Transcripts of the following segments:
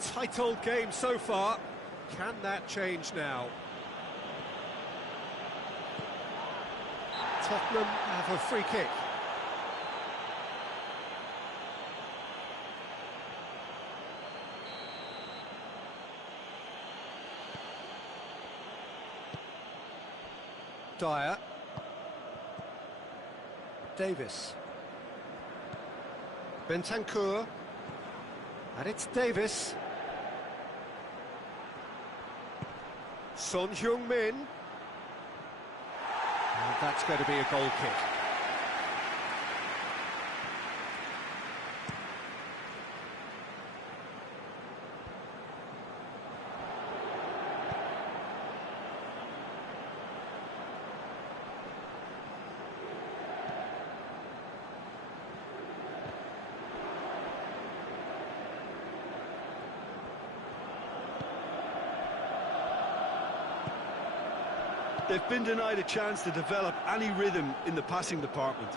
Tight old game so far. Can that change now? Tottenham have a free kick. Dyer. Davis. Bentancur. And it's Davis. Son Heung-min. And that's going to be a goal kick. They've been denied a chance to develop any rhythm in the passing department.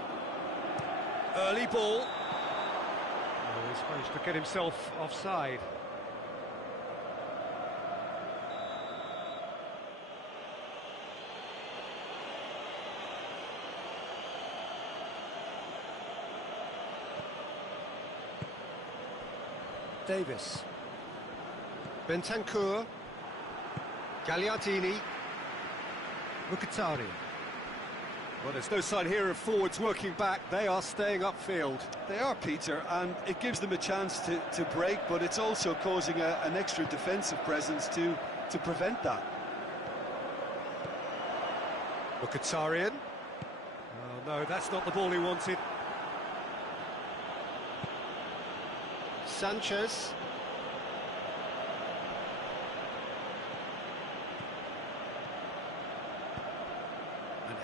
Early ball. Oh, he's managed to get himself offside. Davis. Bentancur. Gagliardini. Mkhitaryan. Well, there's no sign here of forwards working back. They are staying upfield. They are, Peter, and it gives them a chance to break, but it's also causing an extra defensive presence to prevent that. Mkhitaryan. Oh, no, that's not the ball he wanted. Sanchez.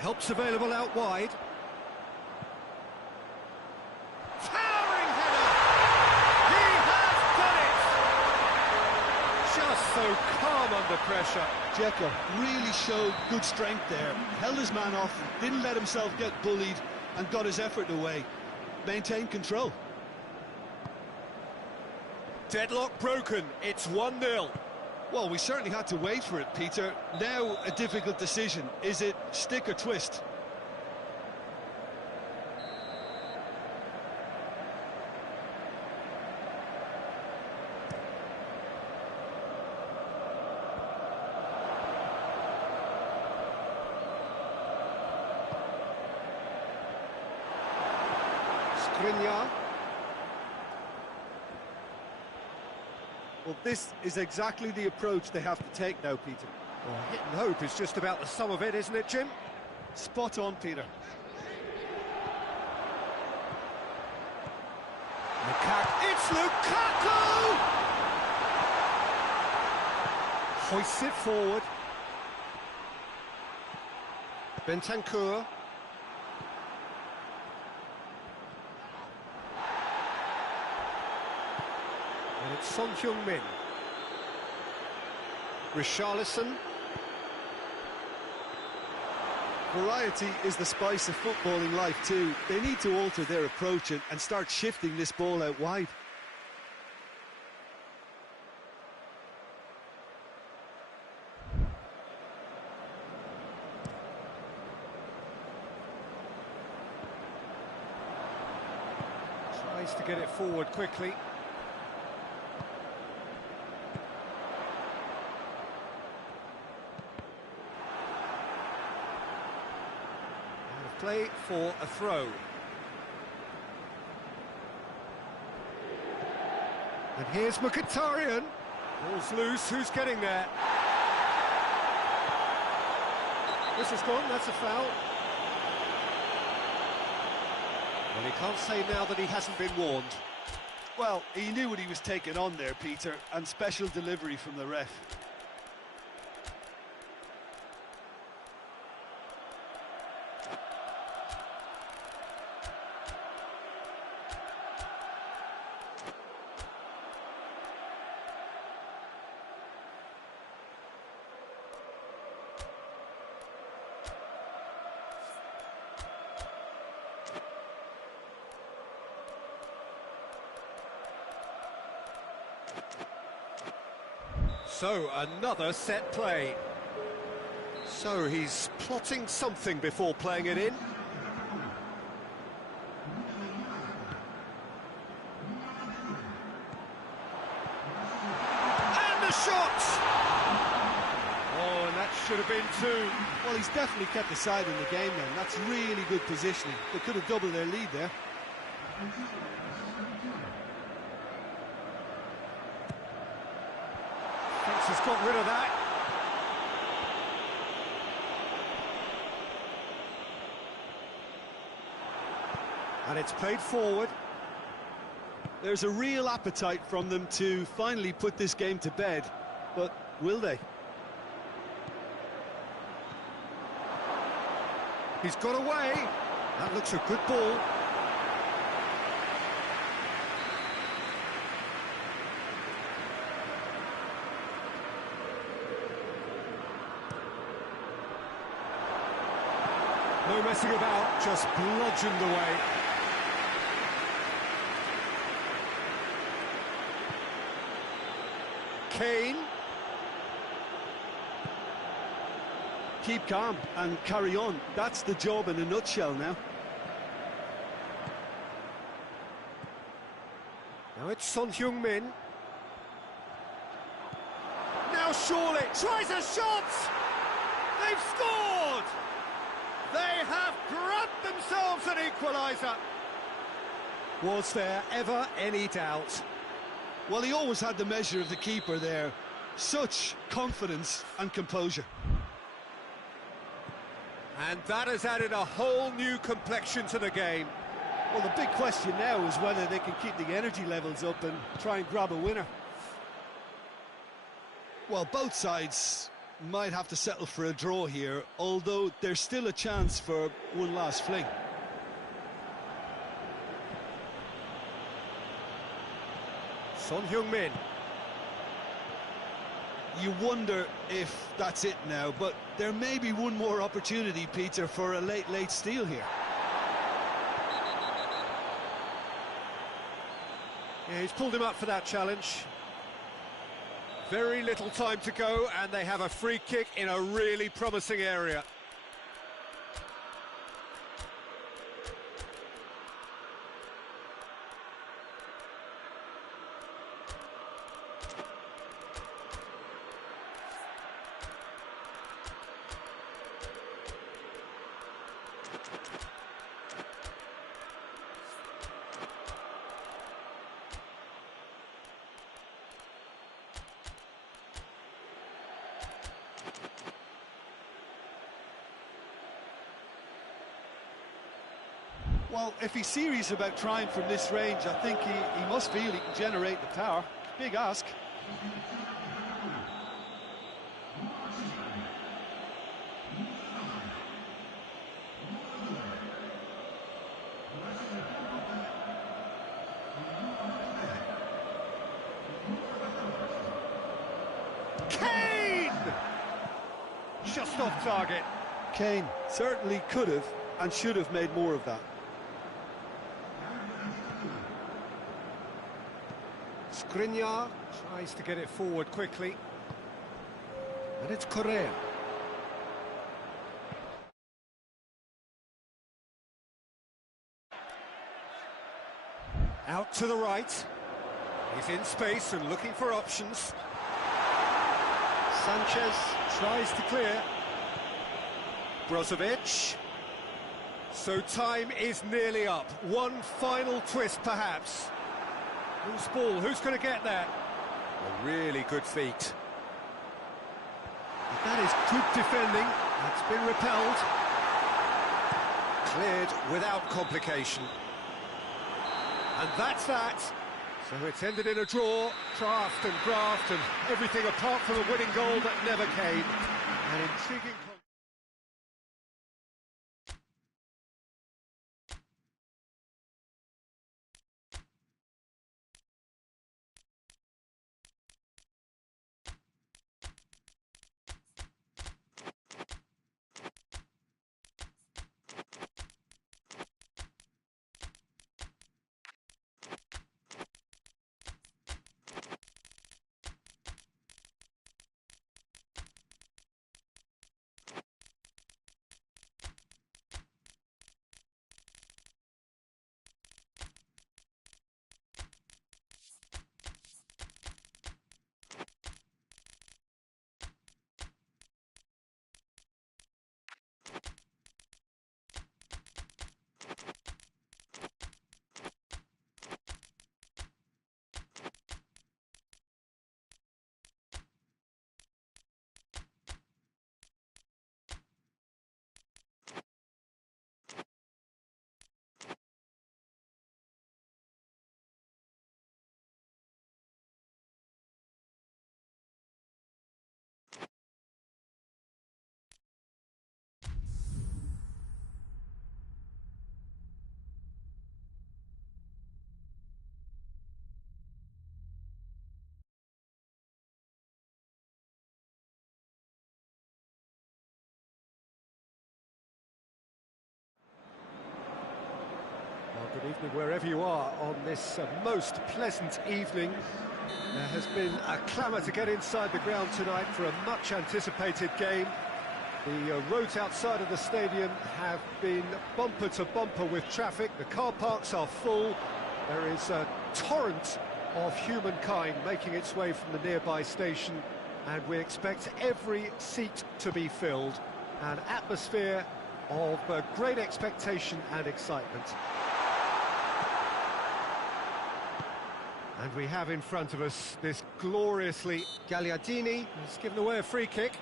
Helps available out wide. Towering header! He has done it! Just so calm under pressure. Dzeko really showed good strength there. Held his man off, didn't let himself get bullied, and got his effort away. Maintained control. Deadlock broken. It's 1-0. Well, we certainly had to wait for it, Peter. Now a difficult decision. Is it stick or twist? Skriniar. Well, this is exactly the approach they have to take now, Peter. Well, hit and hope is just about the sum of it, isn't it, Jim? Spot on, Peter. It's Lukaku! Hoists it forward. Bentancur. And it's Son Heung-min. Richarlison. Variety is the spice of footballing life too. They need to alter their approach and start shifting this ball out wide. Tries to get it forward quickly. Play for a throw. And here's Mkhitaryan. Ball's loose, who's getting there? This is gone, that's a foul. Well, he can't say now that he hasn't been warned. Well, he knew what he was taking on there, Peter, and special delivery from the ref. So, another set play. So, he's plotting something before playing it in. And the shot! Oh, and that should have been two. Well, he's definitely kept the side in the game then. That's really good positioning. They could have doubled their lead there. Thinks he's got rid of that. And it's played forward. There's a real appetite from them to finally put this game to bed, but will they? He's got away. That looks a good ball. No messing about, just bludgeoned away. Kane. Keep calm and carry on. That's the job in a nutshell now. Now it's Son Heung-min. Now surely tries a shot! They've scored! They have grabbed themselves an equaliser. Was there ever any doubt? Well, he always had the measure of the keeper there. Such confidence and composure. And that has added a whole new complexion to the game. Well, the big question now is whether they can keep the energy levels up and try and grab a winner. Well, both sides might have to settle for a draw here, although there's still a chance for one last fling. Son Heung-min. You wonder if that's it now, but there may be one more opportunity, Peter, for a late steal here. Yeah, he's pulled him up for that challenge. Very little time to go, and they have a free kick in a really promising area. Well, if he's serious about trying from this range, I think he must feel he can generate the power. Big ask. Kane! Just off target. Kane certainly could have and should have made more of that. Skriniar tries to get it forward quickly. And it's Correa. Out to the right. He's in space and looking for options. Sanchez tries to clear. Brozovic. So time is nearly up. One final twist, perhaps. Loose ball, who's going to get that? A really good feat. That is good defending. It's been repelled. Cleared without complication. And that's that. So it's ended in a draw, draft and graft and everything apart from a winning goal that never came. An intriguing... Evening wherever you are on this most pleasant evening. There has been a clamour to get inside the ground tonight for a much-anticipated game. The roads outside of the stadium have been bumper to bumper with traffic. The car parks are full. There is a torrent of humankind making its way from the nearby station, and we expect every seat to be filled. An atmosphere of great expectation and excitement. And we have in front of us this gloriously Gagliardini has given away a free kick.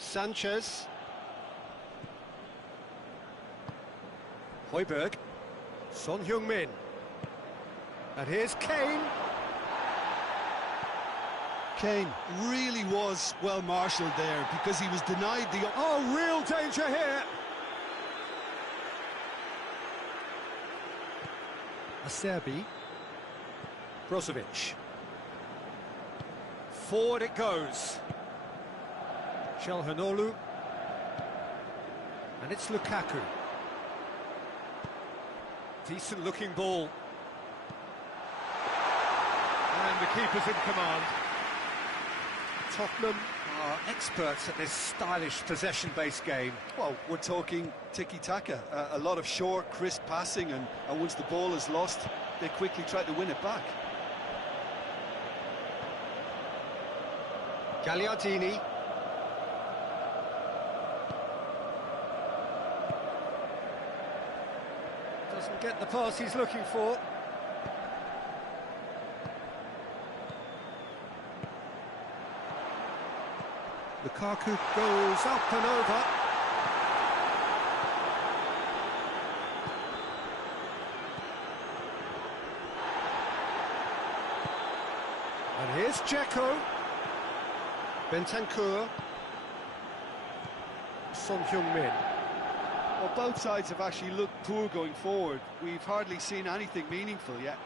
Sanchez. Højbjerg. Son Heung-min. And here's Kane. Kane really was well marshalled there because he was denied the... Oh, real danger here! Acerbi. Brozovic. Forward it goes. Çalhanoğlu. And it's Lukaku. Decent looking ball. And the keeper's in command. Tottenham are experts at this stylish possession-based game. Well, we're talking tiki-taka, a lot of short, crisp passing, and once the ball is lost, they quickly try to win it back. Gagliardini. Doesn't get the pass he's looking for. Lukaku goes up and over. And here's Dzeko. Bentancur. Son Heung-min. Well, both sides have actually looked poor going forward. We've hardly seen anything meaningful yet.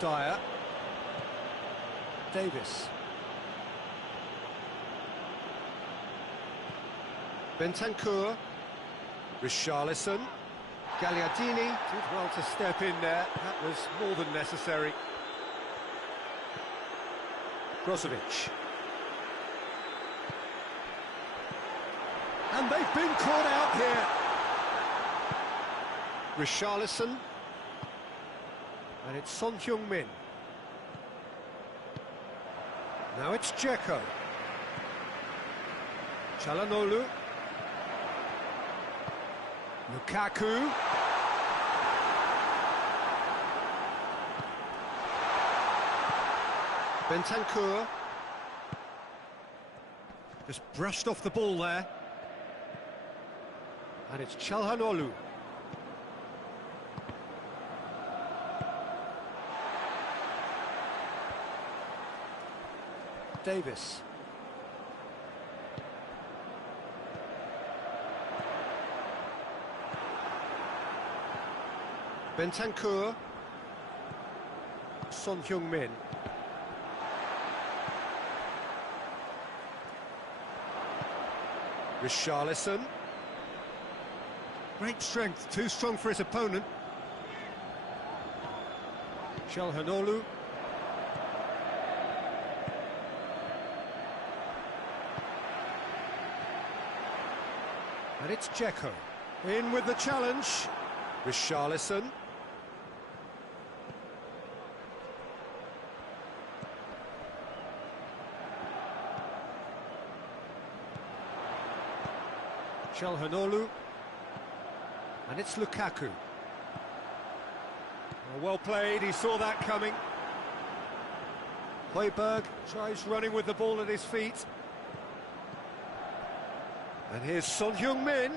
Dyer. Davis. Bentancur. Richarlison. Gagliardini did well to step in there. That was more than necessary. Brozovic. And they've been caught out here. Richarlison. And it's Son Heung-min. Now it's Dzeko. Çalhanoğlu. Lukaku. Bentancur. Just brushed off the ball there. And it's Çalhanoğlu. Davis. Bentancur. Son Heung-min. Richarlison. Great strength, too strong for his opponent. Calhanoglu. And it's Dzeko. In with the challenge. Richarlison. Calhanoglu. And it's Lukaku. Well played, he saw that coming. Højbjerg tries running with the ball at his feet. And here's Son Heung-min.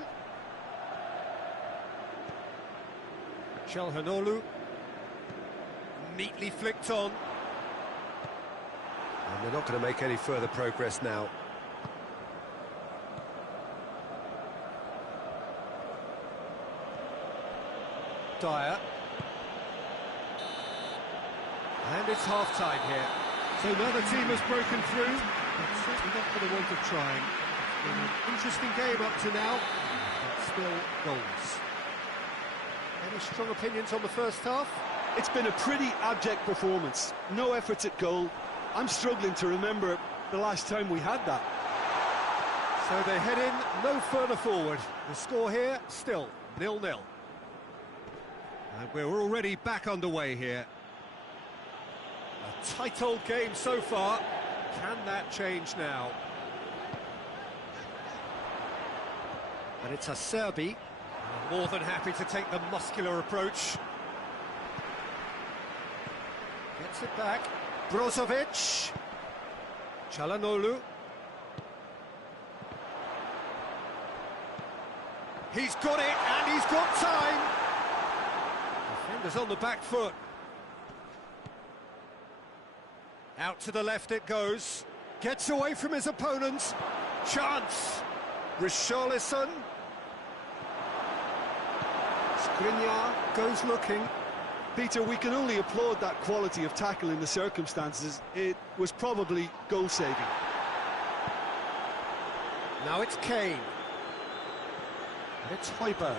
Calhanoglu. Neatly flicked on. And they're not going to make any further progress now. Dyer. And it's half-time here. So another team has broken through, but certainly not for the want of trying. It's been an interesting game up to now, but still goals. Any strong opinions on the first half? It's been a pretty abject performance. No efforts at goal. I'm struggling to remember the last time we had that. So they head in no further forward. The score here, still 0-0. And we're already back underway here. A tight old game so far. Can that change now? And it's Acerbi. More than happy to take the muscular approach. Gets it back. Brozovic. Calhanoglu. He's got it, and he's got time. Defenders on the back foot. Out to the left it goes. Gets away from his opponents. Chance. Richarlison. Skriniar goes looking. Peter, we can only applaud that quality of tackle in the circumstances. It was probably goal-saving. Now it's Kane. And it's Højbjerg.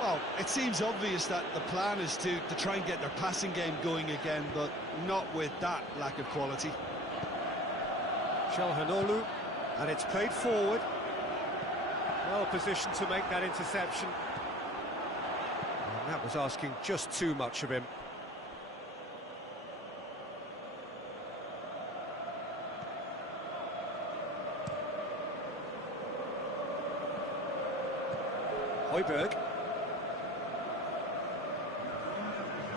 Well, it seems obvious that the plan is to try and get their passing game going again, but not with that lack of quality. Calhanoglu, and it's played forward. Well positioned to make that interception. And that was asking just too much of him. Højbjerg.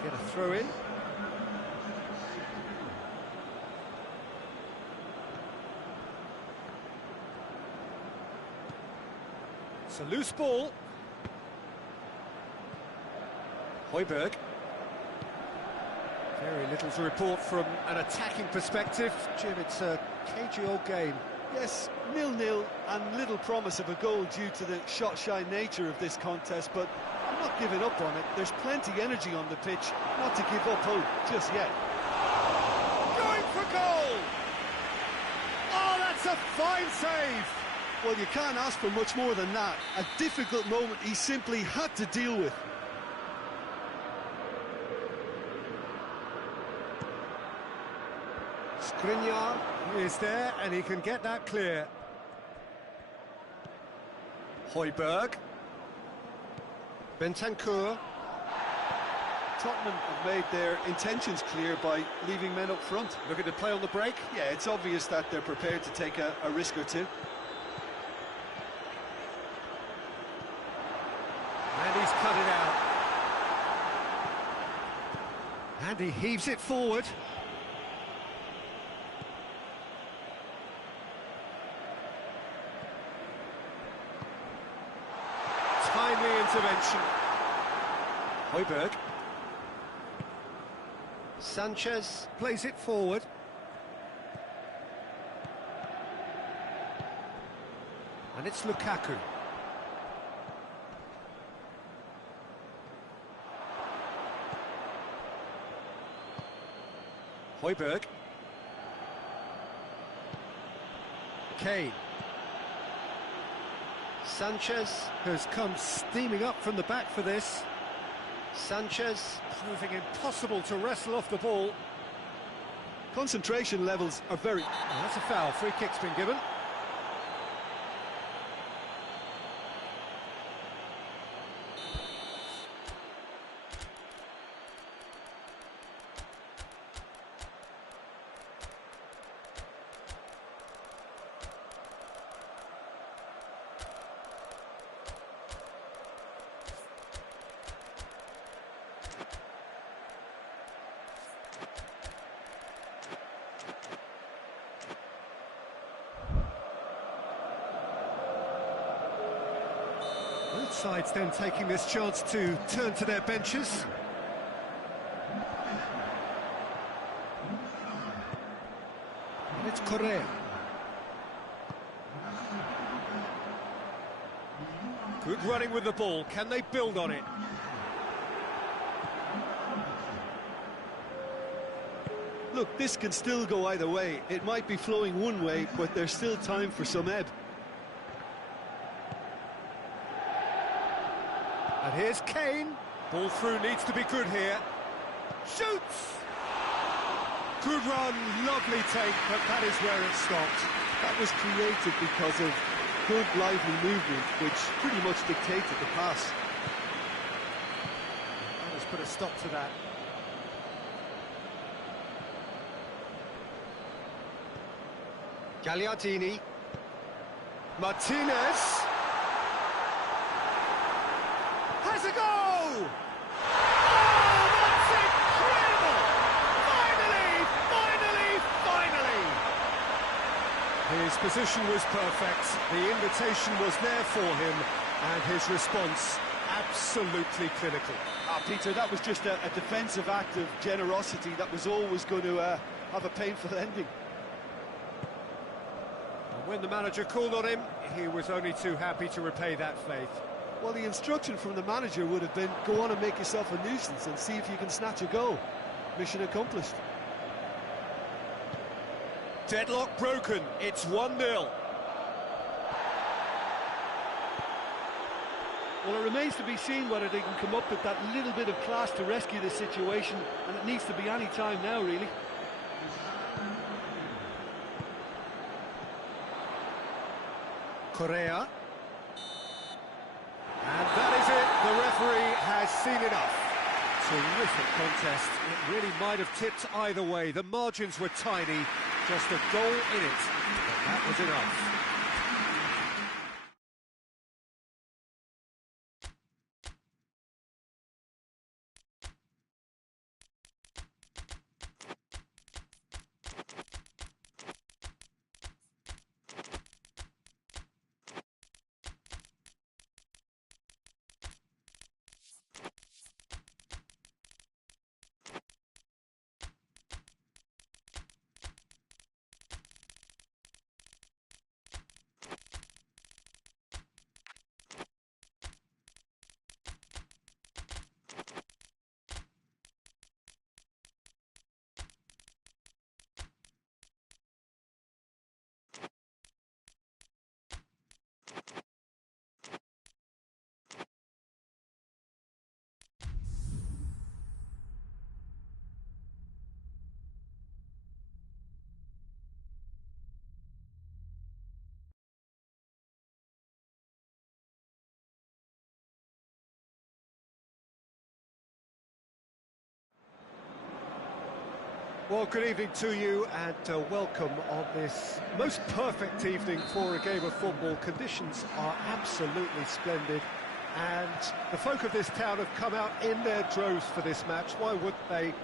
Get a throw in. It's a loose ball. Højbjerg. Very little to report from an attacking perspective. Jim, it's a cagey old game. Yes, 0-0 and little promise of a goal due to the shot-shy nature of this contest, but I'm not giving up on it. There's plenty energy on the pitch, not to give up hope just yet. Going for goal! Oh, that's a fine save! Well, you can't ask for much more than that. A difficult moment he simply had to deal with. Skriniar is there, and he can get that clear. Højbjerg. Bentancur. Tottenham have made their intentions clear by leaving men up front. Looking to play on the break. Yeah, it's obvious that they're prepared to take a risk or two. And he's cut it out. And he heaves it forward. Timely intervention. Højbjerg. Sanchez. Plays it forward. And it's Lukaku. Højbjerg. Kane. Sanchez. Has come steaming up from the back for this. Sanchez. Proving impossible to wrestle off the ball. Concentration levels are very... Oh, that's a foul. Free kick's been given. Both sides then taking this chance to turn to their benches. And it's Correa. Good running with the ball. Can they build on it? Look, this can still go either way. It might be flowing one way, but there's still time for some ebb. And here's Kane. Ball through needs to be good here. Shoots! Good run, lovely take, but that is where it stopped. That was created because of good, lively movement, which pretty much dictated the pass. Let's put a stop to that. Gagliardini. Martinez. Has a go! Oh, that's incredible! Finally! His position was perfect, the invitation was there for him, and his response absolutely clinical. Peter, that was just a defensive act of generosity that was always going to have a painful ending. And when the manager called on him, he was only too happy to repay that faith. Well, the instruction from the manager would have been, go on and make yourself a nuisance and see if you can snatch a goal. Mission accomplished. Deadlock broken, it's 1-0. Well, it remains to be seen whether they can come up with that little bit of class to rescue the situation, and it needs to be any time now, really. Correa. And that is it, the referee has seen enough. Terrific contest, it really might have tipped either way. The margins were tiny, just a goal in it, but that was enough. Well, good evening to you and welcome on this most perfect evening for a game of football. Conditions are absolutely splendid and the folk of this town have come out in their droves for this match. Why wouldn't they?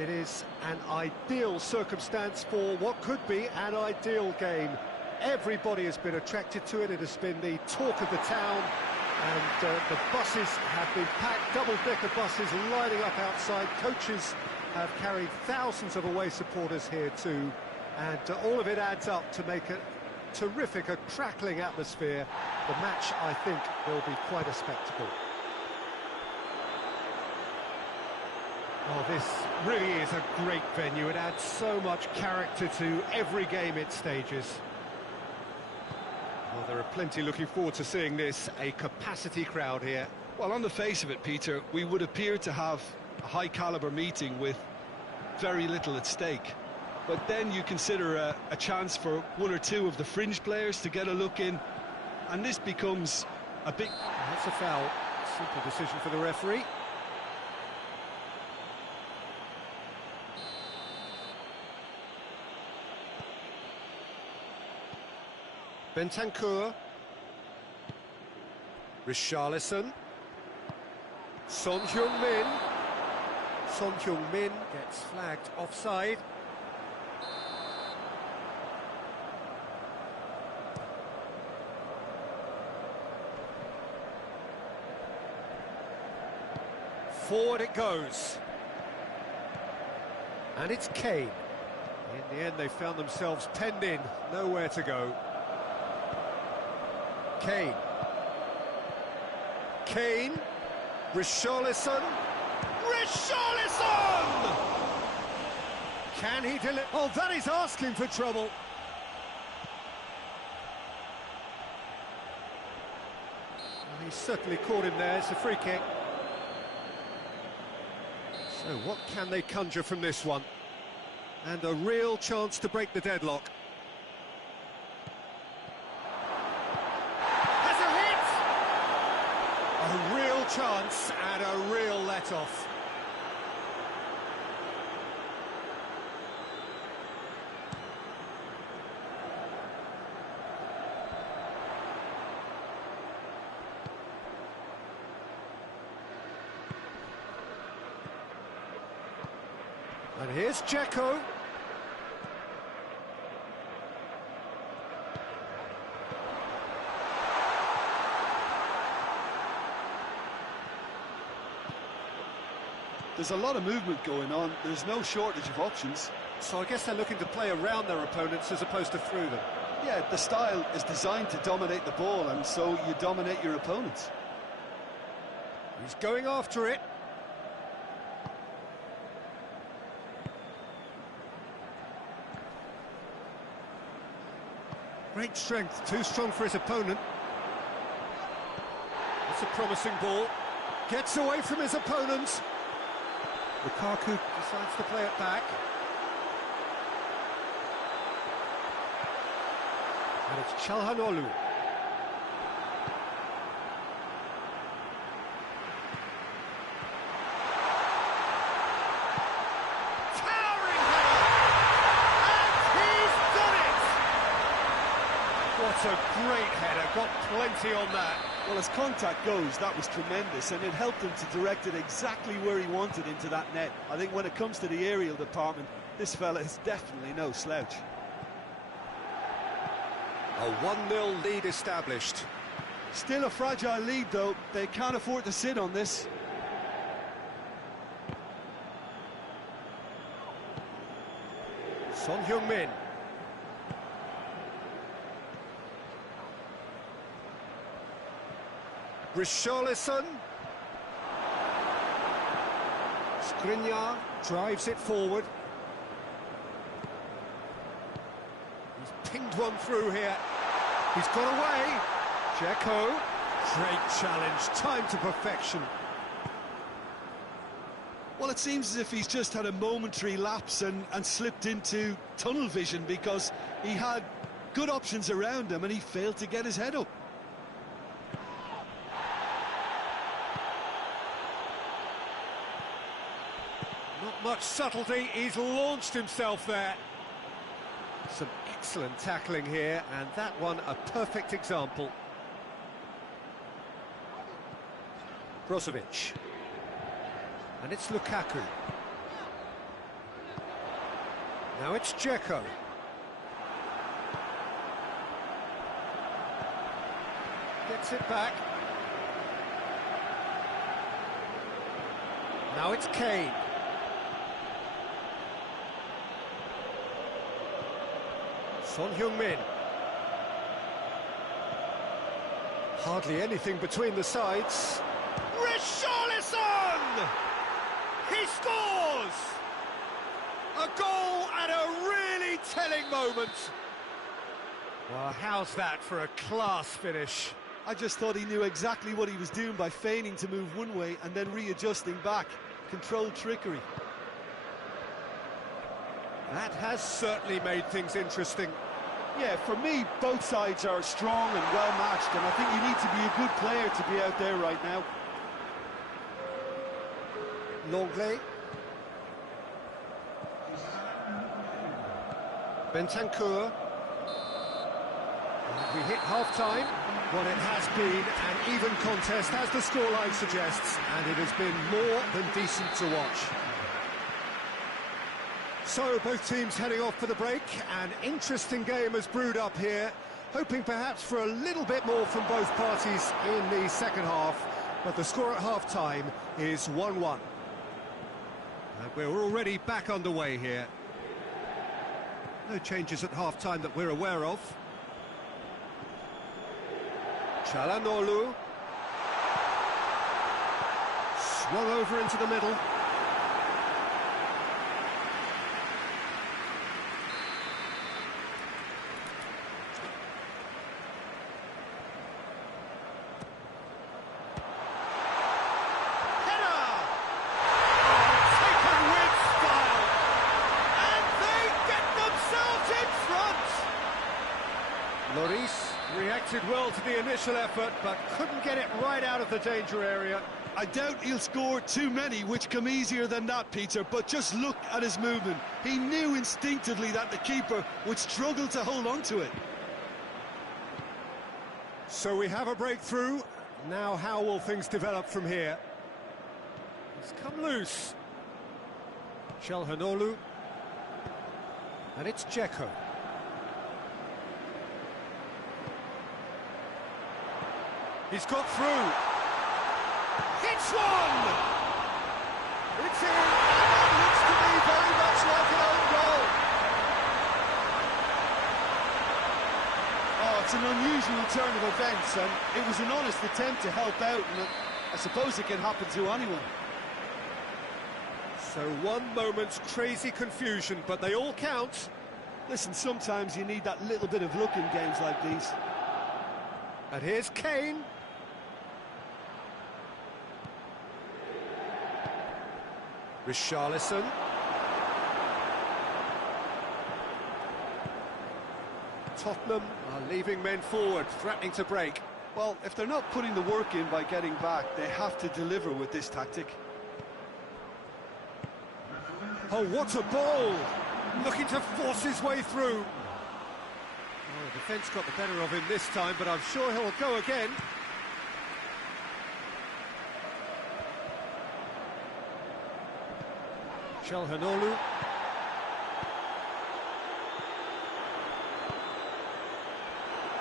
It is an ideal circumstance for what could be an ideal game. Everybody has been attracted to it. It has been the talk of the town and the buses have been packed, double-decker buses lining up outside, coaches have carried thousands of away supporters here too, and all of it adds up to make a terrific, a crackling atmosphere. The match, I think, will be quite a spectacle. Oh, this really is a great venue. It adds so much character to every game it stages. Well, there are plenty looking forward to seeing this, a capacity crowd here. Well, on the face of it, Peter, we would appear to have a high-caliber meeting with very little at stake. But then you consider a chance for one or two of the fringe players to get a look in, and this becomes a big... That's a foul. Simple decision for the referee. Bentancur. Richarlison. Son Heung-min. Son Heung-min gets flagged offside. Forward it goes. And it's Kane. In the end, they found themselves penned in, nowhere to go. Kane. Kane. Richarlison. Richarlison! Can he deliver? Oh, that is asking for trouble. Well, he certainly caught him there. It's a free kick. So what can they conjure from this one? And a real chance to break the deadlock. Has a hit! A real chance and a real let-off. And here's Dzeko. There's a lot of movement going on. There's no shortage of options. So I guess they're looking to play around their opponents as opposed to through them. Yeah, the style is designed to dominate the ball, and so you dominate your opponents. He's going after it. Great strength, too strong for his opponent. That's a promising ball. Gets away from his opponent. Lukaku decides to play it back. And it's Çalhanoğlu. What a great header, got plenty on that. Well, as contact goes, that was tremendous, and it helped him to direct it exactly where he wanted into that net. I think when it comes to the aerial department, this fella is definitely no slouch. A 1-0 lead established. Still a fragile lead, though. They can't afford to sit on this. Son Heung-min. Richarlison. Skriniar drives it forward. He's pinged one through here. He's got away. Dzeko. Great challenge. Time to perfection. Well, it seems as if he's just had a momentary lapse and slipped into tunnel vision, because he had good options around him and he failed to get his head up. Not much subtlety, he's launched himself there. Some excellent tackling here, and that one a perfect example. Brozovic. And it's Lukaku. Now it's Dzeko. Gets it back. Now it's Kane. Son Heung-min. Hardly anything between the sides. Richarlison! He scores! A goal at a really telling moment. Well, how's that for a class finish? I just thought he knew exactly what he was doing by feigning to move one way and then readjusting back. Controlled trickery. That has certainly made things interesting. Yeah, for me, both sides are strong and well matched, and I think you need to be a good player to be out there right now. Longley. Bentancur. And we hit half-time. Well, it has been an even contest, as the scoreline suggests, and it has been more than decent to watch. So, both teams heading off for the break. An interesting game has brewed up here, hoping perhaps for a little bit more from both parties in the second half, but the score at half-time is 1-1. And we're already back underway here. No changes at half-time that we're aware of. Çalhanoğlu. Swung over into the middle. Header! Oh, taken with style. And they get themselves in front. Lloris reacted well to the initial effort, but couldn't get it right out of the danger area. I doubt he'll score too many, which come easier than that, Peter, but just look at his movement. He knew instinctively that the keeper would struggle to hold on to it. So we have a breakthrough. Now how will things develop from here? It's come loose. Çalhanoğlu. And it's Dzeko. He's got through. It's one! It's in, and that looks to be very much like an own goal. Oh, it's an unusual turn of events, and it was an honest attempt to help out, and I suppose it can happen to anyone. So one moment's crazy confusion, but they all count. Listen, sometimes you need that little bit of luck in games like these. And here's Kane. Richarlison. Tottenham are leaving men forward, threatening to break. Well, if they're not putting the work in by getting back, they have to deliver with this tactic. Oh, what a ball! Looking to force his way through. Oh, the defence got the better of him this time, but I'm sure he'll go again. Çalhanoğlu.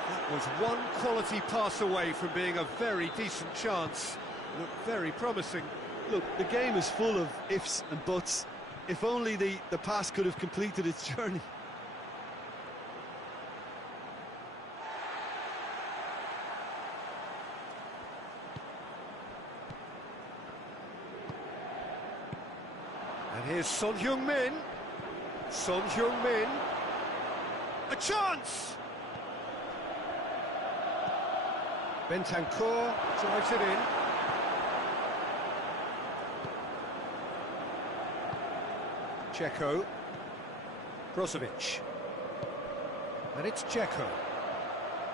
That was one quality pass away from being a very decent chance. Looked very promising. Look, the game is full of ifs and buts. If only the pass could have completed its journey. And here's Son Heung-min. Son Heung-min. A chance! Bentancur drives it in. Dzeko. Brozovic. And it's Dzeko.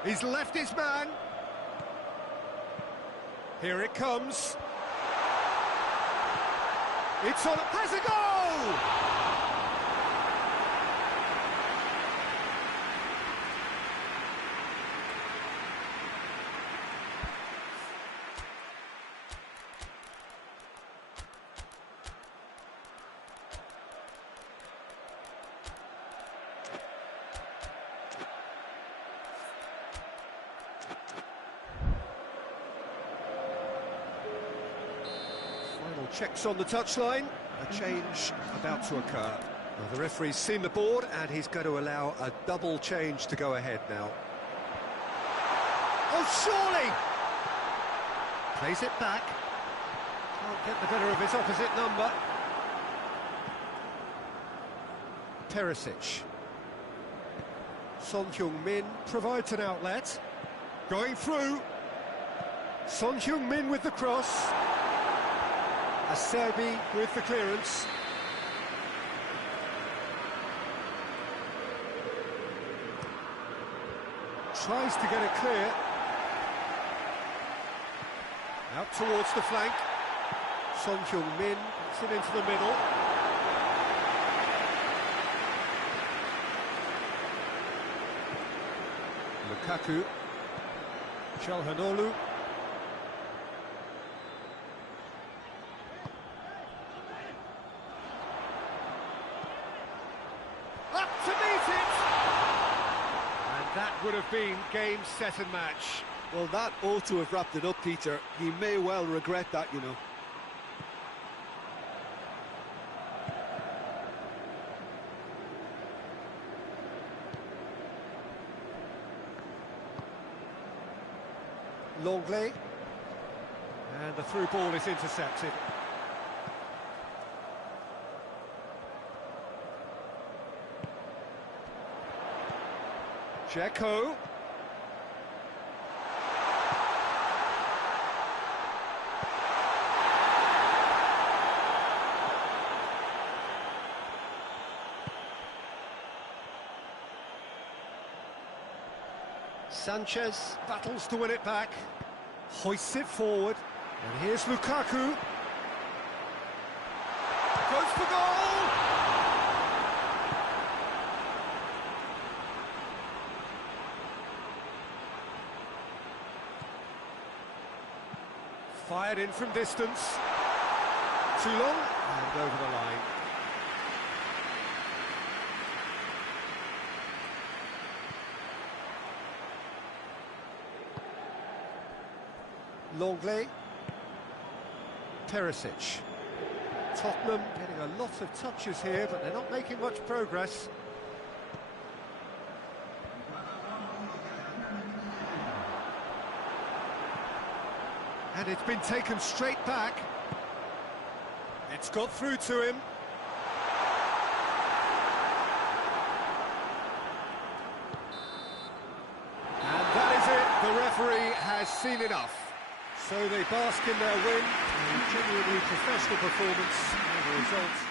He's left his man. Here it comes. It's on. Has a goal! Checks on the touchline, a change about to occur. Well, the referee's seen the board and he's going to allow a double change to go ahead now. Oh, surely! Plays it back. Can't get the better of his opposite number. Perisic. Son Heung-min provides an outlet. Going through. Son Heung-min with the cross. Acerbi with the clearance. Tries to get it clear. Out towards the flank. Son Heung-min puts it into the middle. Lukaku. Çalhanoğlu. Up to meet it! And that would have been game, set and match. Well, that ought to have wrapped it up, Peter. He may well regret that, you know. Longley. And the through ball is intercepted. Dzeko. Sanchez. Battles to win it back. Hoists it forward. And here's Lukaku. Goes for goal! Fired in from distance. Too long and over the line. Longley. Perisic. Tottenham getting a lot of touches here, but they're not making much progress. And it's been taken straight back. It's got through to him. And that is it. The referee has seen enough. So they bask in their win, a genuinely professional performance, and the result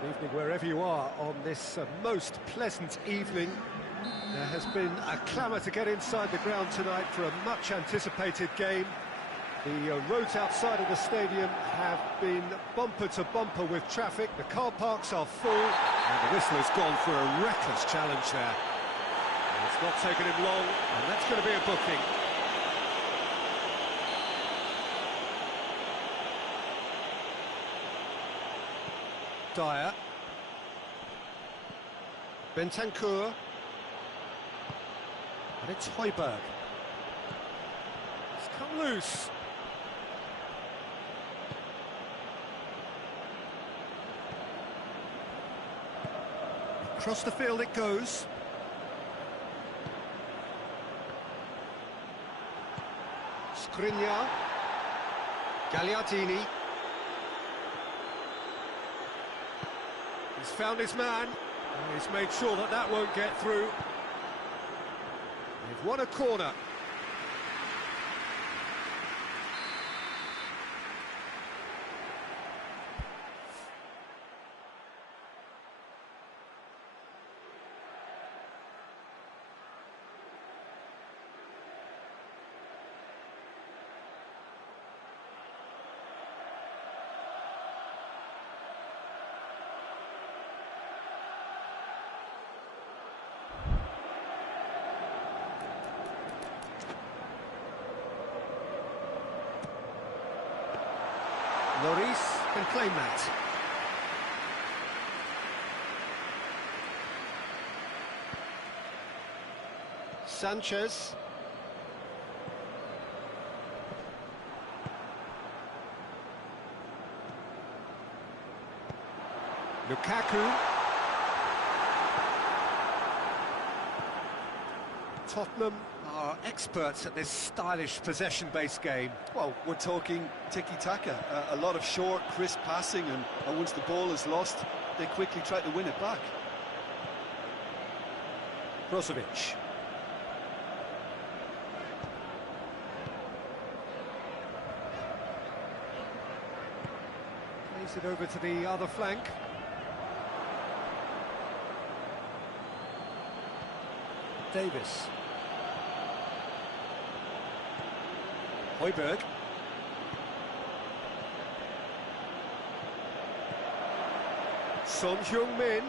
Good evening wherever you are on this most pleasant evening. There has been a clamour to get inside the ground tonight for a much anticipated game. The roads outside of the stadium have been bumper to bumper with traffic. The car parks are full, and the whistle has gone for a reckless challenge there. It's not taken him long, and that's going to be a booking. Dyer. Bentancur. And it's Højbjerg. It's come loose. Across the field it goes. Skriniar. Gagliardini. He's found his man, and he's made sure that that won't get through. They've won a corner. Lloris can claim that. Sanchez. Lukaku. Tottenham are experts at this stylish possession-based game. Well, we're talking tiki-taka, a lot of short, crisp passing, and once the ball is lost, they quickly try to win it back. Brozovic. Plays it over to the other flank. Davis. Højbjerg. Son Heung-min.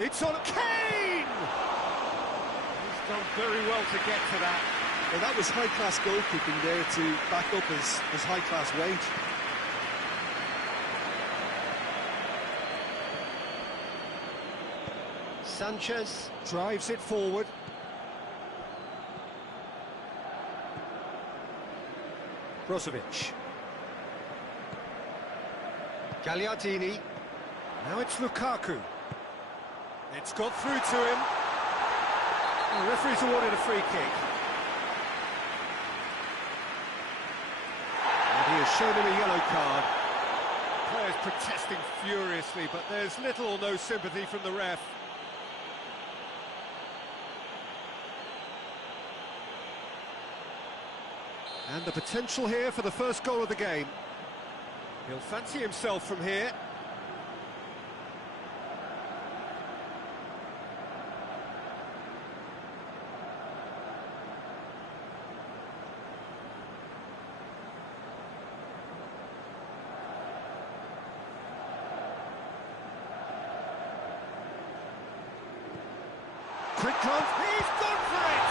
It's on Kane! He's done very well to get to that. Well, that was high-class goalkeeping there to back up his high-class wage. Sanchez drives it forward. Brozovic. Gagliardini. Now it's Lukaku. It's got through to him. The referee's awarded a free kick. And he has shown him a yellow card. Players protesting furiously, but there's little or no sympathy from the ref. And the potential here for the first goal of the game. He'll fancy himself from here. Quick glance, he's gone for it!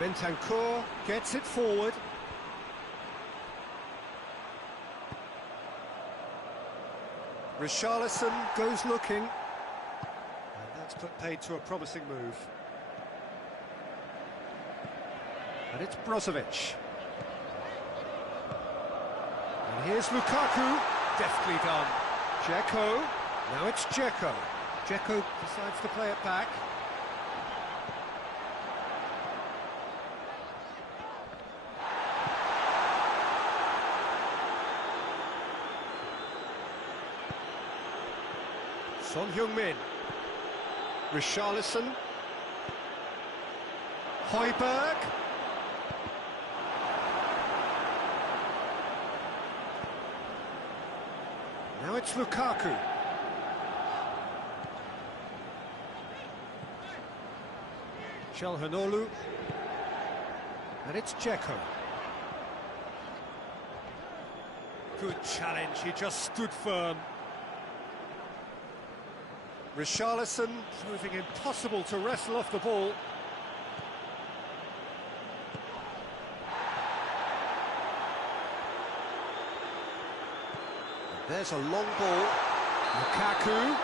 Bentancur gets it forward. Richarlison goes looking. And that's put paid to a promising move. And it's Brozovic. And here's Lukaku. Deftly done. Dzeko. Now it's Dzeko. Dzeko decides to play it back. Son Heung-min. Richarlison. Højbjerg. Now it's Lukaku. Çalhanoğlu. And it's Dzeko. Good challenge, he just stood firm. Richarlison proving impossible to wrestle off the ball. And there's a long ball. Lukaku.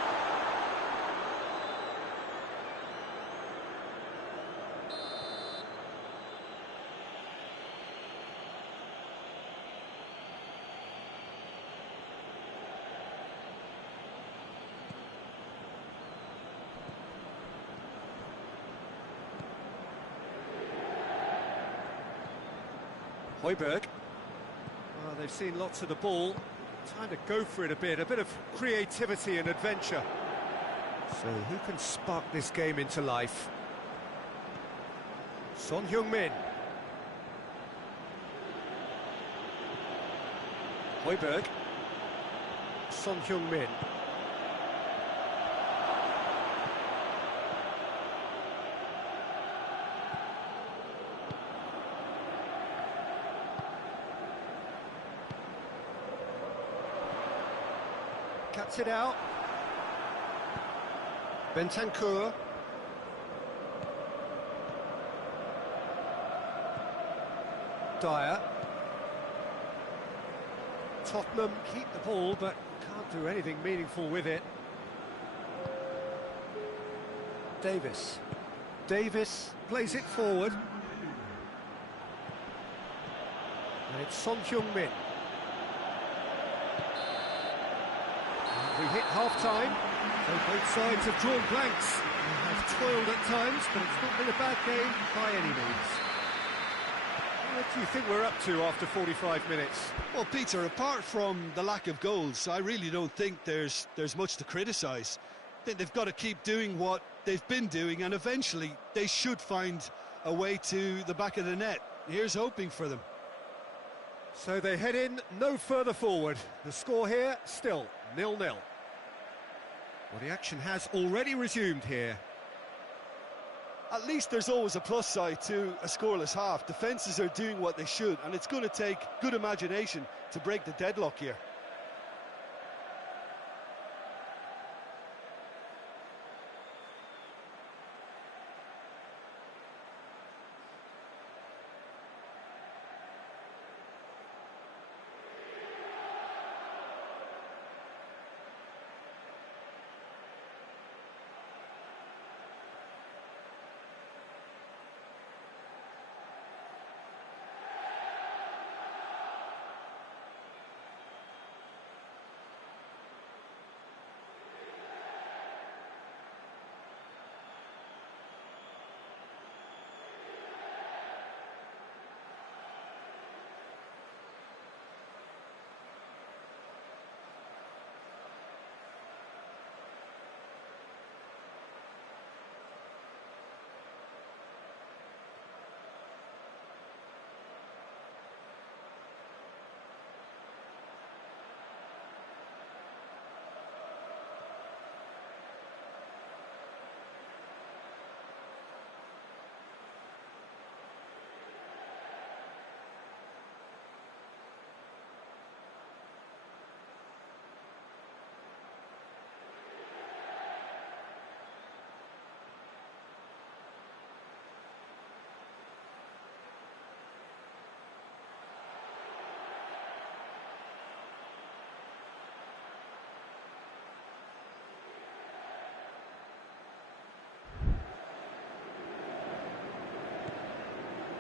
Højbjerg. Well, they've seen lots of the ball. Time to go for it a bit of creativity and adventure. So who can spark this game into life? Son Heung-min. Højbjerg. Son Heung-min. Cuts it out. Bentancur. Dyer. Tottenham keep the ball, but can't do anything meaningful with it. Davis. Davis plays it forward. And it's Son Heung-min. We hit half-time, so both sides have drawn blanks. They have toiled at times, but it's not been a bad game by any means. What do you think we're up to after 45 minutes? Well, Peter, apart from the lack of goals, I really don't think there's much to criticise. I think they've got to keep doing what they've been doing, and eventually they should find a way to the back of the net. Here's hoping for them. So they head in no further forward. The score here, still 0-0. Well, the action has already resumed here. At least there's always a plus side to a scoreless half. Defences are doing what they should, and it's going to take good imagination to break the deadlock here.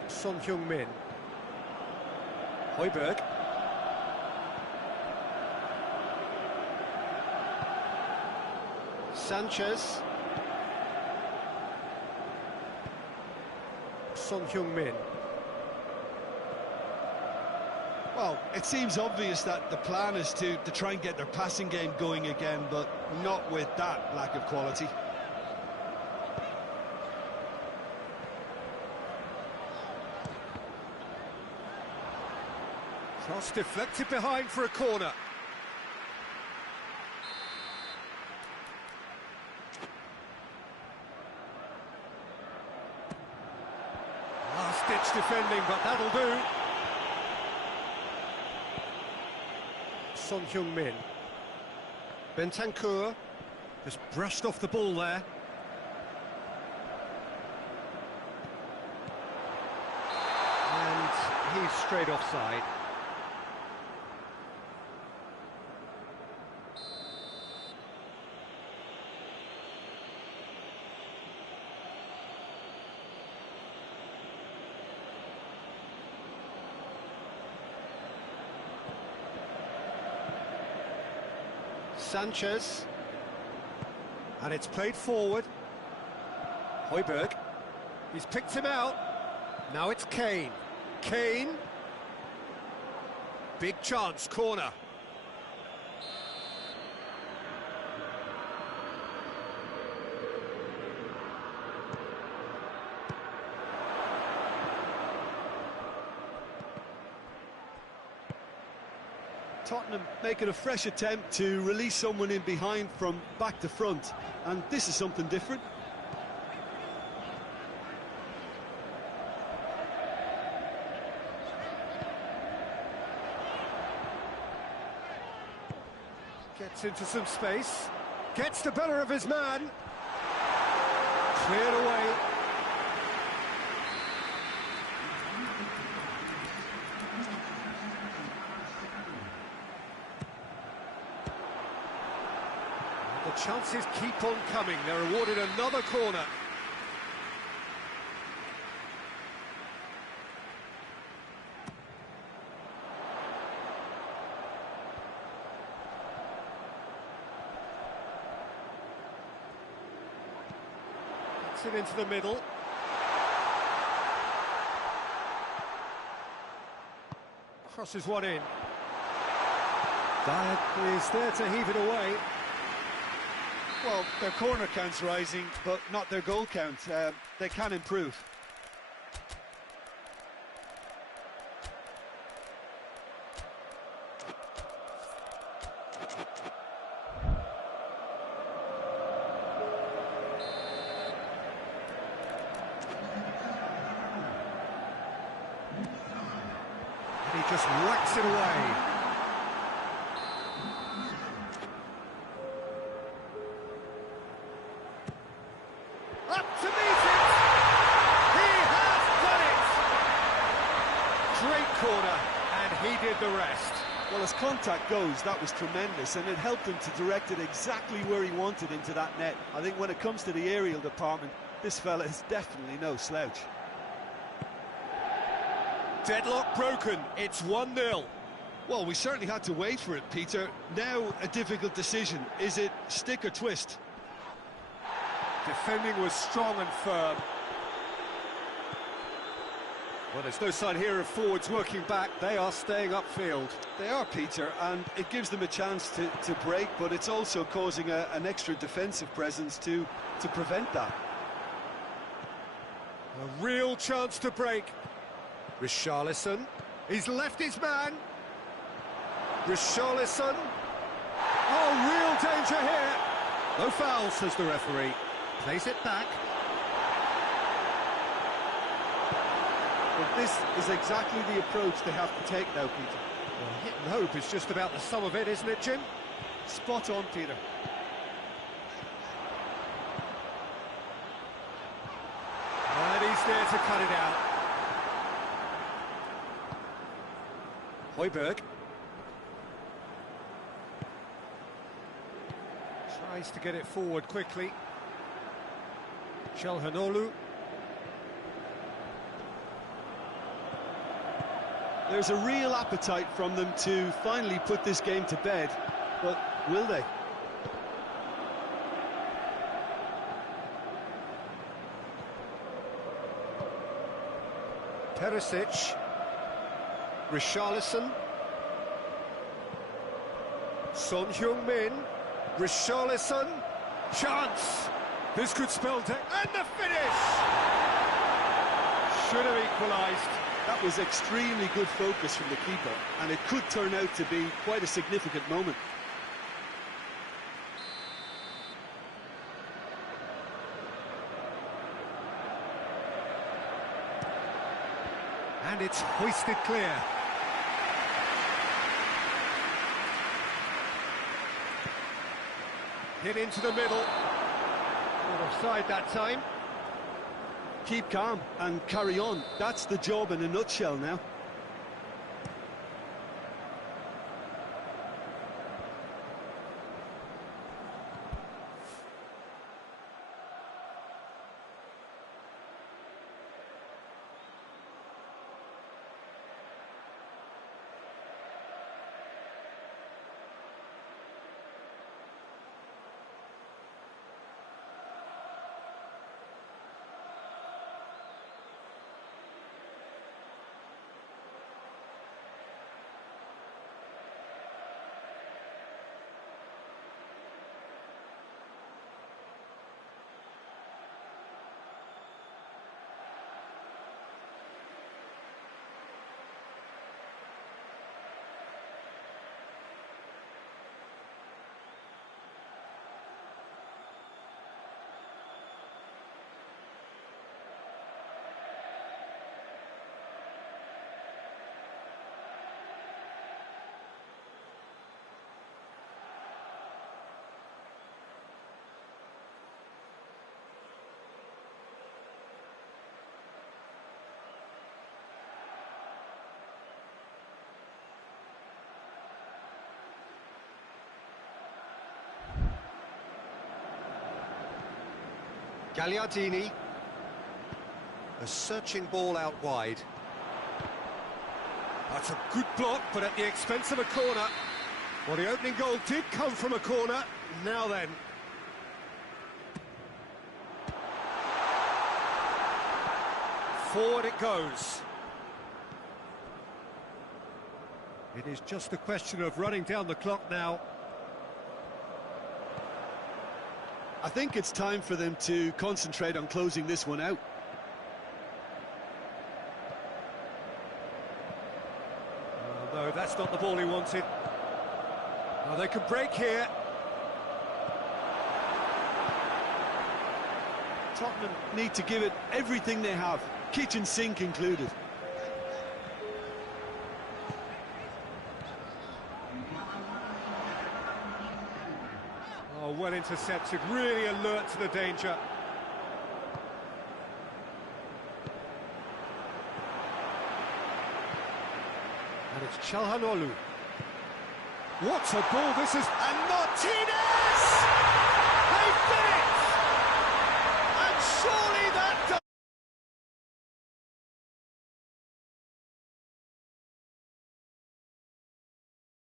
Son Heung-min. Højbjerg. Sanchez. Son Heung-min. Well, it seems obvious that the plan is to try and get their passing game going again, but not with that lack of quality. Cross deflected behind for a corner. defending, but that'll do. Son Heung-min. Bentancur. Just brushed off the ball there. And he's straight offside. Sanchez. And it's played forward. Højbjerg. He's picked him out. Now it's Kane. Kane. Big chance, corner. Tottenham making a fresh attempt to release someone in behind from back to front, and this is something different. Gets into some space, gets the better of his man. Cleared away. The chances keep on coming. They're awarded another corner. Gets it into the middle. Crosses one in. Dyer is there to heave it away. Well, their corner count's rising, but not their goal count. They can improve. And he just whacks it away. Corner, and he did the rest. Well, as contact goes, that was tremendous, and it helped him to direct it exactly where he wanted into that net. I think when it comes to the aerial department, this fella is definitely no slouch. Deadlock broken, it's 1-0. Well, we certainly had to wait for it, Peter. Now a difficult decision. Is it stick or twist? Defending was strong and firm. Well, there's no sign here of forwards working back. They are staying upfield. They are, Peter, and it gives them a chance to break, but it's also causing an extra defensive presence to prevent that. A real chance to break. Richarlison. He's left his man. Richarlison. Oh, real danger here. No foul, says the referee. Plays it back. But this is exactly the approach they have to take now, Peter. Well, hit and hope is just about the sum of it, isn't it, Jim? Spot on, Peter. And he's there to cut it out. Højbjerg. Tries to get it forward quickly. Çalhanoğlu. There's a real appetite from them to finally put this game to bed, but will they? Perisic. Richarlison. Son Heung-min. Richarlison. Chance! This could spell death. And the finish! Should have equalised. That was extremely good focus from the keeper, and it could turn out to be quite a significant moment. And it's hoisted clear. Hit into the middle. Not offside that time. Keep calm and carry on. That's the job in a nutshell now. Gagliardini. A searching ball out wide. That's a good block, but at the expense of a corner. Well, the opening goal did come from a corner. Now then. Forward it goes. It is just a question of running down the clock now. I think it's time for them to concentrate on closing this one out. No, that's not the ball he wanted. Now they can break here. Tottenham need to give it everything they have, kitchen sink included. Oh, well intercepted, really alert to the danger. And it's Çalhanoğlu. What a ball this is! And Martinez! They did it! And surely that does...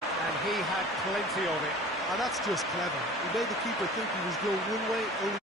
And he had plenty of it. And that's just clever. He made the keeper think he was going one way, only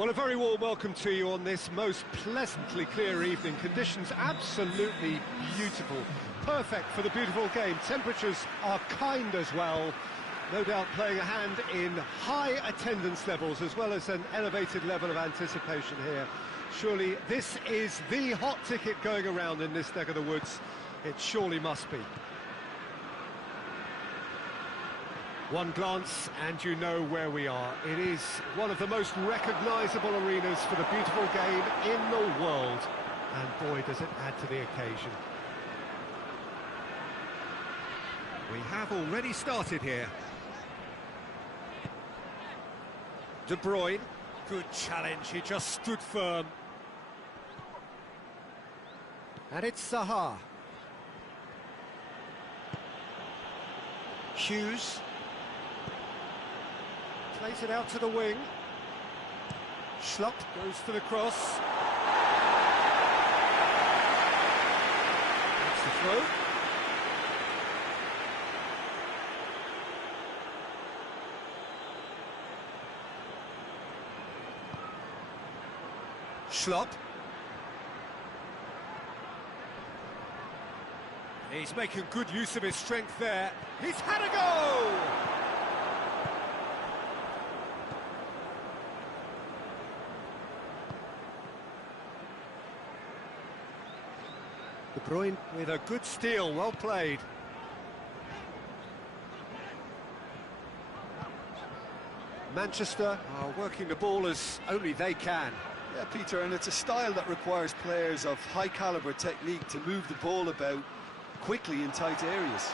Well, a very warm welcome to you on this most pleasantly clear evening. Conditions absolutely beautiful. Perfect for the beautiful game. Temperatures are kind as well. No doubt playing a hand in high attendance levels as well as an elevated level of anticipation here. Surely this is the hot ticket going around in this neck of the woods. It surely must be. One glance and you know where we are. It is one of the most recognisable arenas for the beautiful game in the world. And boy, does it add to the occasion. We have already started here. De Bruyne, good challenge, he just stood firm. And it's Zaha. Hughes. Plays it out to the wing. Schlupp goes for the cross. That's the throw. Schlupp. He's making good use of his strength there. He's had a go! De Bruyne with a good steal, well played. Manchester are working the ball as only they can. Yeah, Peter, and it's a style that requires players of high-caliber technique to move the ball about quickly in tight areas.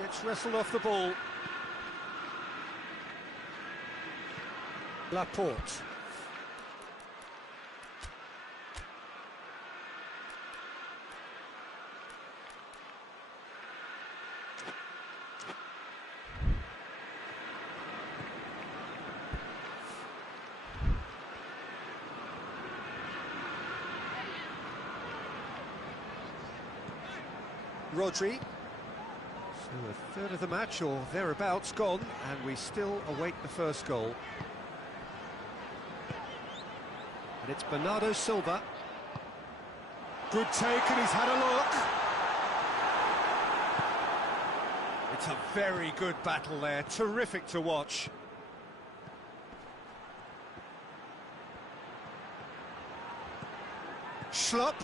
Gets wrestled off the ball. Laporte. Rodri. So a third of the match or thereabouts gone, and we still await the first goal. And it's Bernardo Silva. Good take, and he's had a look. It's a very good battle there, terrific to watch. Schlupp.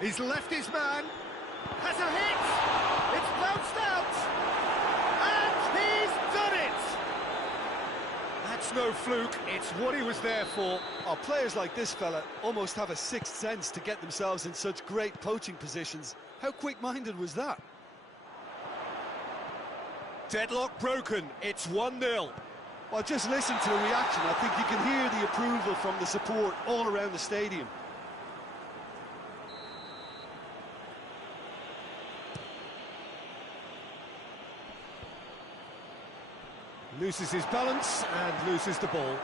He's left his man, has a hit, it's bounced out, and he's done it! That's no fluke, it's what he was there for. Oh, players like this fella almost have a sixth sense to get themselves in such great poaching positions. How quick-minded was that? Deadlock broken, it's 1-0. Well, just listen to the reaction. I think you can hear the approval from the support all around the stadium. Loses his balance and loses the ball.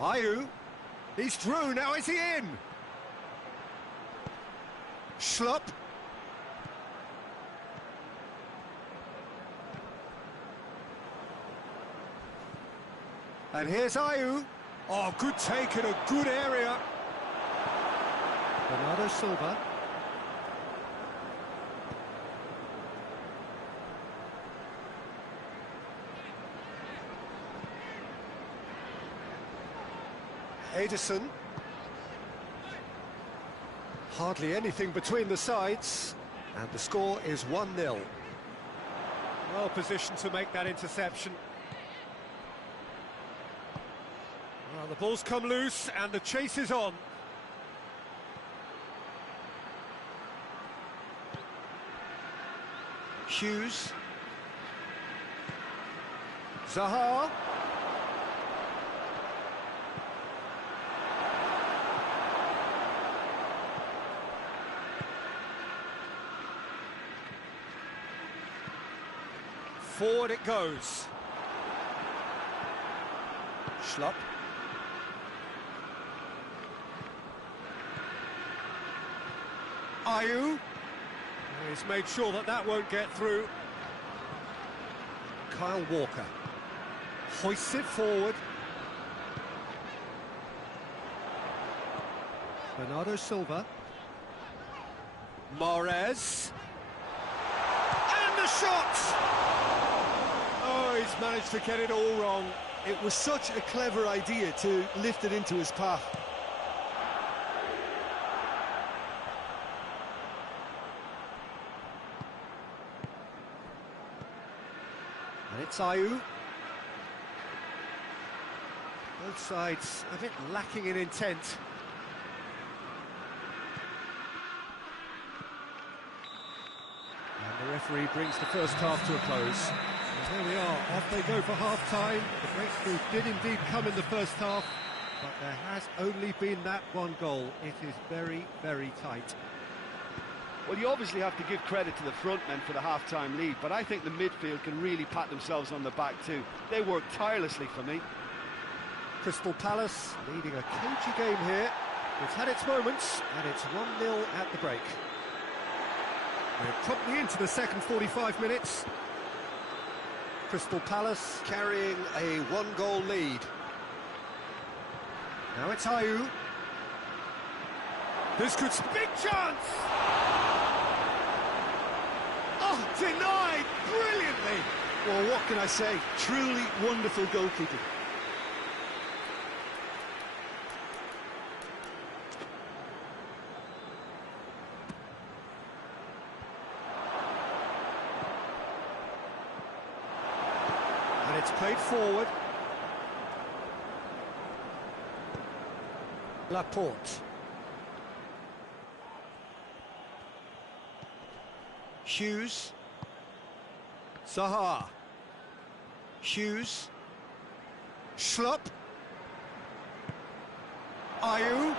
Ayew, he's through, now is he in? Schlupp. And here's Ayew. Oh, good take in a good area. Bernardo Silva. Ederson. Hardly anything between the sides, and the score is 1-0. Well positioned to make that interception. Well, the ball's come loose and the chase is on. Hughes. Zaha. Forward it goes. Schlupp. Ayew. He's made sure that that won't get through. Kyle Walker hoists it forward. Bernardo Silva. Mahrez. And the shot! Oh, he's managed to get it all wrong. It was such a clever idea to lift it into his path. And it's Ayew. Both sides a bit lacking in intent. And the referee brings the first half to a close. And there we are, off they go for half-time. The breakthrough did indeed come in the first half, but there has only been that one goal. It is very, very tight. Well, you obviously have to give credit to the front men for the half-time lead, but I think the midfield can really pat themselves on the back too. They worked tirelessly for me. Crystal Palace leading a cagey game here. It's had its moments, and it's 1-0 at the break. We're promptly into the second 45 minutes. Crystal Palace carrying a one-goal lead. Now it's Ayew. This could... Big chance! Oh, denied brilliantly! Well, what can I say? Truly wonderful goalkeeping. And it's played forward. Laporte. Hughes. Zaha. Hughes. Schlupp. Ayew.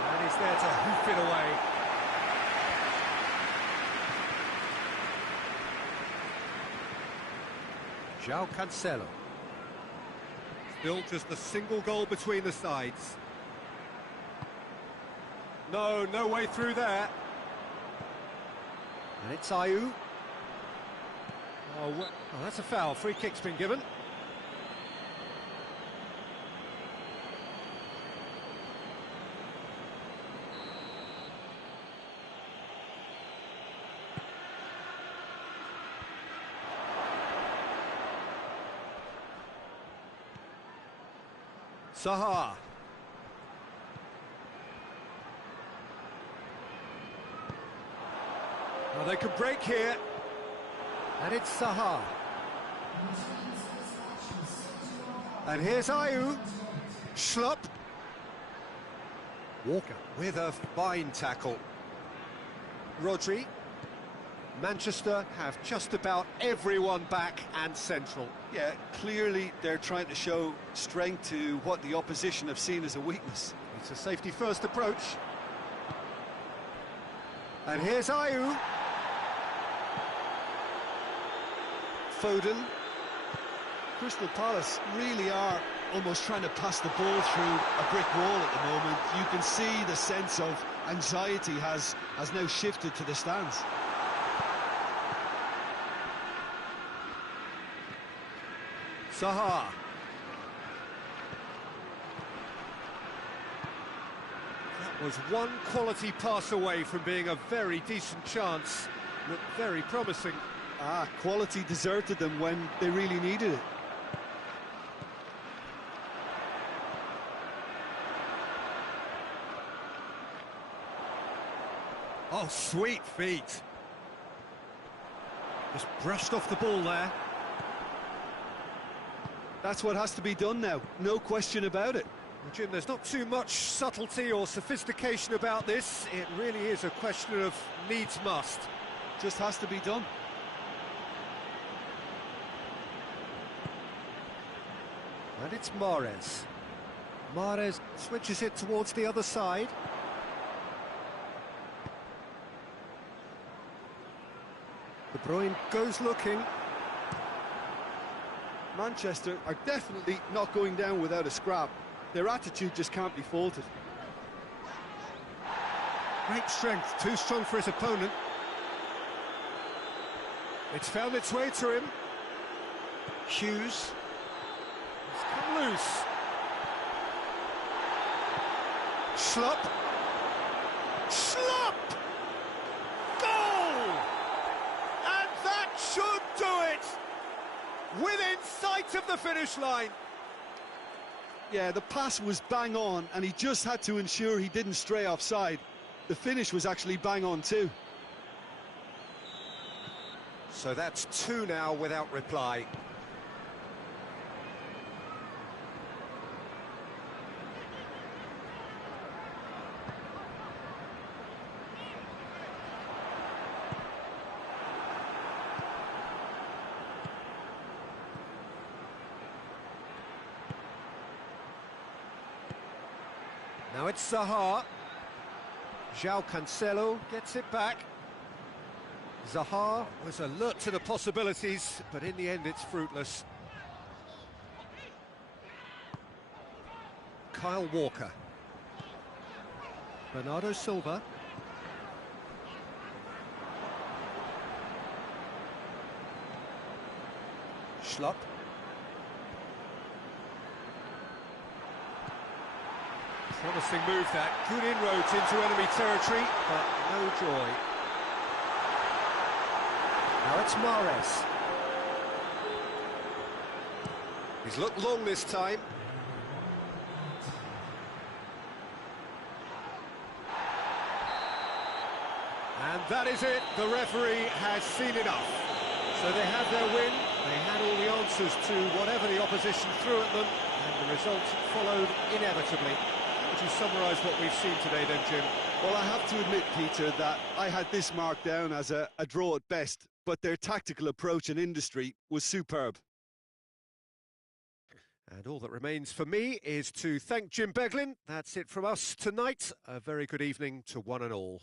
And he's there to hoof it away. João Cancelo. Still just a single goal between the sides. No way through there. And it's Ayew. Oh, that's a foul. Free kick's been given. Zaha. Well, they could break here. And it's Zaha. And here's Ayew. Schlupp. Walker with a fine tackle. Rodri. Manchester have just about everyone back and central. Yeah, clearly they're trying to show strength to what the opposition have seen as a weakness. It's a safety-first approach. And here's Ayew. Foden. Crystal Palace really are almost trying to pass the ball through a brick wall at the moment. You can see the sense of anxiety has now shifted to the stands. Zaha. That was one quality pass away from being a very decent chance. Looked very promising. Quality deserted them when they really needed it. Oh, sweet feet. Just brushed off the ball there. That's what has to be done now, no question about it. Well, Jim, there's not too much subtlety or sophistication about this. It really is a question of needs must. Just has to be done. And it's Mahrez. Mahrez switches it towards the other side. De Bruyne goes looking. Manchester are definitely not going down without a scrap. Their attitude just can't be faulted. Great strength, too strong for his opponent. It's found its way to him. Hughes. It's come loose. Schlupp. Schlupp! Goal! And that should do it! Within sight of the finish line. Yeah, the pass was bang on, and he just had to ensure he didn't stray offside. The finish was actually bang on too. So that's 2 now without reply. Now it's Zaha. João Cancelo gets it back. Zaha was alert to the possibilities, but in the end it's fruitless. Kyle Walker. Bernardo Silva. Schlupp. Promising move that. Good inroads into enemy territory, but no joy. Now it's Mahrez. He's looked long this time. And that is it. The referee has seen enough. So they have their win. They had all the answers to whatever the opposition threw at them, and the result followed inevitably. Would you summarise what we've seen today then, Jim? Well, I have to admit, Peter, that I had this marked down as a draw at best, but their tactical approach and industry was superb. And all that remains for me is to thank Jim Beglin. That's it from us tonight. A very good evening to one and all.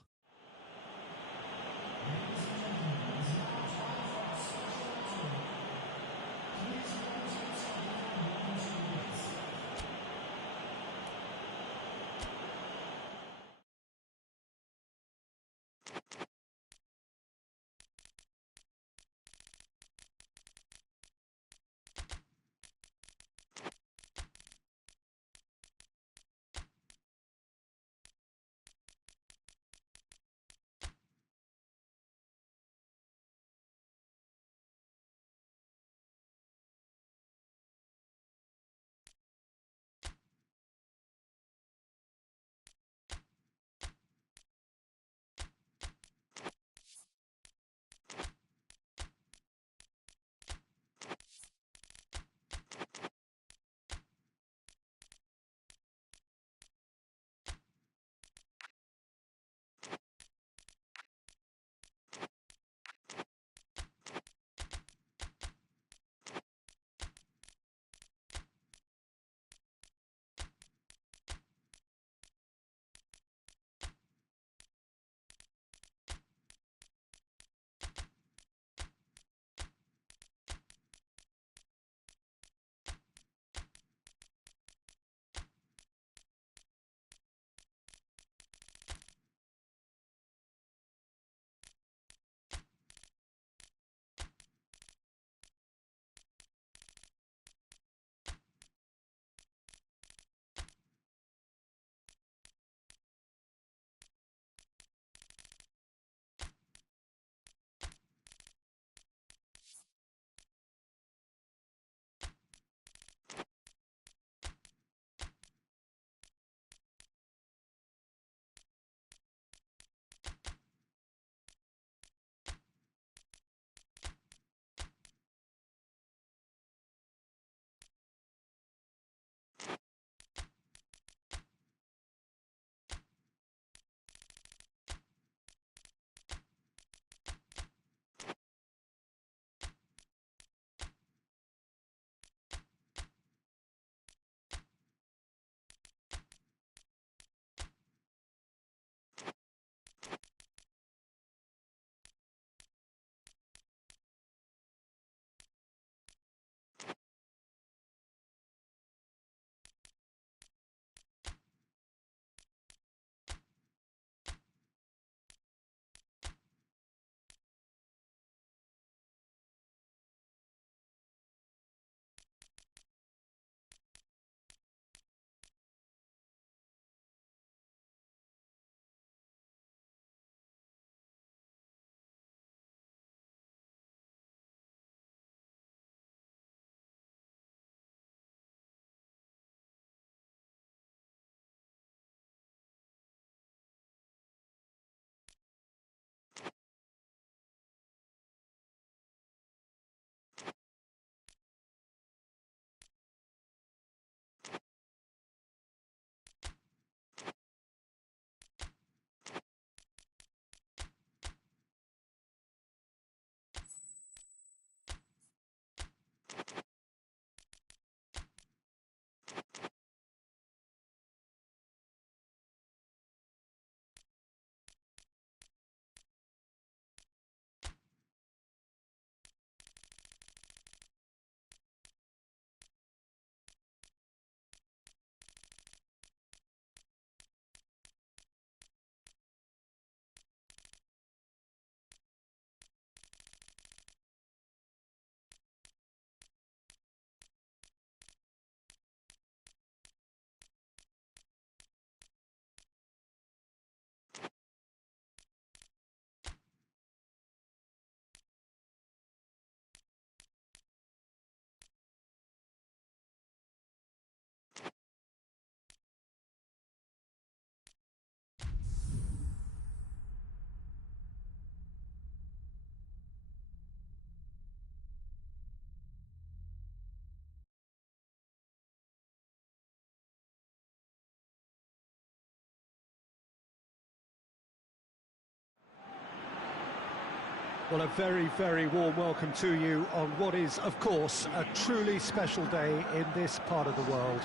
Well, a very, very warm welcome to you on what is, of course, a truly special day in this part of the world.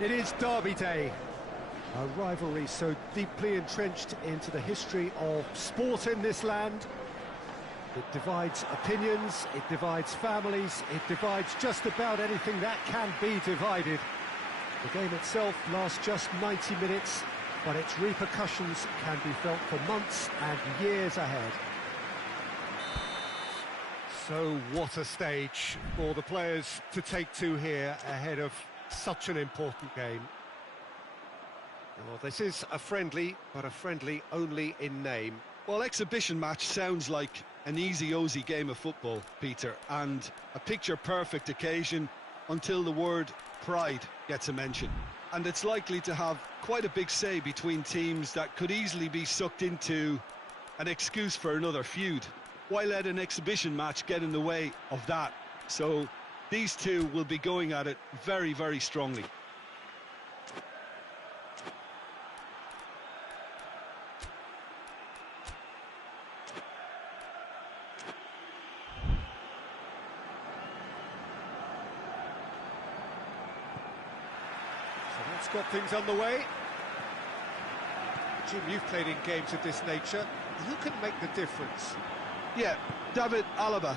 It is Derby Day, a rivalry so deeply entrenched into the history of sport in this land. It divides opinions, it divides families, it divides just about anything that can be divided. The game itself lasts just 90 minutes, but its repercussions can be felt for months and years ahead. So what a stage for the players to take to here ahead of such an important game. Well, this is a friendly, but a friendly only in name. Well, exhibition match sounds like an easy-ozy game of football, Peter, and a picture-perfect occasion until the word pride gets a mention. And it's likely to have quite a big say between teams that could easily be sucked into an excuse for another feud. Why let an exhibition match get in the way of that? So these two will be going at it very, very strongly. So that's got things underway. Jim, you've played in games of this nature. Who can make the difference? Yeah, David Alaba,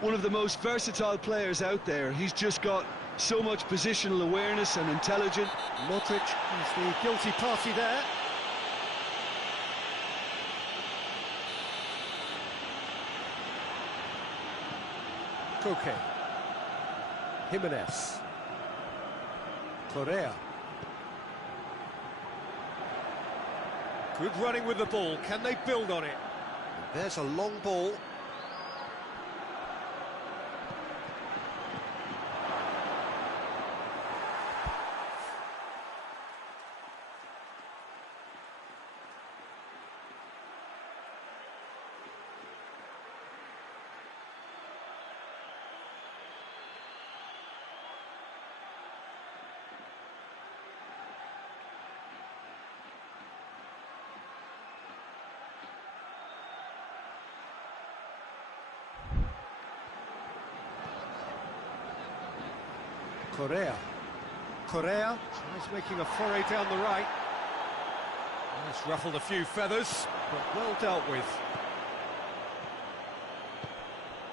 one of the most versatile players out there. He's just got so much positional awareness and intelligence. Modric is the guilty party there. Koke. Jimenez. Correa. Good running with the ball. Can they build on it? There's a long ball. Correa tries making a foray down the right. That's ruffled a few feathers, but well dealt with.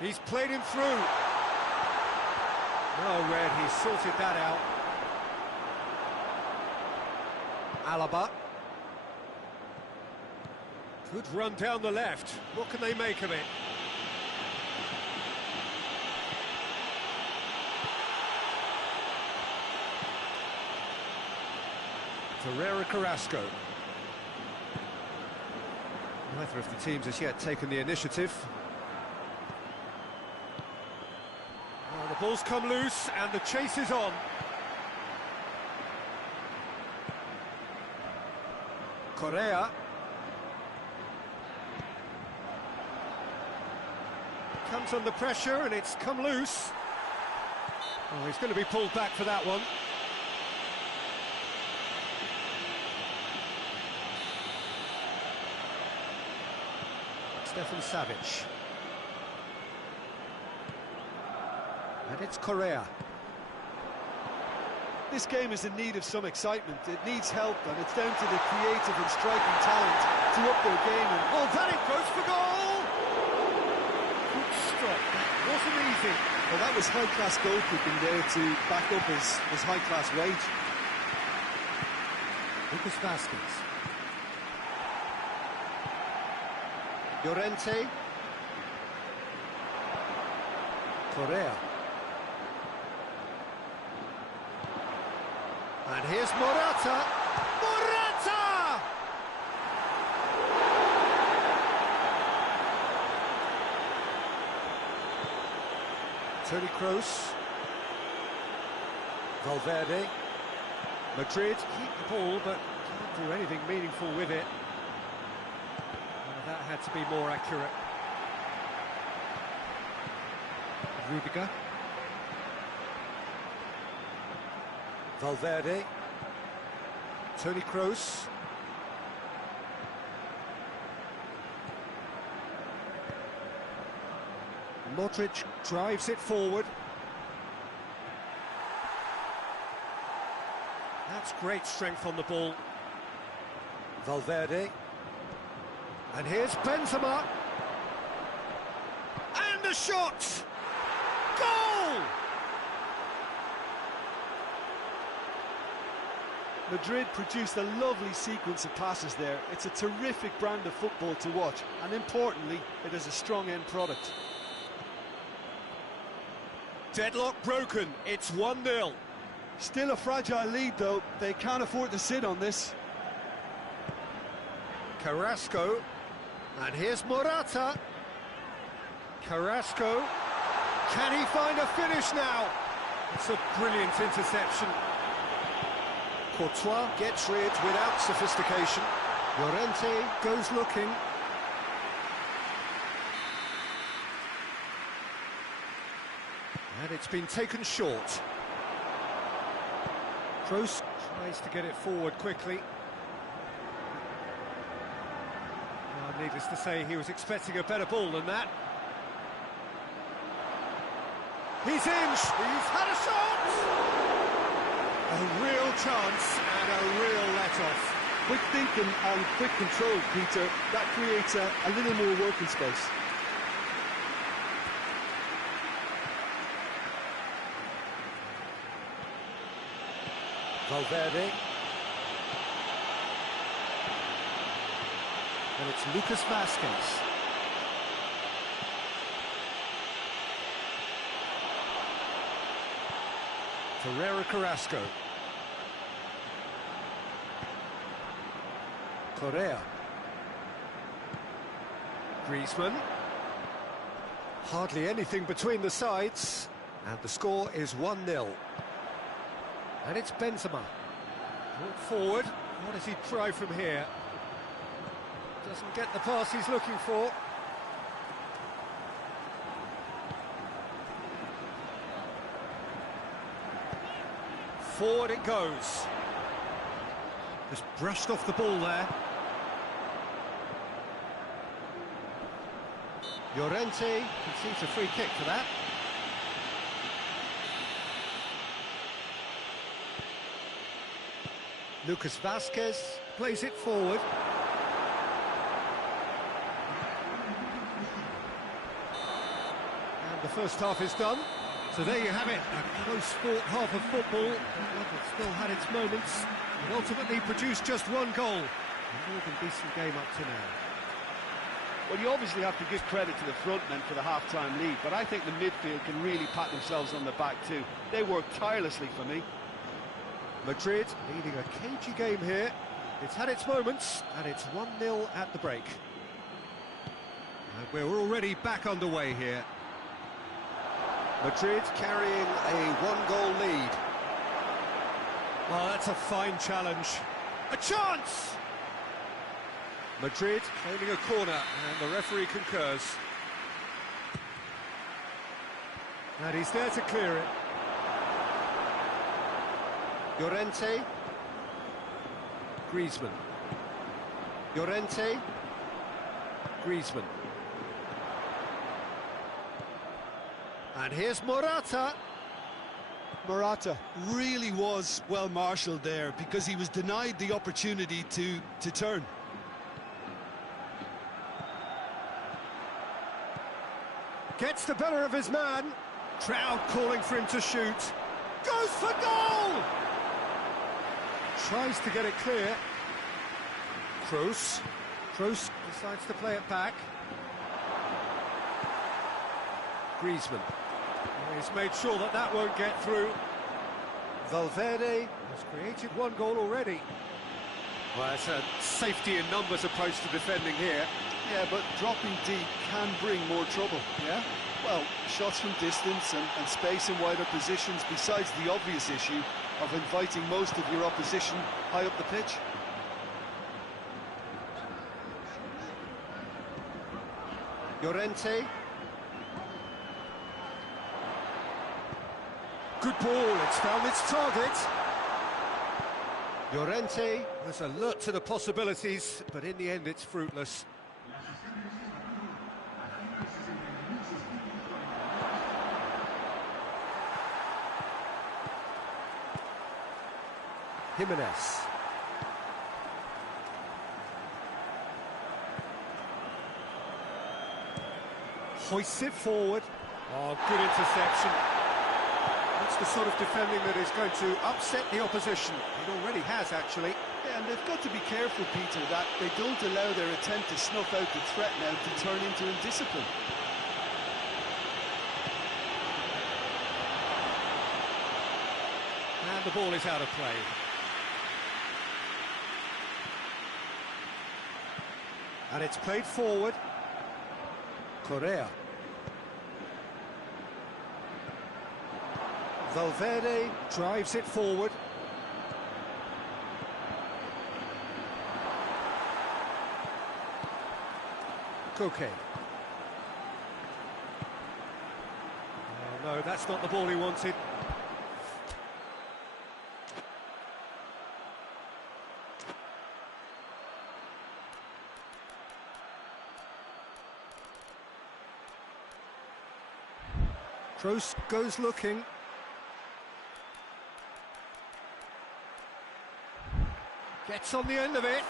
He's played him through. No red, he's sorted that out. Alaba. Good run down the left. What can they make of it? Ferreira Carrasco. Neither of the teams has yet taken the initiative. Well, the ball's come loose and the chase is on. Correa. Comes under pressure and it's come loose. Oh, he's going to be pulled back for that one. Stefan Savic. And it's Correa. This game is in need of some excitement. It needs help, and it's down to the creative and striking talent to up their game. And oh, that it goes for goal! Good stop. That wasn't easy. Well, that was high-class goalkeeping there to back up his high-class wage. Lucas Vazquez. Llorente. Correa. And here's Morata. Morata! Toni Kroos. Valverde. Madrid keep the ball, but can't do anything meaningful with it. That had to be more accurate. Rudiger. Valverde. Toni Kroos. Modric drives it forward. That's great strength on the ball. Valverde. And here's Benzema. And the shot! Goal! Madrid produced a lovely sequence of passes there. It's a terrific brand of football to watch, and importantly, it is a strong end product. Deadlock broken, it's 1-0. Still a fragile lead though, they can't afford to sit on this. Carrasco, and here's Morata. Carrasco, can he find a finish now? It's a brilliant interception. Courtois gets rid without sophistication. Llorente goes looking. And it's been taken short. Kroos tries to get it forward quickly. Well, needless to say, he was expecting a better ball than that. He's in! He's had a shot! A real chance and a real let-off. Quick thinking and quick control, Peter. That creates a little more working space. Valverde. And it's Lucas Vazquez. Ferreira Carrasco. Correa. Griezmann. Hardly anything between the sides, and the score is 1-0. And it's Benzema. Brought forward. What does he try from here? Doesn't get the pass he's looking for. Forward it goes. Just brushed off the ball there. Llorente concedes a free kick for that. Lucas Vazquez plays it forward. And the first half is done. So there you have it, a close-fought half of football, but one that still had its moments, and ultimately produced just one goal. A more than decent game up to now. Well, you obviously have to give credit to the front men for the half-time lead, but I think the midfield can really pat themselves on the back too. They work tirelessly for me. Madrid leading a cagey game here. It's had its moments, and it's 1-0 at the break. And we're already back underway here. Madrid carrying a one-goal lead. Well, that's a fine challenge. A chance! Madrid claiming a corner, and the referee concurs. And he's there to clear it. Llorente. Griezmann. Llorente. Griezmann. And here's Morata. Morata really was well marshalled there because he was denied the opportunity to turn. Gets the better of his man. Crowd calling for him to shoot. Goes for goal! Tries to get it clear. Kroos. Kroos decides to play it back. Griezmann. He's made sure that that won't get through. Valverde has created one goal already. Well, it's a safety in numbers approach to defending here. Yeah, but dropping deep can bring more trouble, yeah? Well, shots from distance and space in wider positions, besides the obvious issue of inviting most of your opposition high up the pitch. Llorente. Good ball, it's found its target. Llorente was alert to the possibilities, but in the end it's fruitless. Jimenez. Hoists it forward. Oh, good interception. That's the sort of defending that is going to upset the opposition. It already has, actually. Yeah, and they've got to be careful, Peter, that they don't allow their attempt to snuff out the threat now to turn into indiscipline. And the ball is out of play. And it's played forward. Correa. Valverde drives it forward. Koke. Oh no, that's not the ball he wanted. Kroos goes looking. Gets on the end of it.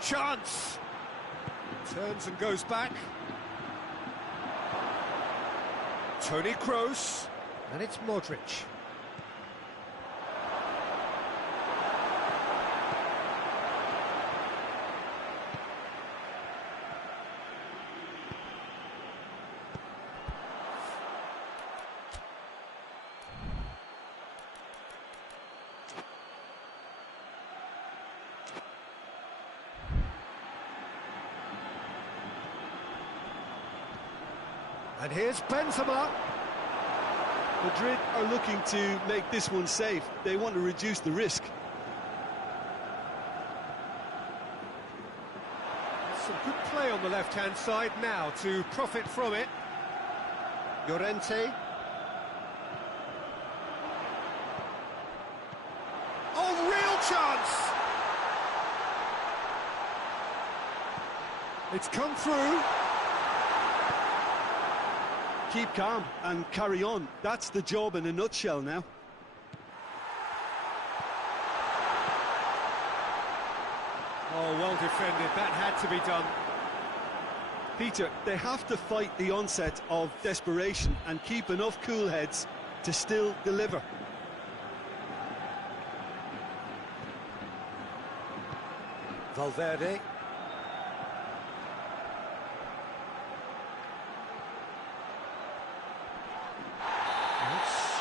Chance! Turns and goes back. Toni Kroos. And it's Modric. And here's Benzema. Madrid are looking to make this one safe. They want to reduce the risk. Some good play on the left-hand side now to profit from it. Llorente. Oh, real chance! It's come through. Keep calm and carry on. That's the job in a nutshell now. Oh, well defended. That had to be done. Peter, they have to fight the onset of desperation and keep enough cool heads to still deliver. Valverde.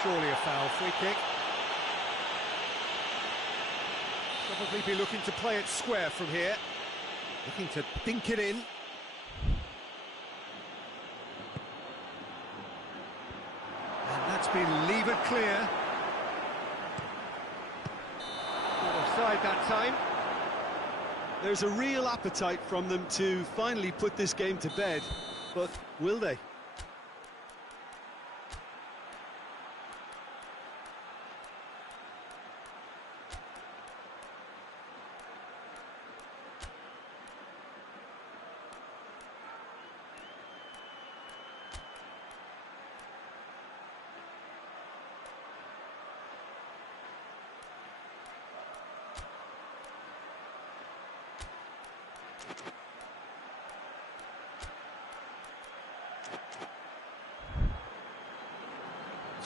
Surely a foul, free kick. Probably be looking to play it square from here. Looking to dink it in. And that's been levered clear. Not offside that time. There's a real appetite from them to finally put this game to bed, but will they?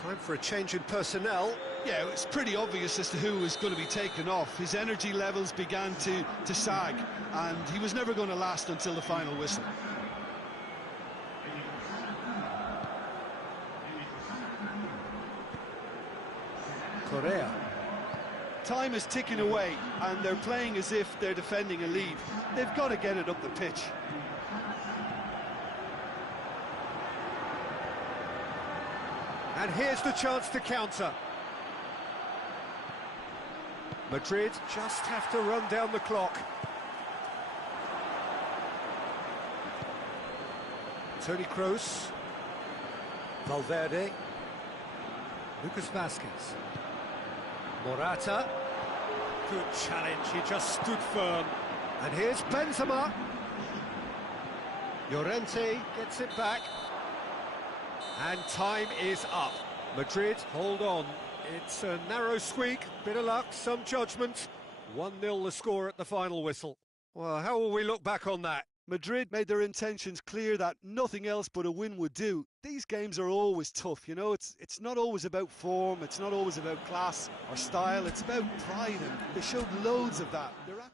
Time for a change in personnel. Yeah, it was pretty obvious as to who was going to be taken off. His energy levels began to sag, and he was never going to last until the final whistle. Correa. Time is ticking away, and they're playing as if they're defending a lead. They've got to get it up the pitch. And here's the chance to counter. Madrid just have to run down the clock. Toni Kroos. Valverde. Lucas Vazquez. Morata. Good challenge, he just stood firm. And here's Benzema. Llorente gets it back. And time is up. Madrid hold on. It's a narrow squeak, bit of luck, some judgment. 1-0 the score at the final whistle. Well, how will we look back on that? Madrid made their intentions clear that nothing else but a win would do. These games are always tough, you know, it's not always about form, it's not always about class or style, it's about pride, and they showed loads of that. They're at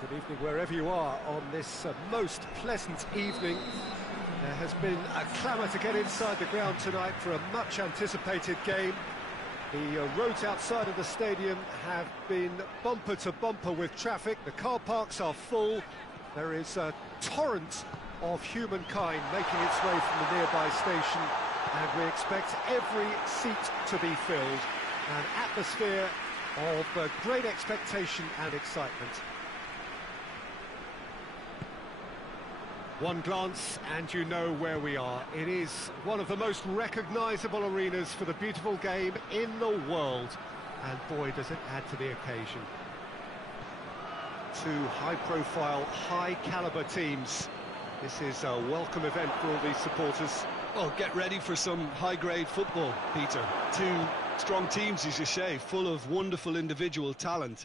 Good evening wherever you are on this most pleasant evening. There has been a clamour to get inside the ground tonight for a much anticipated game. The roads outside of the stadium have been bumper to bumper with traffic. The car parks are full. There is a torrent of humankind making its way from the nearby station, and we expect every seat to be filled. An atmosphere of great expectation and excitement. One glance and you know where we are. It is one of the most recognisable arenas for the beautiful game in the world. And boy, does it add to the occasion. Two high-profile, high-caliber teams. This is a welcome event for all these supporters. Well, get ready for some high-grade football, Peter. Two strong teams, as you say, full of wonderful individual talent.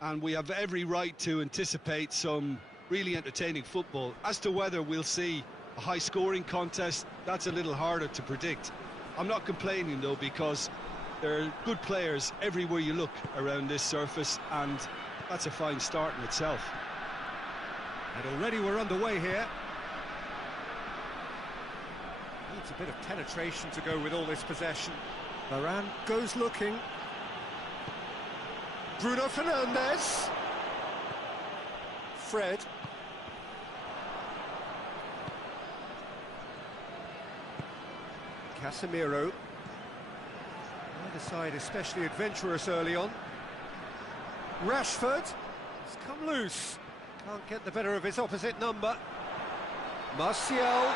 And we have every right to anticipate some really entertaining football. As to whether we'll see a high-scoring contest, that's a little harder to predict. I'm not complaining, though, because there are good players everywhere you look around this surface, and that's a fine start in itself. And already we're underway here. Needs a bit of penetration to go with all this possession. Varane goes looking. Bruno Fernandes. Fred. Casemiro. Either side especially adventurous early on. Rashford. It's come loose. Can't get the better of his opposite number. Martial.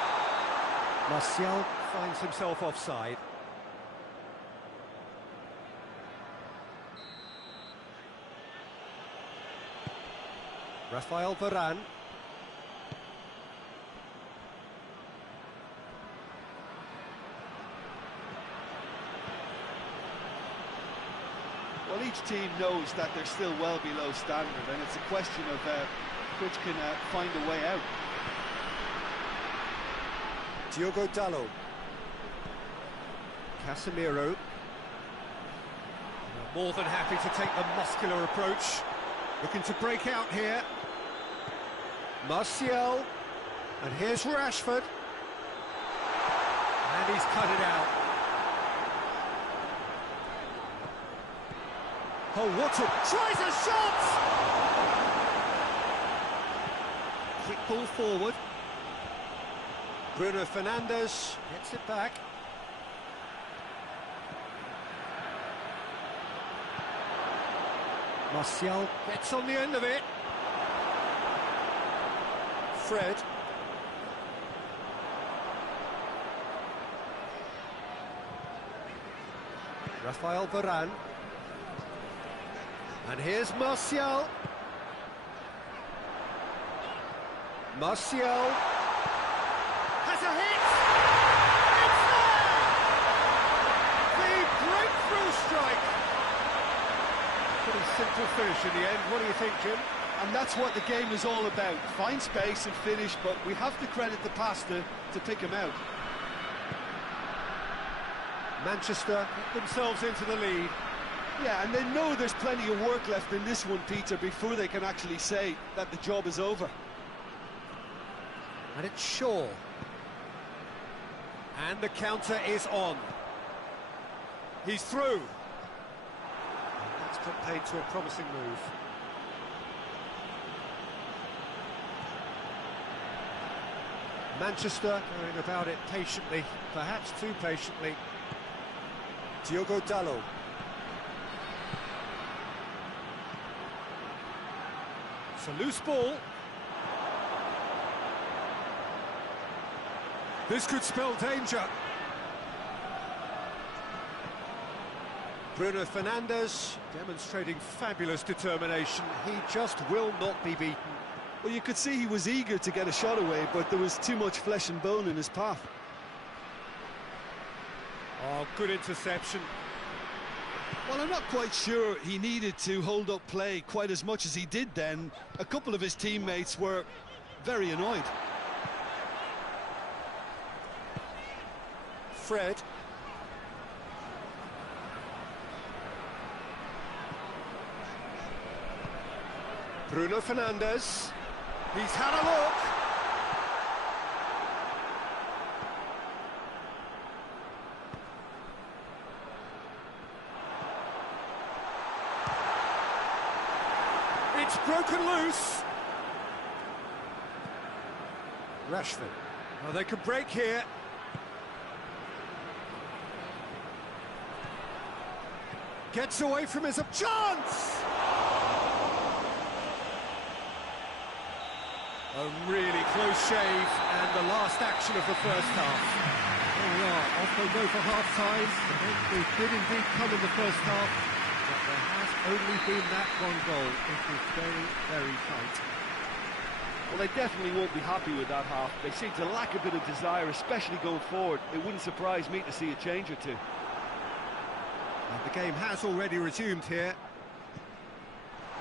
Martial finds himself offside. Rafael Varane. Well, each team knows that they're still well below standard, and it's a question of which can find a way out. Diogo Dalot. Casemiro. More than happy to take the muscular approach. Looking to break out here. Martial. And here's Rashford. And he's cut it out. Oh, what a... Tries a shot! Quick ball forward. Bruno Fernandes gets it back. Martial gets on the end of it. Fred. Rafael Varane. And here's Martial. Martial has a hit! It's there! The breakthrough strike! Pretty simple finish in the end. What do you think, Jim? And that's what the game is all about. Find space and finish, but we have to credit the passer to pick him out. Manchester get themselves into the lead. Yeah, and they know there's plenty of work left in this one, Peter, before they can actually say that the job is over. And it's Shaw. And the counter is on. He's through. That's put paid to a promising move. Manchester going about it patiently, perhaps too patiently. Diogo Dalot. It's a loose ball. This could spell danger. Bruno Fernandes demonstrating fabulous determination. He just will not be beaten. Well, you could see he was eager to get a shot away, but there was too much flesh and bone in his path. Oh, good interception. Well, I'm not quite sure he needed to hold up play quite as much as he did then. A couple of his teammates were very annoyed. Fred. Bruno Fernandes. He's had a look. It's broken loose. Rashford. Well, they could break here. Gets away from his chance! A really close shave, and the last action of the first half. There we are, off they go for half-time. They did indeed come in the first half, but there has only been that one goal. It was very, very tight. Well, they definitely won't be happy with that half. They seem to lack a bit of desire, especially going forward. It wouldn't surprise me to see a change or two. And the game has already resumed here.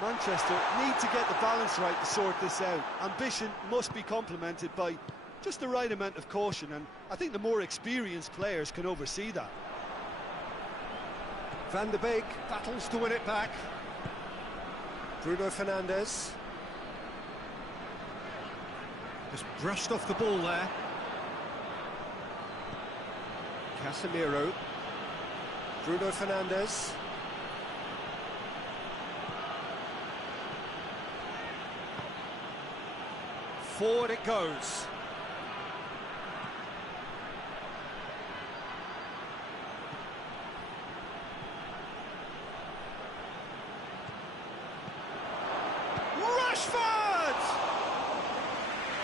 Manchester need to get the balance right to sort this out. Ambition must be complemented by just the right amount of caution, and I think the more experienced players can oversee that. Van der Beek battles to win it back. Bruno Fernandes. Just brushed off the ball there. Casemiro. Bruno Fernandes. forward it goes. Rashford!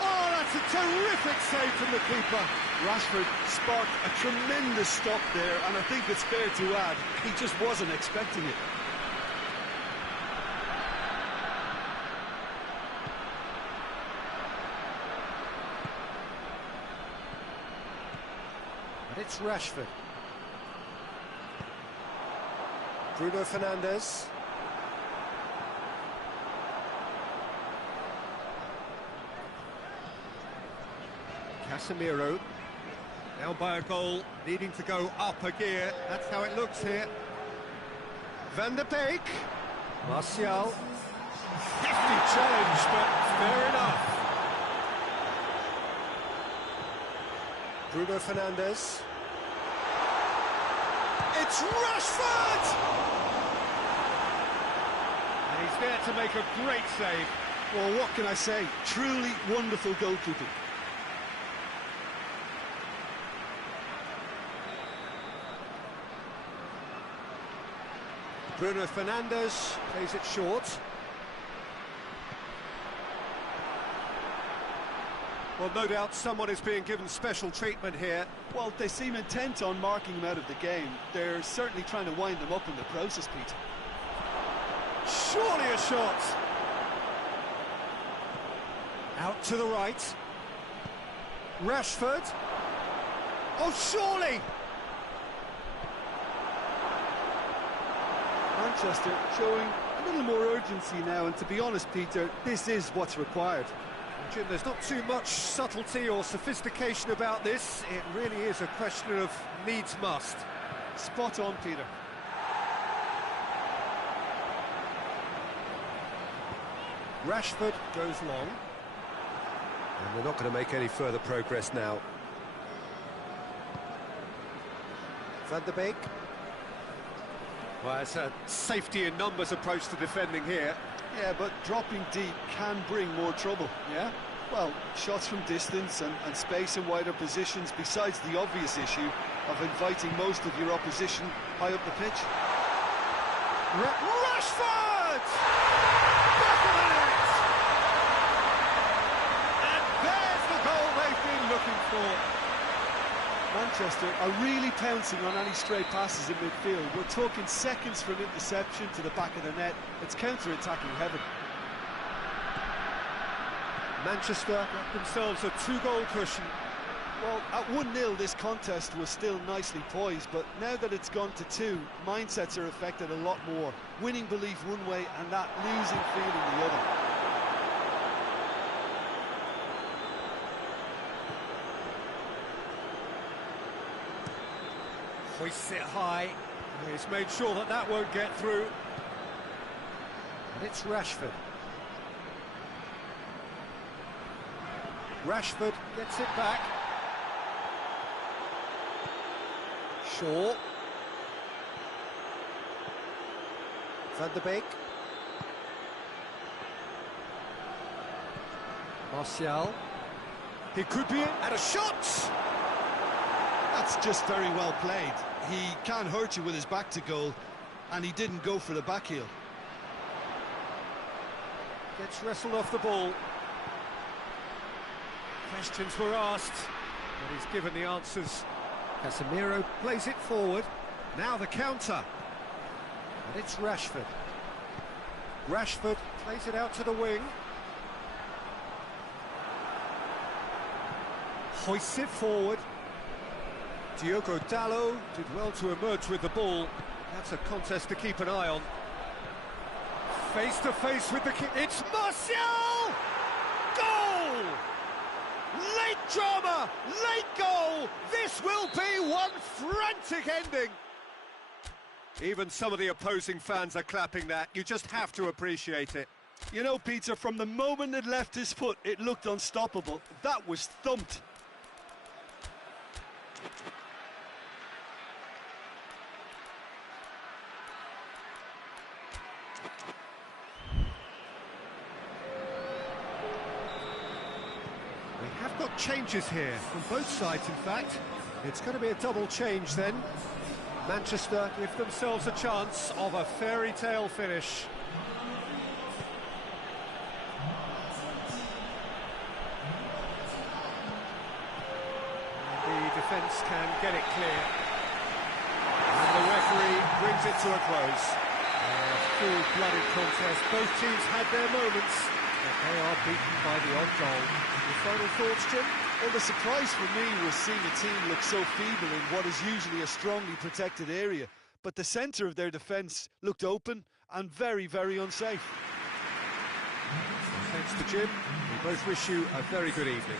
Oh, that's a terrific save from the keeper. Rashford sparked a tremendous stop there, and I think it's fair to add, he just wasn't expecting it. And it's Rashford. Bruno Fernandes. Casemiro. Down by a goal, needing to go up a gear. That's how it looks here. Van der Beek. Martial. Hefty challenge, but fair enough. Bruno Fernandes. It's Rashford! And he's there to make a great save. Well, what can I say? Truly wonderful goalkeeping. Bruno Fernandes plays it short. Well, no doubt someone is being given special treatment here. Well, they seem intent on marking him out of the game. They're certainly trying to wind him up in the process, Peter. Surely a shot. Out to the right. Rashford. Oh, surely! Manchester showing a little more urgency now, and to be honest, Peter, this is what's required. Jim, there's not too much subtlety or sophistication about this. It really is a question of needs must. Spot on, Peter. Rashford goes long. And they're not going to make any further progress now. Van der Beek. Well, it's a safety in numbers approach to defending here. Yeah, but dropping deep can bring more trouble, yeah? Well, shots from distance and space in wider positions, besides the obvious issue of inviting most of your opposition high up the pitch. Rashford! Back of the net! And there's the goal they've been looking for. Manchester are really pouncing on any stray passes in midfield. We're talking seconds from interception to the back of the net. It's counter-attacking heaven. Manchester got themselves a two-goal cushion. Well, at 1-0 this contest was still nicely poised, but now that it's gone to 2, mindsets are affected a lot more. Winning belief one way and that losing feeling the other. Hoists it high. He's made sure that that won't get through. And it's Rashford. Rashford gets it back. Shaw. Van der Beek. Martial. He could be in. And a shot! That's just very well played. He can't hurt you with his back to goal, and he didn't go for the back heel. Gets wrestled off the ball. Questions were asked, but he's given the answers. Casemiro plays it forward. Now the counter. And it's Rashford. Rashford plays it out to the wing. Hoists it forward. Diogo Dalot did well to emerge with the ball. That's a contest to keep an eye on. Face to face with the kick. It's Martial! Goal! Late drama, late goal. This will be one frantic ending. Even some of the opposing fans are clapping that. You just have to appreciate it. You know, Peter, from the moment it left his foot, it looked unstoppable. That was thumped. We've got changes here from both sides, in fact. It's going to be a double change then. Manchester give themselves a chance of a fairy tale finish. The defence can get it clear. And the referee brings it to a close. A full-blooded contest. Both teams had their moments, but they are beaten by the odd goal. Your final thoughts, Jim? Well, the surprise for me was seeing a team look so feeble in what is usually a strongly protected area. But the centre of their defence looked open and very, very unsafe. Thanks to Jim. We both wish you a very good evening.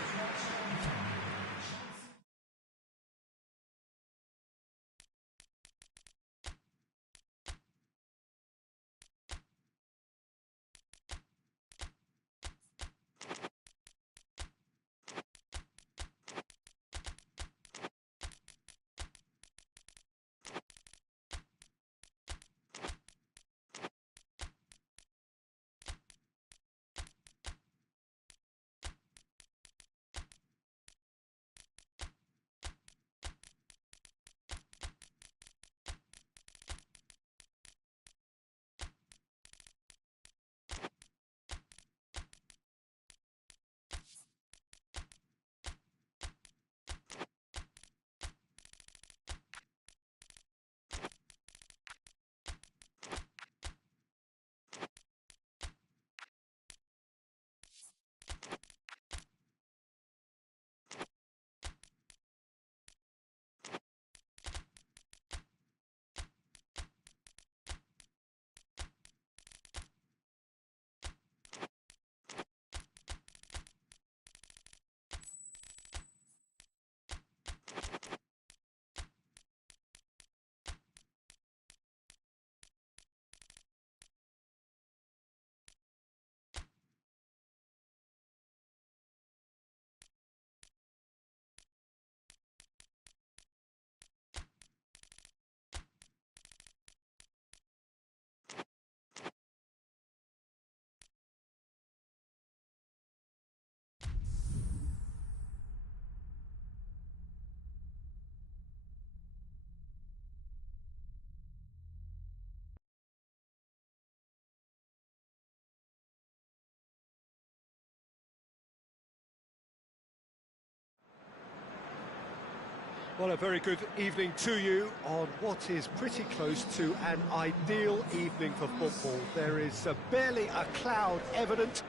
Well, a very good evening to you on what is pretty close to an ideal evening for football. There is barely a cloud evident.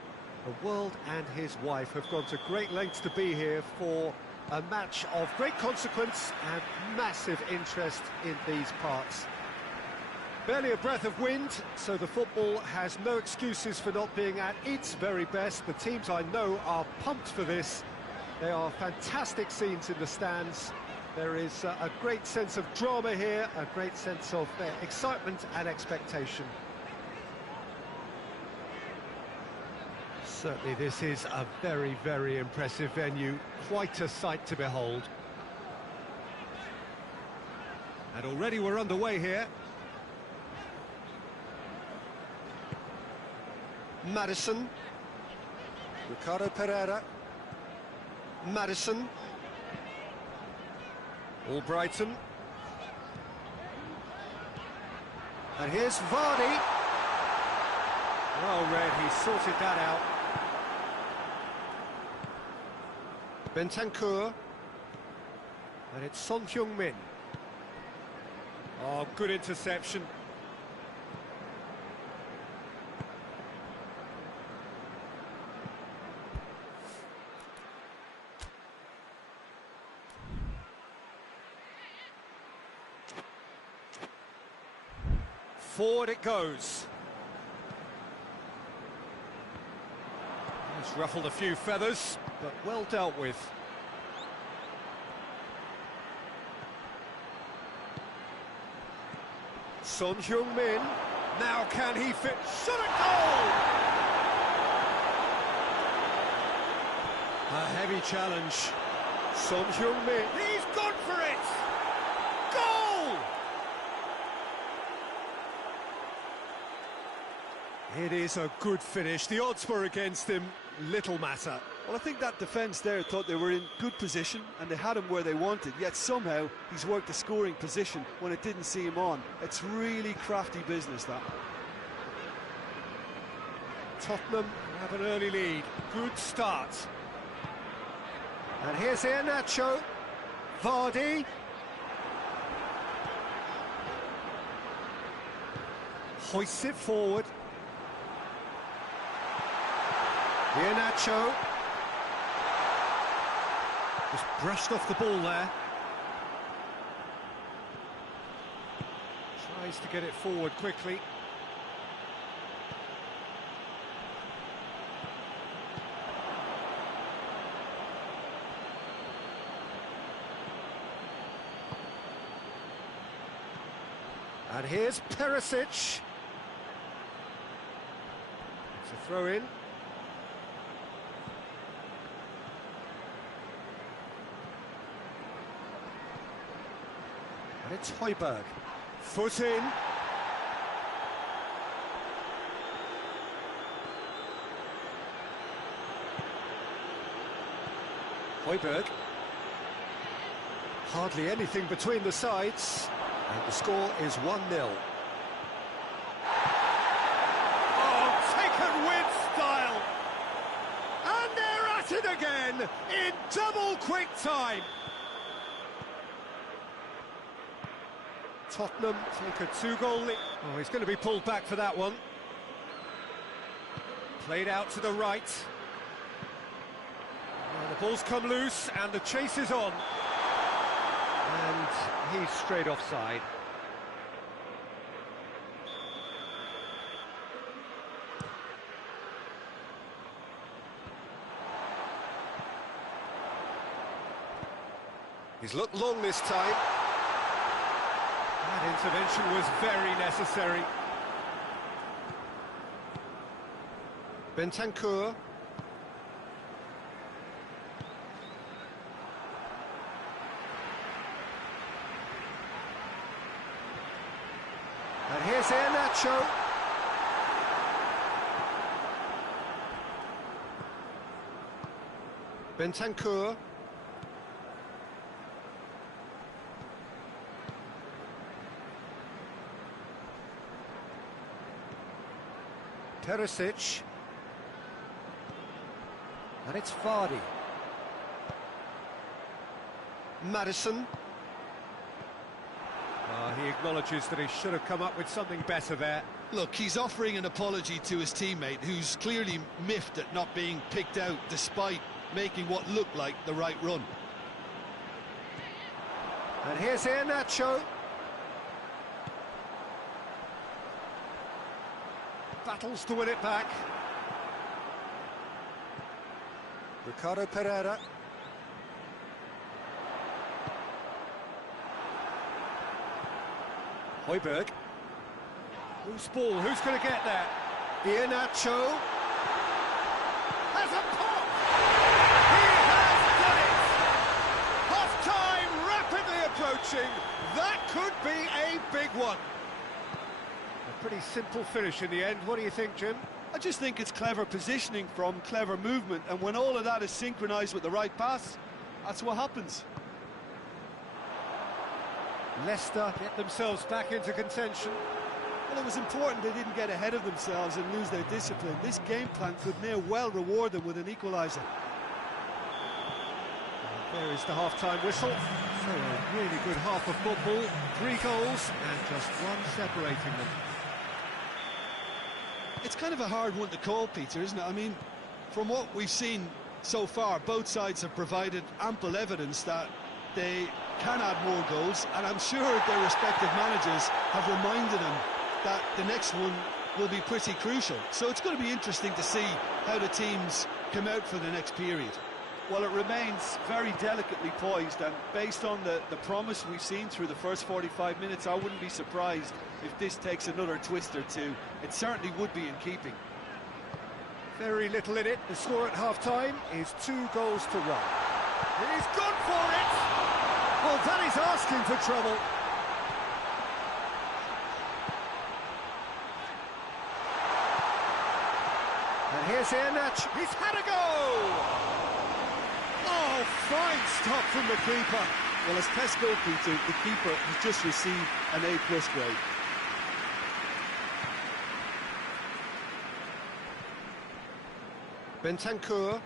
The world and his wife have gone to great lengths to be here for a match of great consequence and massive interest in these parts. Barely a breath of wind, so the football has no excuses for not being at its very best. The teams I know are pumped for this. There are fantastic scenes in the stands. There is a great sense of drama here, a great sense of excitement and expectation. Certainly this is a very, very impressive venue, quite a sight to behold. And already we're underway here. Madison. Ricardo Pereira. Madison. Albrighton. And here's Vardy. Well read, he sorted that out. Bentancur. And it's Son Heung-min. Oh, good interception. Forward it goes. It's ruffled a few feathers, but well dealt with. Son Heung-min. Now can he fit? Shot at goal! A heavy challenge. Son Heung-min. He's gone for it! Goal! It is a good finish. The odds were against him. Little matter. Well, I think that defence there thought they were in good position and they had him where they wanted, yet somehow he's worked a scoring position when it didn't see him on. It's really crafty business, that. Tottenham have an early lead. Good start. And here's Iheanacho. Vardy. Hoists it forward. Iheanacho. Just brushed off the ball there. Tries to get it forward quickly. And here's Perisic. It's a throw in. And it's Højbjerg. Foot in. Højbjerg. Hardly anything between the sides. And the score is 1-0. Oh, taken with style! And they're at it again in double quick time. Tottenham take a 2-goal lead. Oh, he's going to be pulled back for that one. Played out to the right. And the ball's come loose and the chase is on. And he's straight offside. He's looked long this time. That intervention was very necessary. Bentancur. And here's Iheanacho. Bentancur. Perisic. And it's Vardy. Maddison. He acknowledges that he should have come up with something better there. Look, he's offering an apology to his teammate, who's clearly miffed at not being picked out despite making what looked like the right run. And here's Iheanacho. Battles to win it back. Ricardo Pereira. Højbjerg. Loose ball, who's going to get there? Iheanacho. Has a pop! He has done it! Half-time rapidly approaching. That could be a big one. A pretty simple finish in the end. What do you think, Jim? I just think it's clever positioning from clever movement, and when all of that is synchronised with the right pass, that's what happens. Leicester get themselves back into contention. Well, it was important they didn't get ahead of themselves and lose their discipline. This game plan could near well reward them with an equaliser. There is the half-time whistle. So a really good half of football. 3 goals and just one separating them. It's kind of a hard one to call, Peter, isn't it? I mean, from what we've seen so far, both sides have provided ample evidence that they can add more goals, and I'm sure their respective managers have reminded them that the next one will be pretty crucial. So it's going to be interesting to see how the teams come out for the next period. Well, it remains very delicately poised, and based on the promise we've seen through the first 45 minutes, I wouldn't be surprised if this takes another twist or two. It certainly would be in keeping. Very little in it. The score at half-time is 2 goals to 1. He's gone for it! Well, that is asking for trouble. And here's Iheanacho. He's had a go! Oh, fine stop from the keeper. Well, as tests go, Peter, the keeper has just received an A+ grade. Bentancur.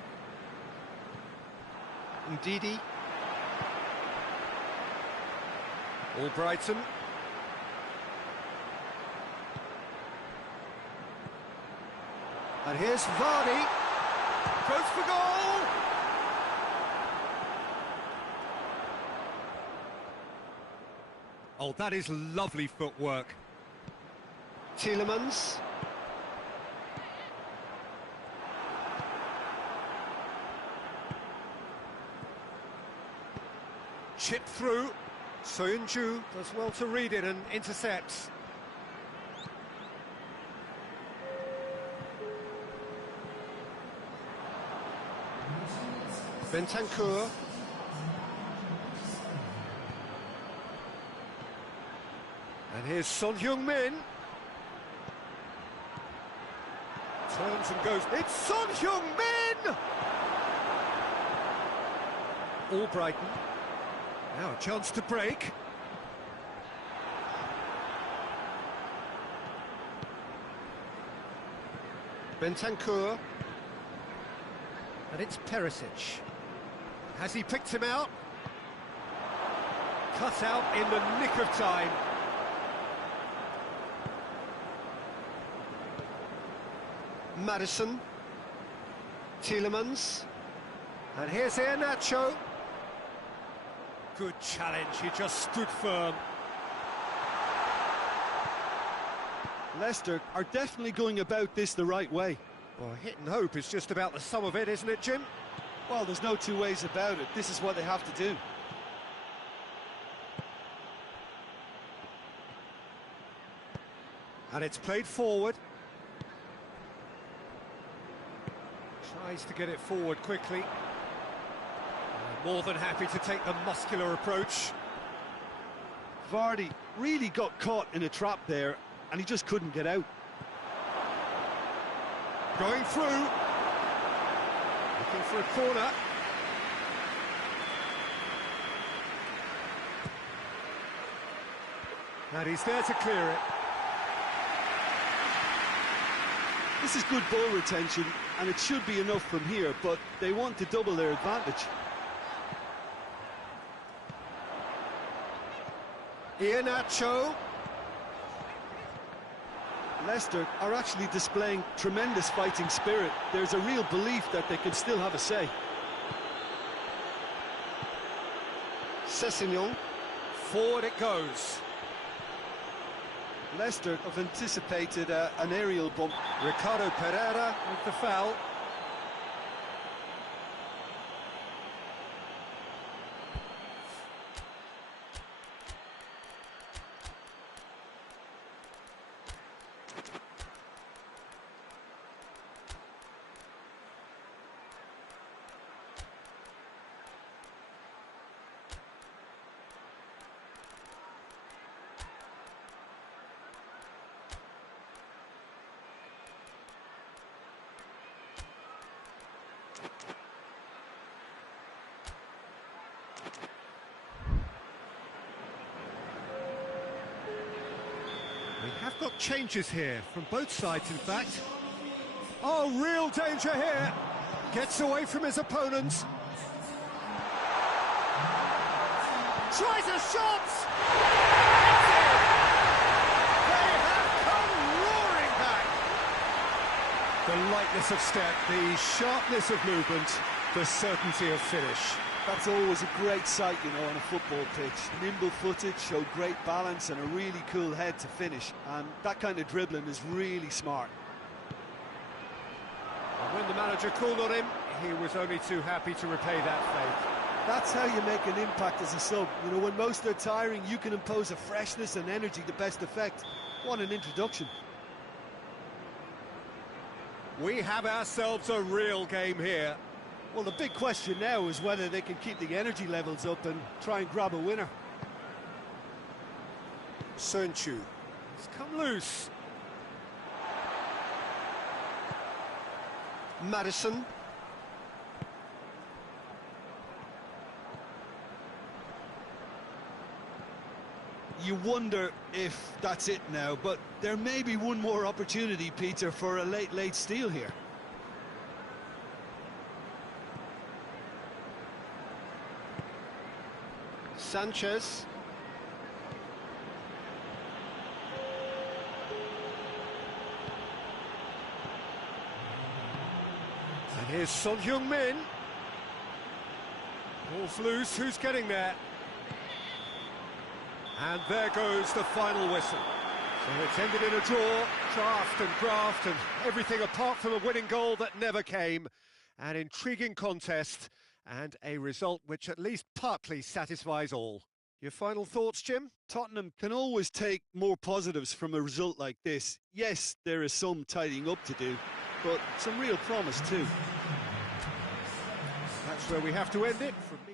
Ndidi. Albrighton. And here's Vardy. Goes for goal! Oh, that is lovely footwork. Tielemans. Chip through. Soyuncu does well to read it and intercepts. Bentancur. And here's Son Heung-min. Turns and goes. It's Son Heung-min! Albrighton. Now a chance to break. Bentancur. And it's Perisic. Has he picked him out? Cut out in the nick of time. Maddison. Tielemans. And here's Iheanacho. Good challenge, he just stood firm. Leicester are definitely going about this the right way. Well, hit and hope is just about the sum of it, isn't it, Jim? Well, there's no two ways about it. This is what they have to do. And it's played forward. Tries to get it forward quickly. More than happy to take the muscular approach. Vardy really got caught in a trap there, and he just couldn't get out. Going through. Looking for a corner. And he's there to clear it. This is good ball retention, and it should be enough from here, but they want to double their advantage. Iheanacho. Leicester are actually displaying tremendous fighting spirit. There's a real belief that they can still have a say. Sessegnon. Forward it goes. Leicester have anticipated an aerial bump. Ricardo Pereira with the foul. We have got changes here, from both sides in fact. Oh, real danger here. Gets away from his opponents. Tries a shot! They have come roaring back. The lightness of step, the sharpness of movement, the certainty of finish. That's always a great sight, you know, on a football pitch. Nimble-footed, showed great balance and a really cool head to finish. And that kind of dribbling is really smart. And when the manager called on him, he was only too happy to repay that faith. That's how you make an impact as a sub. You know, when most are tiring, you can impose a freshness and energy to best effect. What an introduction. We have ourselves a real game here. Well, the big question now is whether they can keep the energy levels up and try and grab a winner. Soyuncu. It's come loose. Madison. You wonder if that's it now, but there may be one more opportunity, Peter, for a late steal here. Sanchez. And here's Son Heung-min. Ball's loose, who's getting there? And there goes the final whistle. So it's ended in a draw, draft and graft and everything apart from a winning goal that never came. An intriguing contest and a result which at least partly satisfies all. Your final thoughts, Jim? Tottenham can always take more positives from a result like this. Yes, there is some tidying up to do, but some real promise too. That's where we have to end it. From me.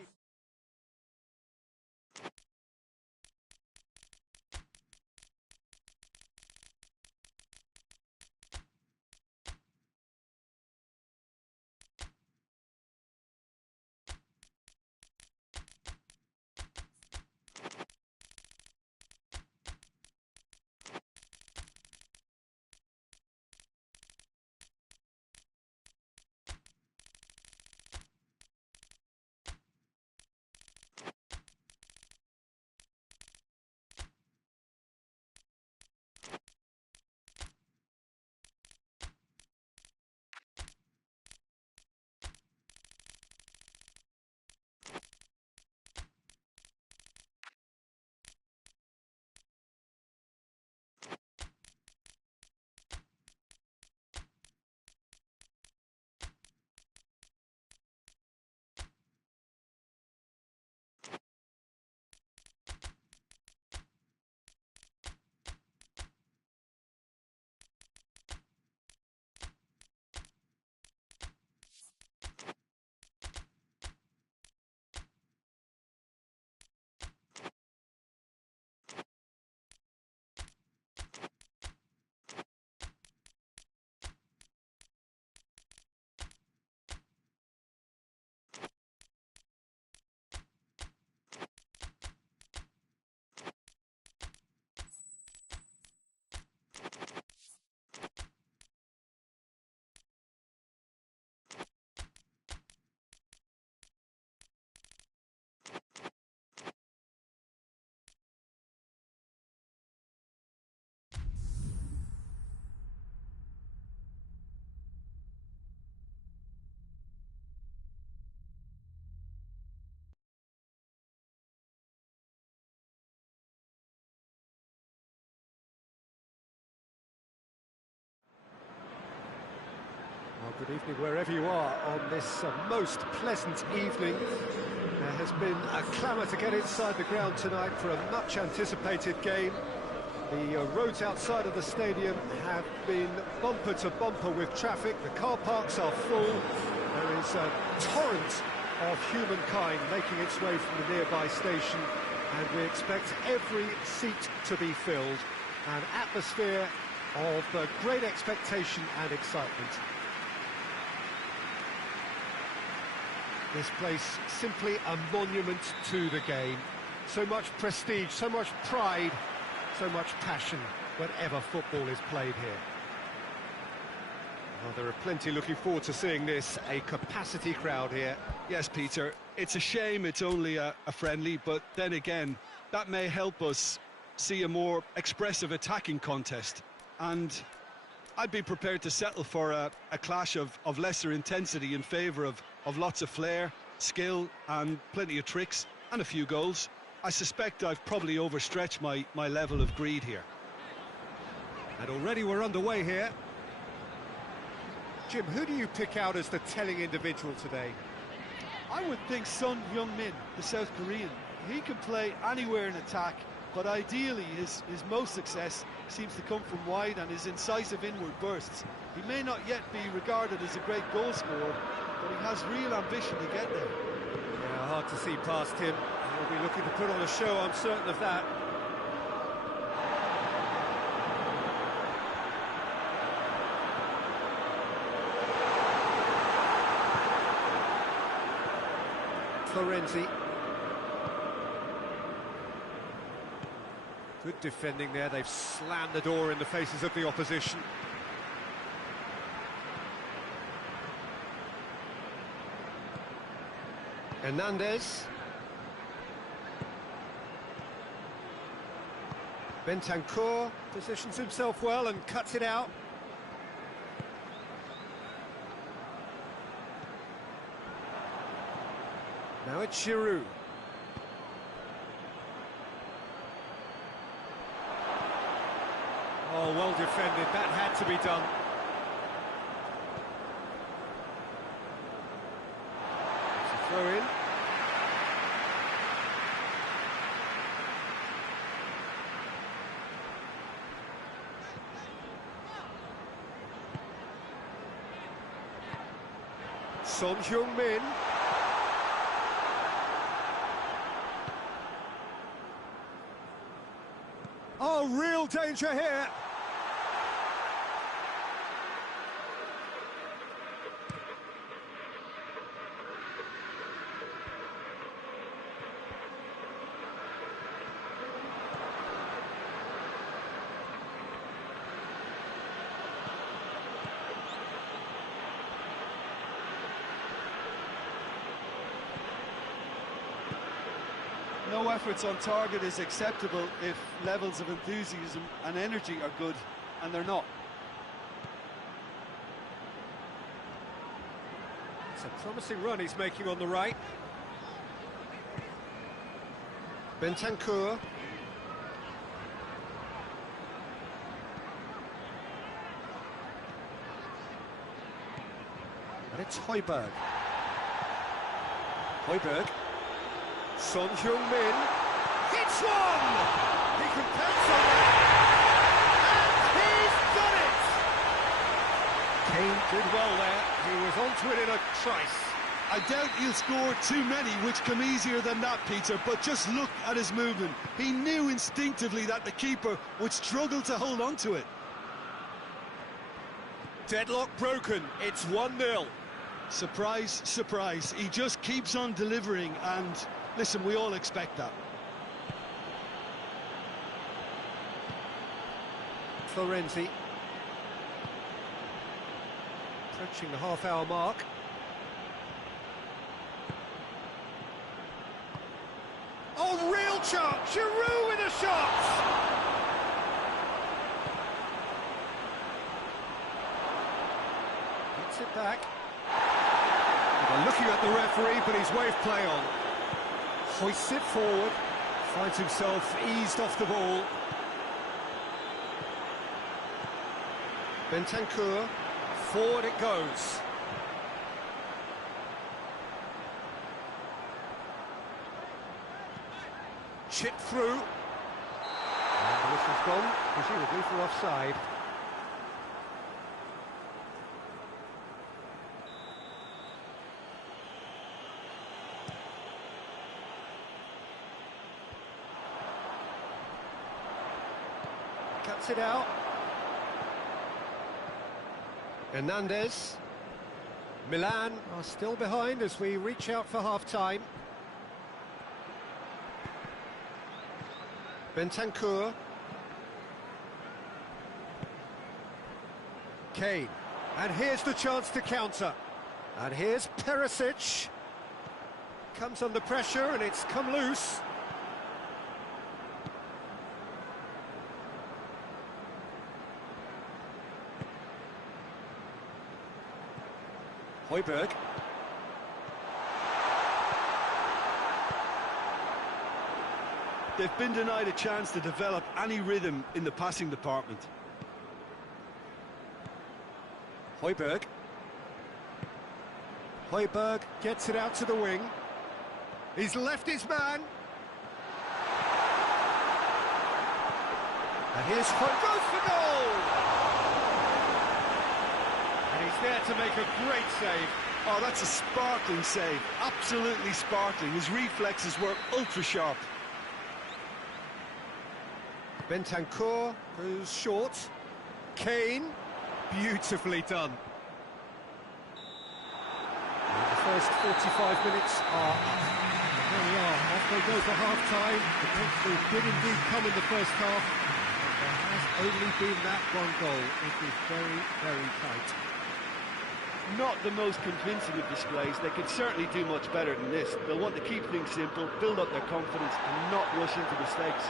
Well, good evening wherever you are on this most pleasant evening. There has been a clamour to get inside the ground tonight for a much-anticipated game. The roads outside of the stadium have been bumper to bumper with traffic. The car parks are full. There is a torrent of humankind making its way from the nearby station, and we expect every seat to be filled. An atmosphere of great expectation and excitement. This place simply a monument to the game. So much prestige, so much pride, so much passion whenever football is played here. Well, there are plenty looking forward to seeing this, a capacity crowd here. Yes, Peter, it's a shame it's only a friendly, but then again, that may help us see a more expressive attacking contest. And I'd be prepared to settle for a clash of lesser intensity in favour of lots of flair, skill and plenty of tricks and a few goals. I suspect I've probably overstretched my level of greed here. And already we're underway here. Jim, who do you pick out as the telling individual today? I would think Son Heung-min, the South Korean. He can play anywhere in attack, but ideally his most success seems to come from wide and his incisive inward bursts. He may not yet be regarded as a great goal scorer, but he has real ambition to get there. Yeah, hard to see past him. He'll be looking to put on a show, I'm certain of that. Florenzi. Good defending there, they've slammed the door in the faces of the opposition. Hernandez. Bentancur positions himself well and cuts it out. Now it's Giroud. Oh, well defended, that had to be done. It's a throw in. Son Heung-min. Oh, real danger here. No efforts on target is acceptable if levels of enthusiasm and energy are good, and they're not. It's a promising run he's making on the right. Bentancur. And it's Højbjerg. Højbjerg. Son Heung-min hits one! He can pounce on that! And he's done it! Kane did well there. He was onto it in a trice. I doubt he'll score too many which come easier than that, Peter, but just look at his movement. He knew instinctively that the keeper would struggle to hold on to it. Deadlock broken, it's 1-0. Surprise, surprise. He just keeps on delivering, and listen, we all expect that. Florenzi. Approaching the half-hour mark. Oh, real chance! Giroud with a shot! Gets it back. They're looking at the referee, but he's waved play on. Hoists it forward, finds himself eased off the ball. Bentancur, forward it goes. Chip through. And the whistle's gone, presumably for offside. Cuts it out. Hernandez. Milan are still behind as we reach out for half-time. Bentancur. Kane. And here's the chance to counter. And here's Perisic. Comes under pressure and it's come loose. Højbjerg. They've been denied a chance to develop any rhythm in the passing department. Højbjerg. Højbjerg gets it out to the wing. He's left his man. And here's Højbjerg. Goes for goal! And he's there to make a great save. Oh, that's a sparkling save. Absolutely sparkling. His reflexes were ultra-sharp. Bentancur goes short. Kane, beautifully done. And the throw first 45 minutes are up. There we are, off they go for half-time. The breakthrough did indeed come in the first half. There has only been that one goal. It is very, very tight. Not the most convincing of displays. They could certainly do much better than this. They'll want to keep things simple, build up their confidence and not rush into mistakes.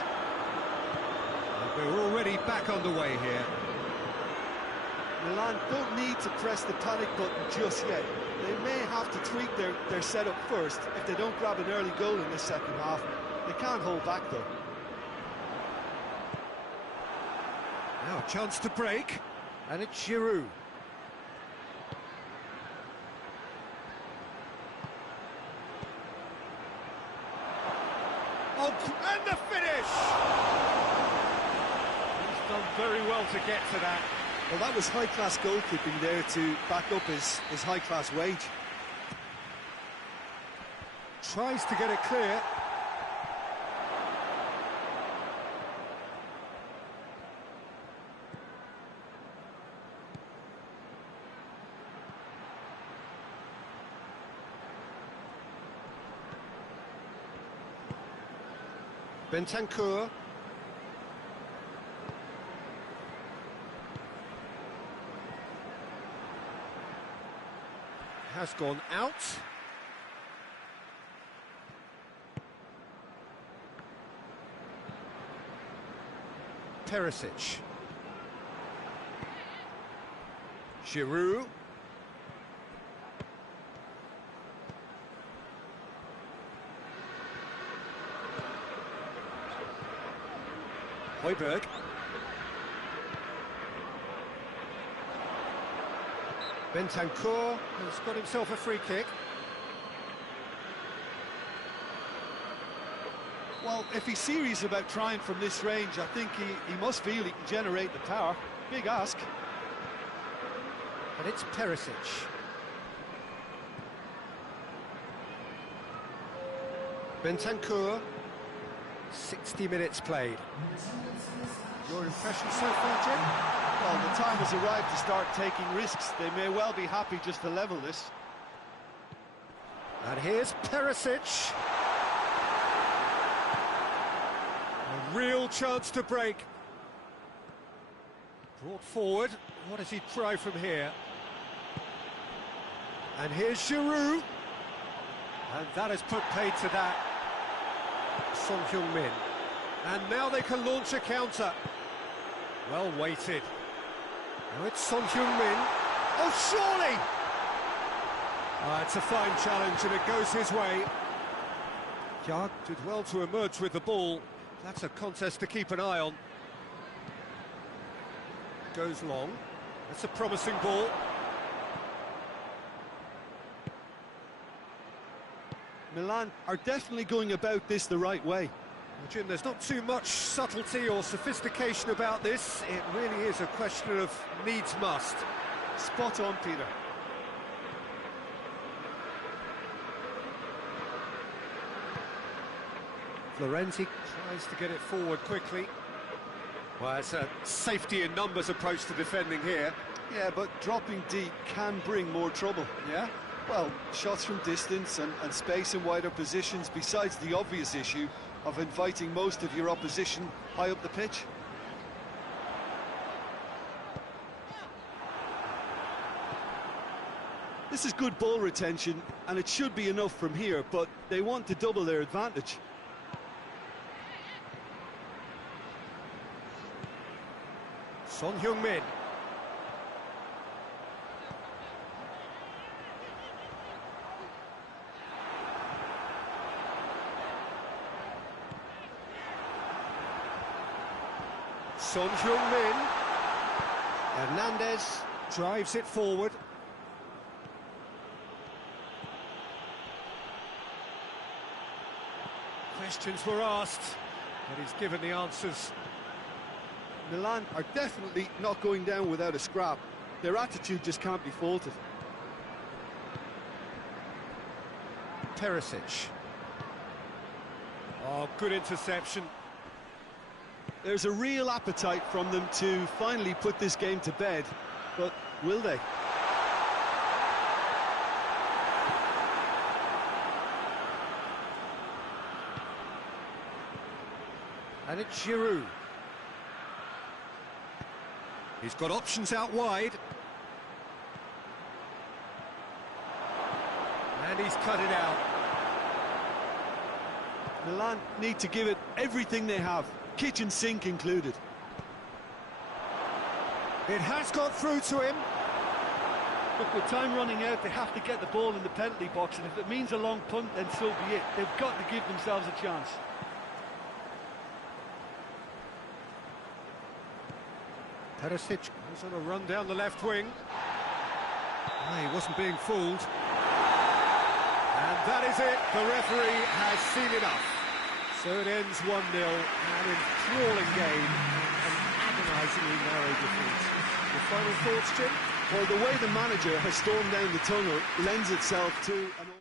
And we're already back underway here. Milan don't need to press the panic button just yet. They may have to tweak their setup first if they don't grab an early goal in the second half. They can't hold back though. Now a chance to break, and it's Giroud. Oh, and the finish! He's done very well to get to that. Well, that was high-class goalkeeping there to back up his high-class wage. Tries to get it clear. Bentancur. Has gone out. Perisic. Giroud. Højbjerg. Bentancur has got himself a free kick. Well, if he's serious about trying from this range, I think he must feel he can generate the power. Big ask. But it's Perisic. Bentancur. 60 minutes played. Your impression so far, Jim? Well, the time has arrived to start taking risks. They may well be happy just to level this. And here's Perisic. A real chance to break. Brought forward. What does he try from here? And here's Giroud. And that has put paid to that. Son Heung-min. And now they can launch a counter. Well weighted. Now it's Son Heung-min. Oh, surely! It's a fine challenge and it goes his way. Kjær did well to emerge with the ball. That's a contest to keep an eye on. Goes long. That's a promising ball. Milan are definitely going about this the right way. Well, Jim, there's not too much subtlety or sophistication about this. It really is a question of needs must. Spot on, Peter. Florenzi tries to get it forward quickly. Well, it's a safety in numbers approach to defending here. Yeah, but dropping deep can bring more trouble. Yeah? Well, shots from distance and space in wider positions, besides the obvious issue of inviting most of your opposition high up the pitch. This is good ball retention, and it should be enough from here, but they want to double their advantage. Son Heung-min. Son Heung-min. Hernandez drives it forward. Questions were asked, but he's given the answers. Milan are definitely not going down without a scrap. Their attitude just can't be faulted. Perisic. Oh, good interception. There's a real appetite from them to finally put this game to bed, but will they? And it's Giroud. He's got options out wide. And he's cut it out. Milan need to give it everything they have, kitchen sink included. It has got through to him. Look, with time running out, they have to get the ball in the penalty box, and if it means a long punt, then so be it. They've got to give themselves a chance. Perisic goes on a run down the left wing. He wasn't being fooled. And that is it. The referee has seen enough. So it ends 1-0, an enthralling game, an agonisingly narrow defeat. Your final thoughts, Jim? Well, the way the manager has stormed down the tunnel lends itself to an...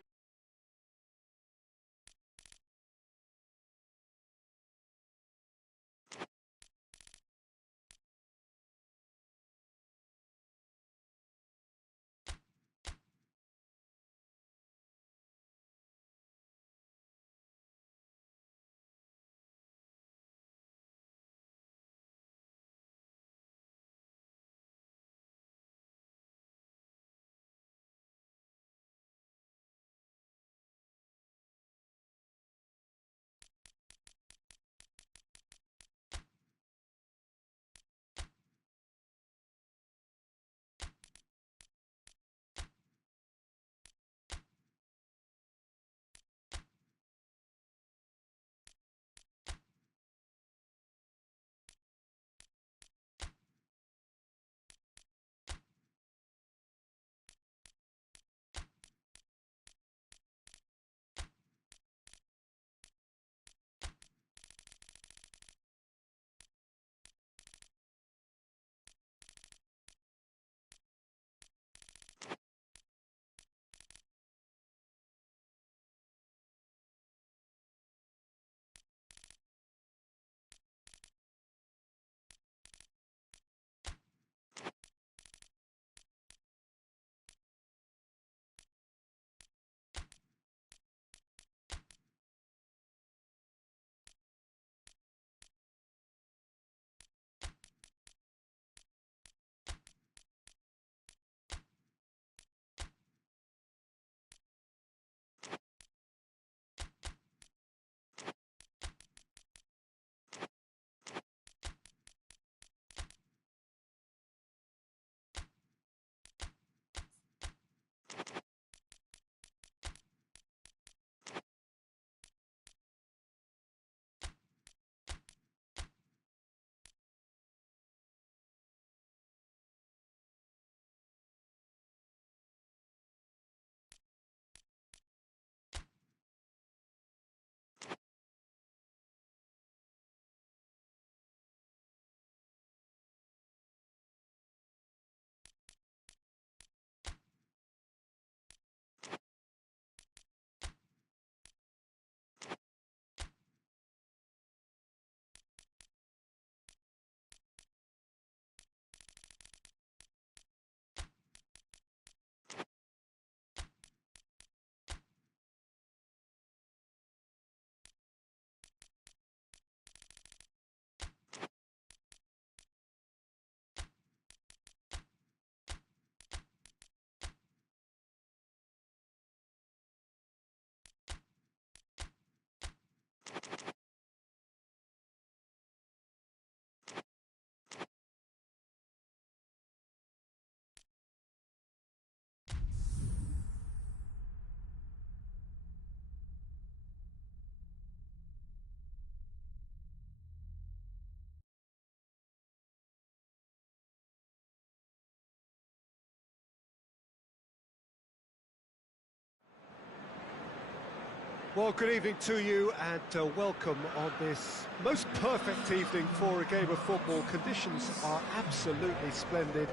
Well, good evening to you and welcome on this most perfect evening for a game of football. Conditions are absolutely splendid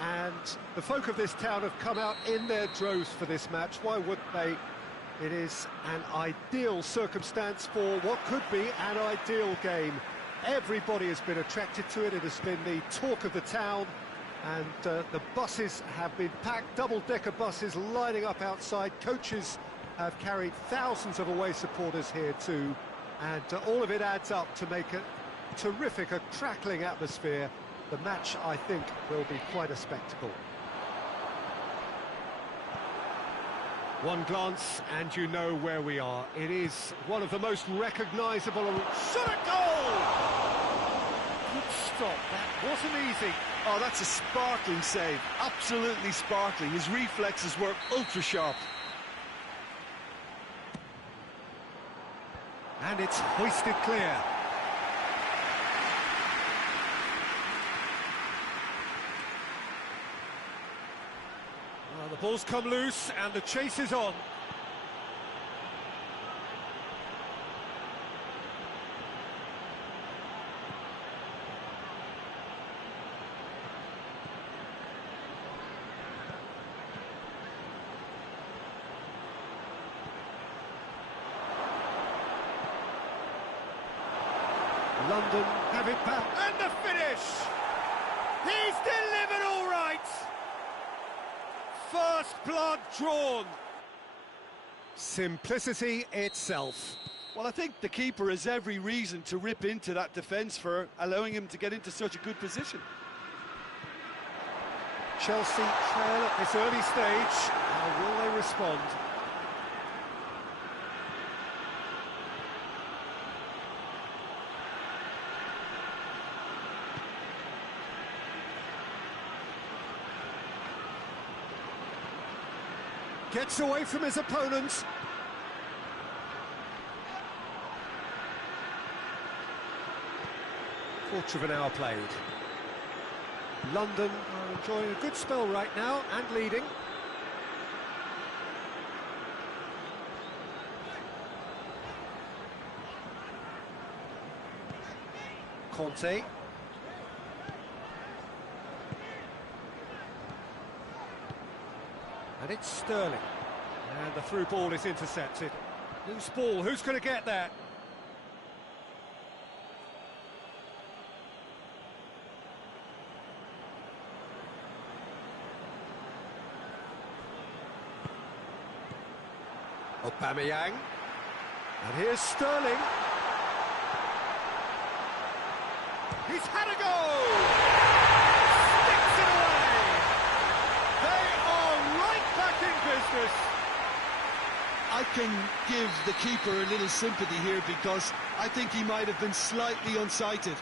and the folk of this town have come out in their droves for this match. Why wouldn't they? It is an ideal circumstance for what could be an ideal game. Everybody has been attracted to it. It has been the talk of the town, and the buses have been packed, double-decker buses lining up outside. Coaches have carried thousands of away supporters here to and all of it adds up to make a terrific, a crackling atmosphere. The match, I think, will be quite a spectacle. One glance and you know where we are. It is one of the most recognisable... Shot at goal! Good stop, that wasn't easy. Oh, that's a sparkling save, absolutely sparkling. His reflexes were ultra sharp. And it's hoisted clear. Well, the ball's come loose and the chase is on. London have it back. And the finish! He's delivered all right! First blood drawn. Simplicity itself. Well, I think the keeper has every reason to rip into that defence for allowing him to get into such a good position. Chelsea trail at this early stage. How will they respond? Gets away from his opponents. Quarter of an hour played. London are enjoying a good spell right now and leading. Conte. And it's Sterling. And the through ball is intercepted. Loose ball, who's going to get that? Aubameyang. And here's Sterling. He's had a goal! Sticks it away! They are right back in business. I can give the keeper a little sympathy here because I think he might have been slightly unsighted.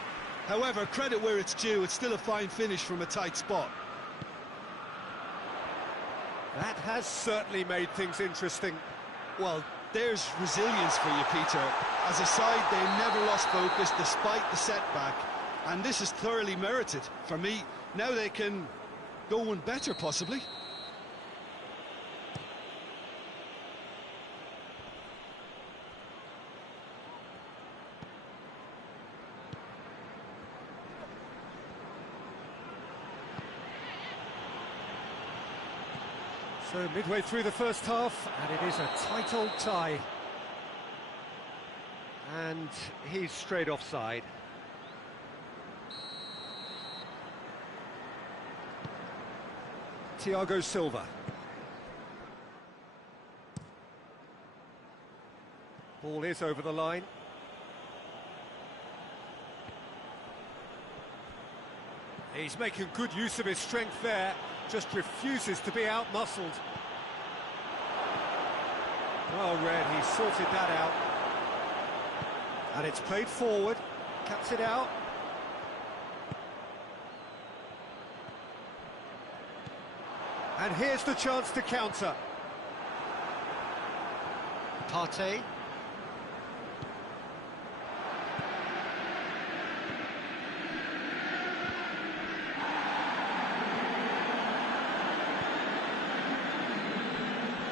However, credit where it's due, it's still a fine finish from a tight spot. That has certainly made things interesting. Well, there's resilience for you, Peter. As a side, they never lost focus despite the setback, and this is thoroughly merited. For me, now they can go one better, possibly. So midway through the first half, and it is a tight old tie. And he's straight offside. Thiago Silva. Ball is over the line. He's making good use of his strength there, just refuses to be out-muscled. Well read, he sorted that out. And it's played forward, cuts it out. And here's the chance to counter. Partey.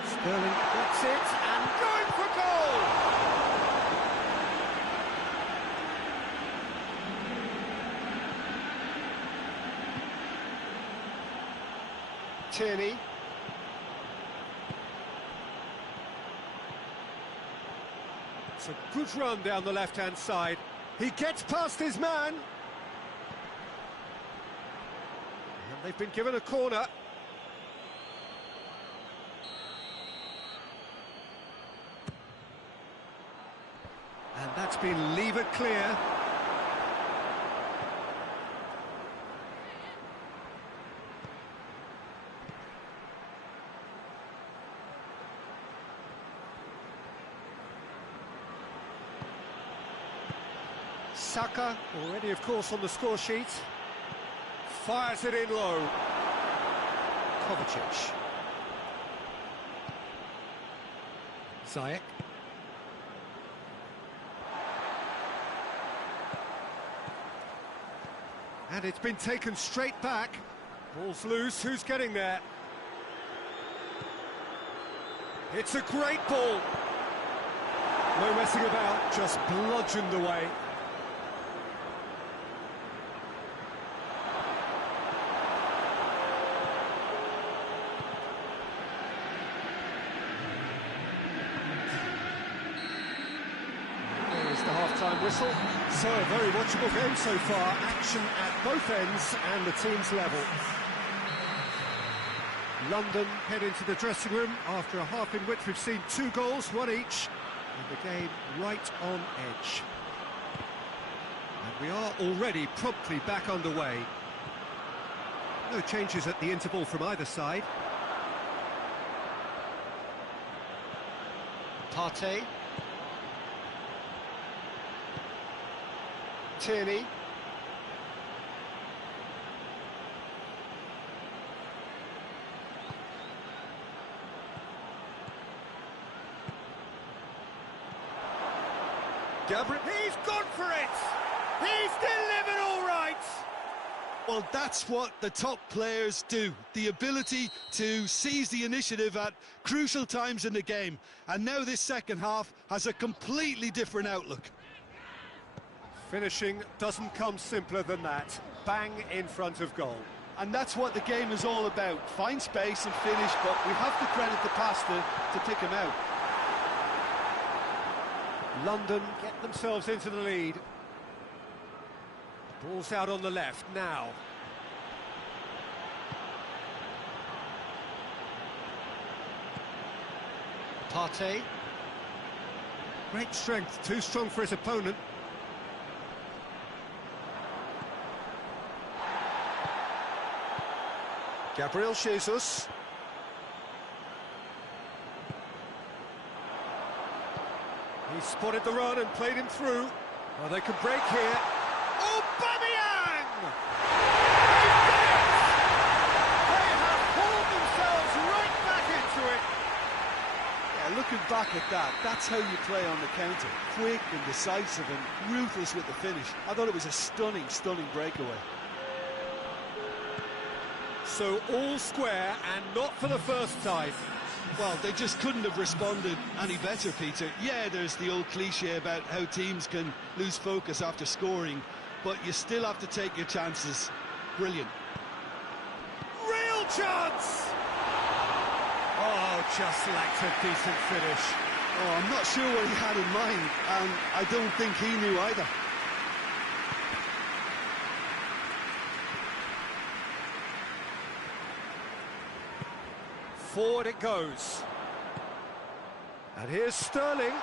Sterling gets it and going for goal! Tierney. It's a good run down the left-hand side. He gets past his man. And they've been given a corner. And And that's been levered clear. Saka, already of course on the score sheet. Fires it in low. Kovacic. Ziyech. And it's been taken straight back. Ball's loose, who's getting there? It's a great ball. No messing about, just bludgeoned away. There's the half-time whistle. So, a very watchable game so far. Action at both ends and the team's level. London head into the dressing room after a half in which we've seen 2 goals, 1 each, and the game right on edge. And we are already promptly back underway. No changes at the interval from either side. Partey. Tierney. Gabriel, he's gone for it! He's delivered all right! Well, that's what the top players do. The ability to seize the initiative at crucial times in the game. And now this second half has a completely different outlook. Finishing doesn't come simpler than that. Bang in front of goal. And that's what the game is all about. Find space and finish, but we have to credit the pass to pick him out. London get themselves into the lead. Ball's out on the left now. Partey. Great strength, too strong for his opponent. Gabriel Jesus. He spotted the run and played him through. Well, they could break here. Aubameyang! They have pulled themselves right back into it. Yeah, looking back at that, that's how you play on the counter. Quick and decisive and ruthless with the finish. I thought it was a stunning, stunning breakaway. So all square, and not for the first time. Well, they just couldn't have responded any better, Peter. Yeah, there's the old cliche about how teams can lose focus after scoring, but you still have to take your chances. Brilliant. Real chance! Oh, just lacked a decent finish. Oh, I'm not sure what he had in mind, and I don't think he knew either. Forward it goes. And here's Sterling.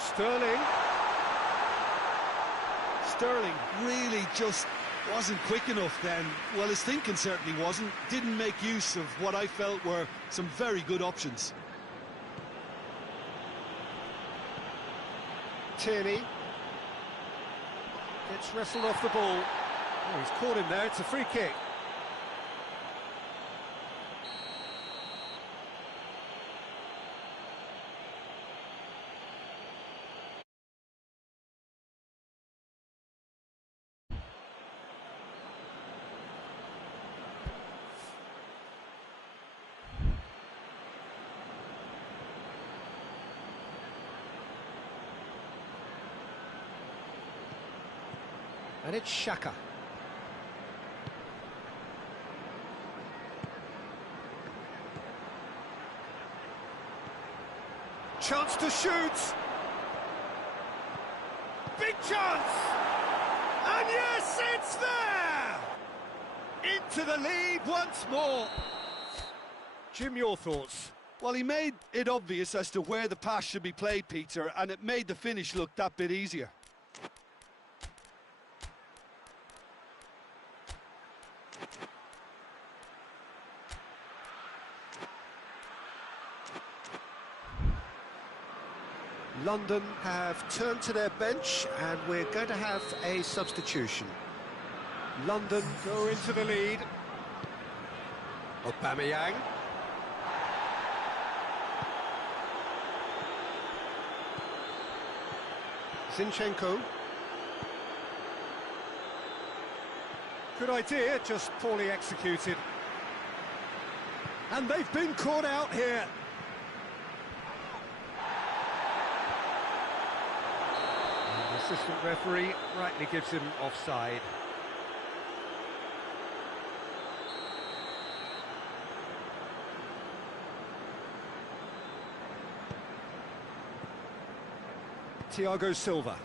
Sterling Really just wasn't quick enough then. Well, his thinking certainly wasn't. Didn't make use of what I felt were some very good options. Tierney gets wrestled off the ball. Oh, he's caught him there. It's a free kick. And it's Xhaka. Chance to shoot. Big chance. And yes, it's there. Into the lead once more. Jim, your thoughts? Well, he made it obvious as to where the pass should be played, Peter, and it made the finish look that bit easier. London have turned to their bench and we're going to have a substitution. London Go into the lead. Aubameyang. Zinchenko. Good idea, just poorly executed. And they've been caught out here. The assistant referee rightly gives him offside. Thiago Silva.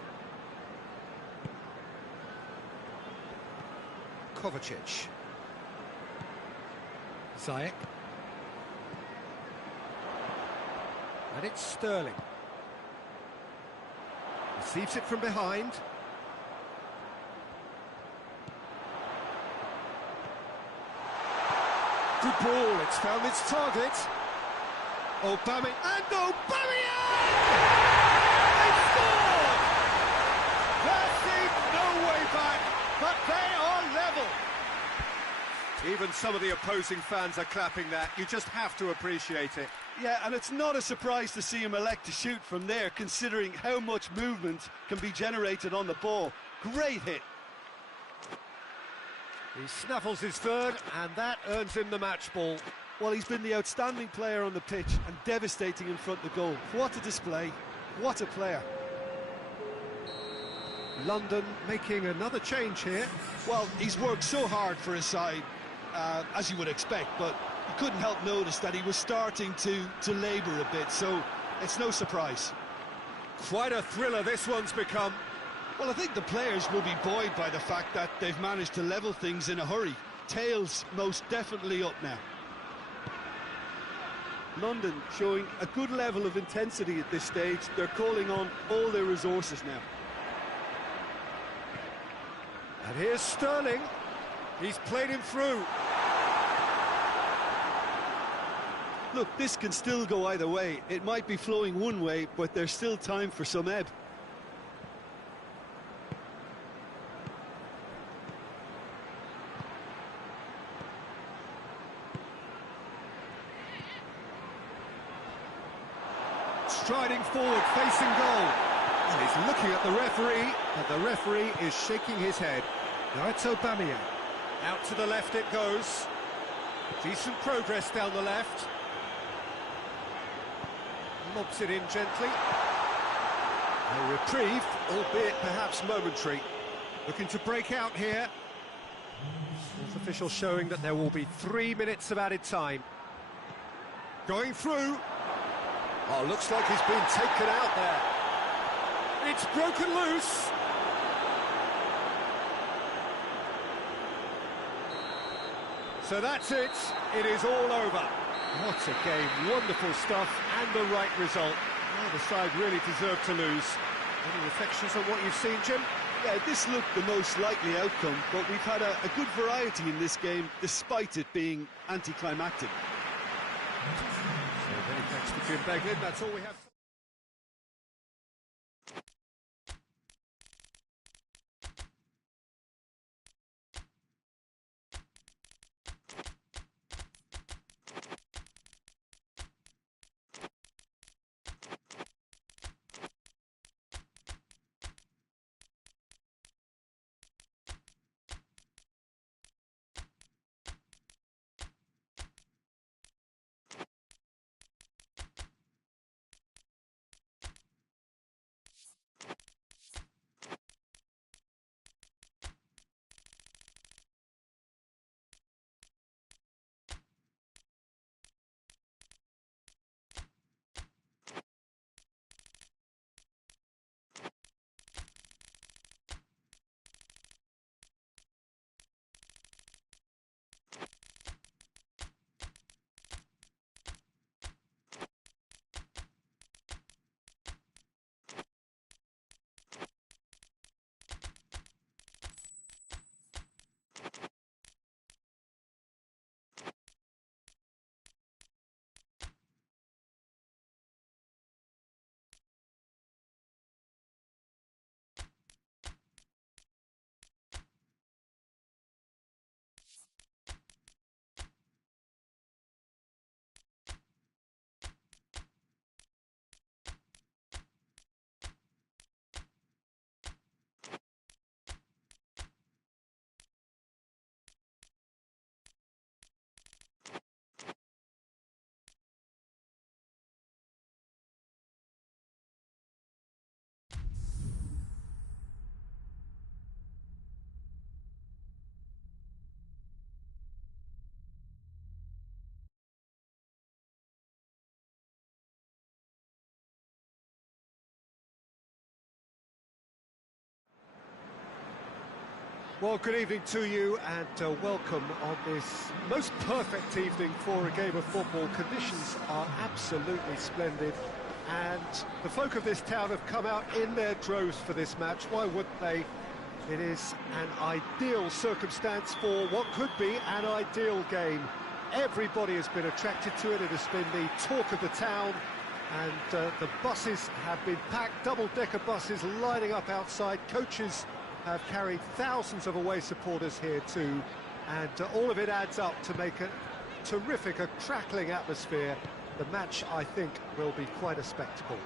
Kovacic. Ziyech. And it's Sterling. Receives it from behind. Good ball, it's found its target. Aubameyang, and Aubameyang! They've scored! There seemed no way back, but they are level. Even some of the opposing fans are clapping that. You just have to appreciate it. Yeah, and it's not a surprise to see him elect to shoot from there, considering how much movement can be generated on the ball. Great hit. He snaffles his third, and that earns him the match ball. Well, he's been the outstanding player on the pitch and devastating in front of goal. What a display, what a player. London making another change here. Well, he's worked so hard for his side, as you would expect, but you couldn't help notice that he was starting to labour a bit, so it's no surprise. Quite a thriller this one's become. Well, I think the players will be buoyed by the fact that they've managed to level things in a hurry. Tails most definitely up now. London showing a good level of intensity at this stage. They're calling on all their resources now. And here's Sterling. He's played him through. Look, this can still go either way. It might be flowing one way, but there's still time for some ebb. Striding forward, facing goal. And he's looking at the referee, and the referee is shaking his head. Now it's Aubameyang. Out to the left it goes. Decent progress down the left. Lobs it in gently. A reprieve, albeit perhaps momentary. Looking to break out here. Fourth official showing that there will be 3 minutes of added time. Going through. Oh, looks like he's been taken out there. It's broken loose. So that's it. It is all over. What a game. Wonderful stuff and the right result. Neither side really deserved to lose. Any reflections on what you've seen, Jim? Yeah, this looked the most likely outcome, but we've had a good variety in this game, despite it being anticlimactic. So many thanks to Jim Beglin. That's all we have. Well, good evening to you and welcome on this most perfect evening for a game of football. Conditions are absolutely splendid and the folk of this town have come out in their droves for this match. Why wouldn't they? It is an ideal circumstance for what could be an ideal game. Everybody has been attracted to it. It has been the talk of the town and the buses have been packed, double-decker buses lining up outside. Coaches have carried thousands of away supporters here too, and all of it adds up to make a terrific, a crackling atmosphere. The match, I think, will be quite a spectacle.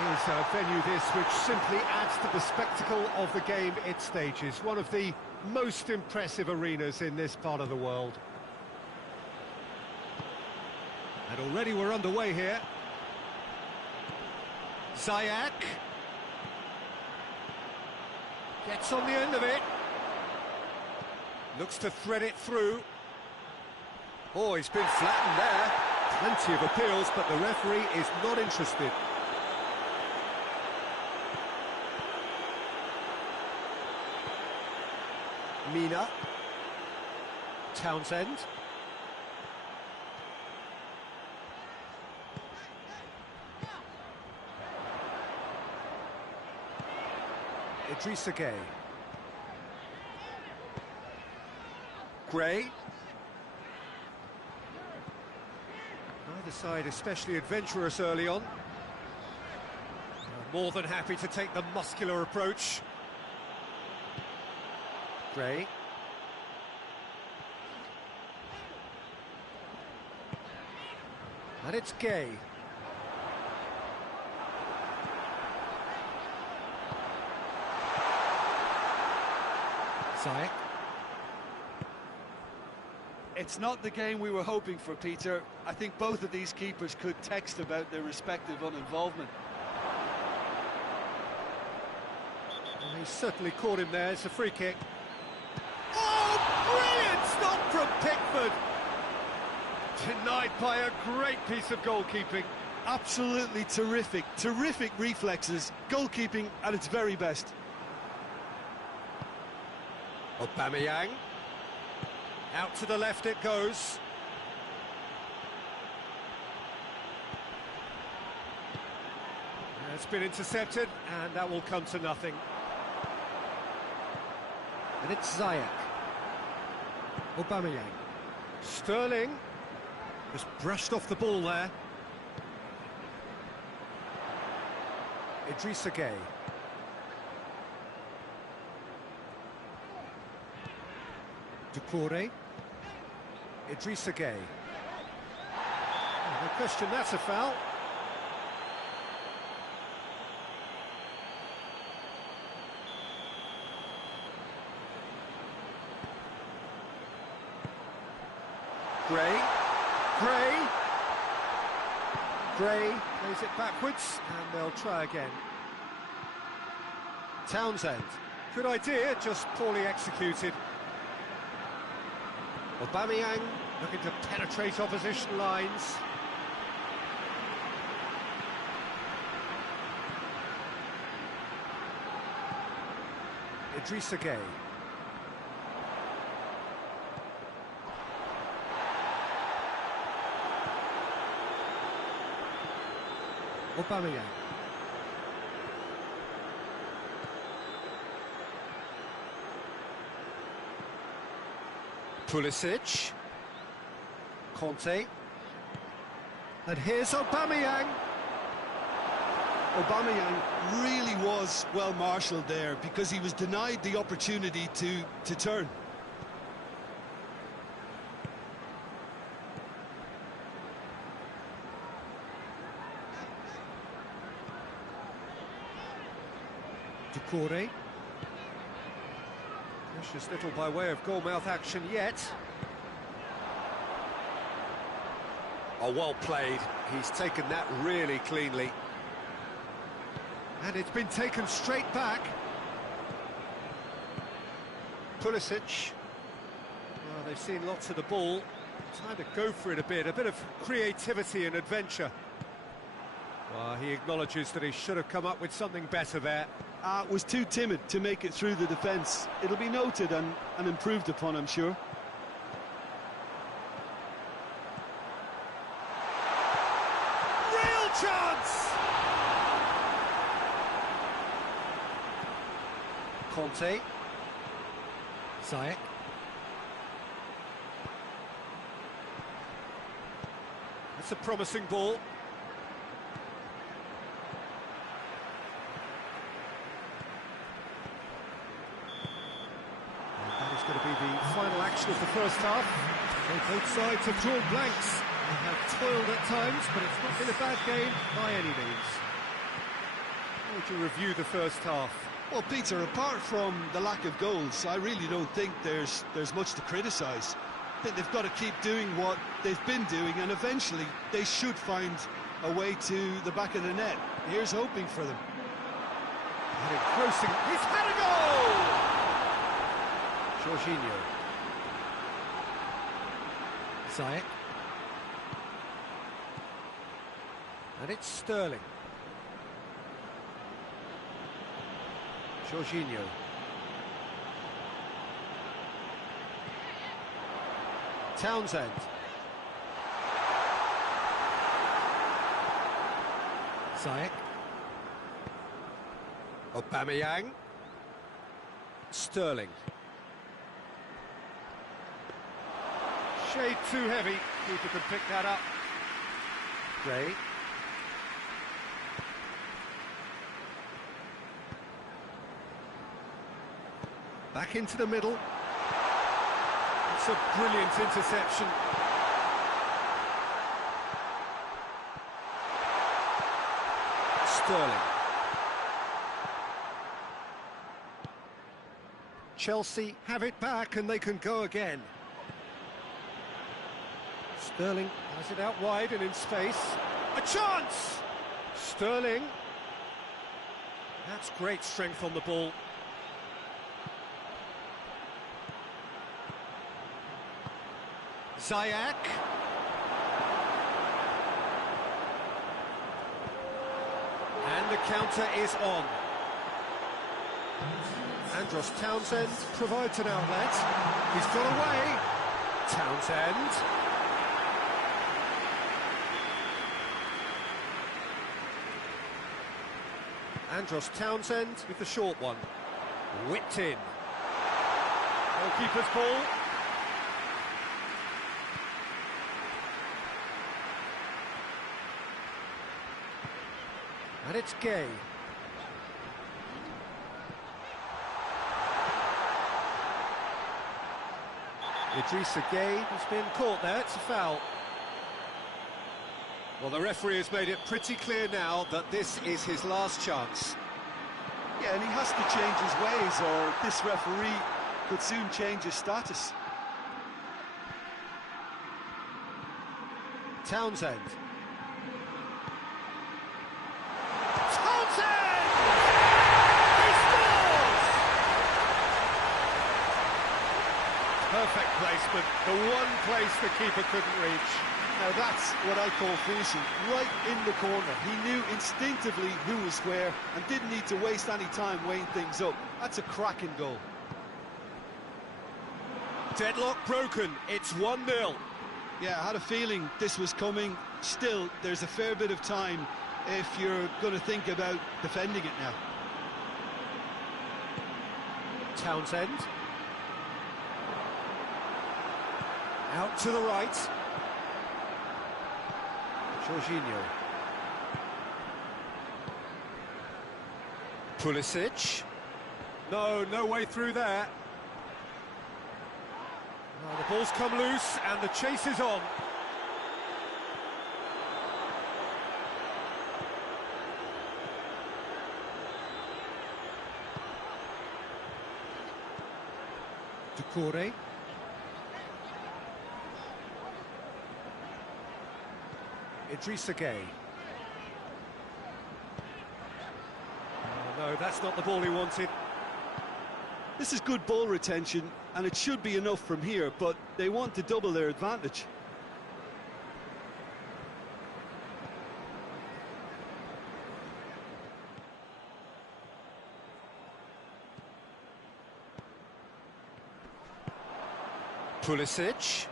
It is a venue this which simply adds to the spectacle of the game it stages. One of the most impressive arenas in this part of the world. And already we're underway here. Ziyech gets on the end of it, looks to thread it through. Oh, he's been flattened there. Plenty of appeals, but the referee is not interested. Mina, Townsend. Idrissa Gueye. Gray. Neither side especially adventurous early on. More than happy to take the muscular approach. Gray. And it's Gueye. Ziyech. It's not the game we were hoping for, Peter. I think both of these keepers could text about their respective uninvolvement. Well, he certainly caught him there. It's a free kick. Oh, brilliant stop from Pickford! Denied by a great piece of goalkeeping. Absolutely terrific, terrific reflexes. Goalkeeping at its very best. Aubameyang. Out to the left it goes. It's been intercepted, and that will come to nothing. And it's Ziyech. Aubameyang. Sterling just brushed off the ball there. Idrissa Gueye. Doucouré. Idrissa Gueye. No question, that's a foul. Gray. Gray plays it backwards, and they'll try again. Townsend. Good idea, just poorly executed. Aubameyang looking to penetrate opposition lines. Idrissa Gueye. Aubameyang. Pulisic. Conte. And here's Aubameyang. Aubameyang really was well marshalled there because he was denied the opportunity to turn. Doucouré. Precious little by way of goal-mouth action yet. Oh, well played. He's taken that really cleanly. And it's been taken straight back. Pulisic. Well, they've seen lots of the ball. Time to go for it a bit of creativity and adventure. Well, he acknowledges that he should have come up with something better there. Was too timid to make it through the defence. It'll be noted and improved upon, I'm sure. Real chance! Conte. Ziyech. That's a promising ball. Going to be the final action of the first half. So both sides have drawn blanks. They have toiled at times, but it's not been a bad game by any means. How would you review the first half? Well, Peter, apart from the lack of goals, I really don't think there's much to criticise. I think they've got to keep doing what they've been doing, and eventually they should find a way to the back of the net. Here's hoping for them. And engrossing. He's had a goal! Jorginho. Ziyech. And it's Sterling. Jorginho. Townsend. Ziyech. Aubameyang. Sterling. Shade too heavy. Keeper can pick that up. Gray. Back into the middle. It's a brilliant interception. Sterling. Chelsea have it back and they can go again. Sterling has it out wide and in space. A chance! Sterling. That's great strength on the ball. Ziyech. And the counter is on. Andros Townsend provides an outlet. He's got away. Townsend. Andros Townsend with the short one. Whipped in. Goalkeeper's ball. And it's Gay. Idrissa Gay has been caught there, it's a foul. Well, the referee has made it pretty clear now that this is his last chance. Yeah, and he has to change his ways, or this referee could soon change his status. Townsend. Perfect placement, the one place the keeper couldn't reach. Now that's what I call finishing, right in the corner. He knew instinctively who was where and didn't need to waste any time weighing things up. That's a cracking goal. Deadlock broken, it's 1-0. Yeah, I had a feeling this was coming. Still, there's a fair bit of time if you're going to think about defending it now. Townsend. Out to the right. Jorginho. Pulisic. No way through there. Oh, the ball's come loose and the chase is on. Doucouré. Idrissa Gay. Oh, no, that's not the ball he wanted. This is good ball retention, and it should be enough from here, but they want to double their advantage. Pulisic.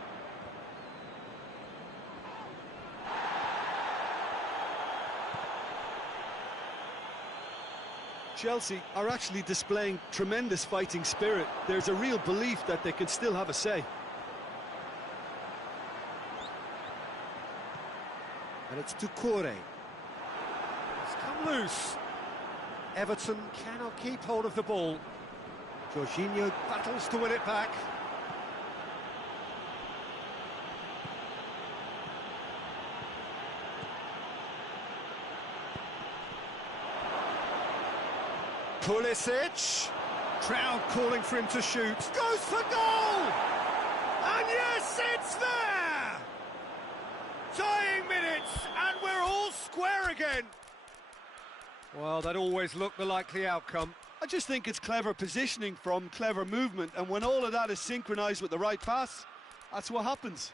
Chelsea are actually displaying tremendous fighting spirit. There's a real belief that they can still have a say. And it's Doucouré. It's come loose. Everton cannot keep hold of the ball. Jorginho battles to win it back. Pulisic. Crowd calling for him to shoot. Goes for goal! And yes, it's there! Dying minutes, and we're all square again. Well, that always looked the likely outcome. I just think it's clever positioning from clever movement, and when all of that is synchronised with the right pass, that's what happens.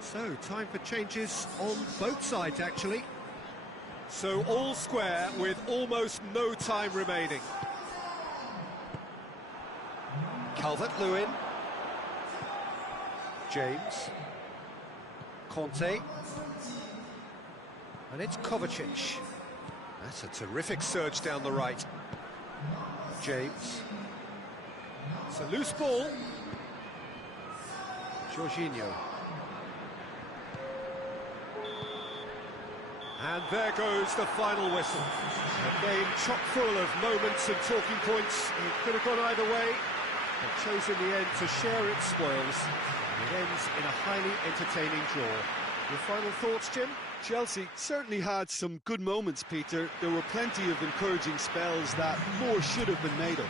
So, time for changes on both sides, actually. So all square with almost no time remaining. Calvert-Lewin. James. Conte. And it's Kovacic. That's a terrific surge down the right. James. It's a loose ball. Jorginho. And there goes the final whistle. A game chock full of moments and talking points. It could have gone either way, but chose in the end to share its spoils. It ends in a highly entertaining draw. Your final thoughts, Jim? Chelsea certainly had some good moments, Peter. There were plenty of encouraging spells that more should have been made of.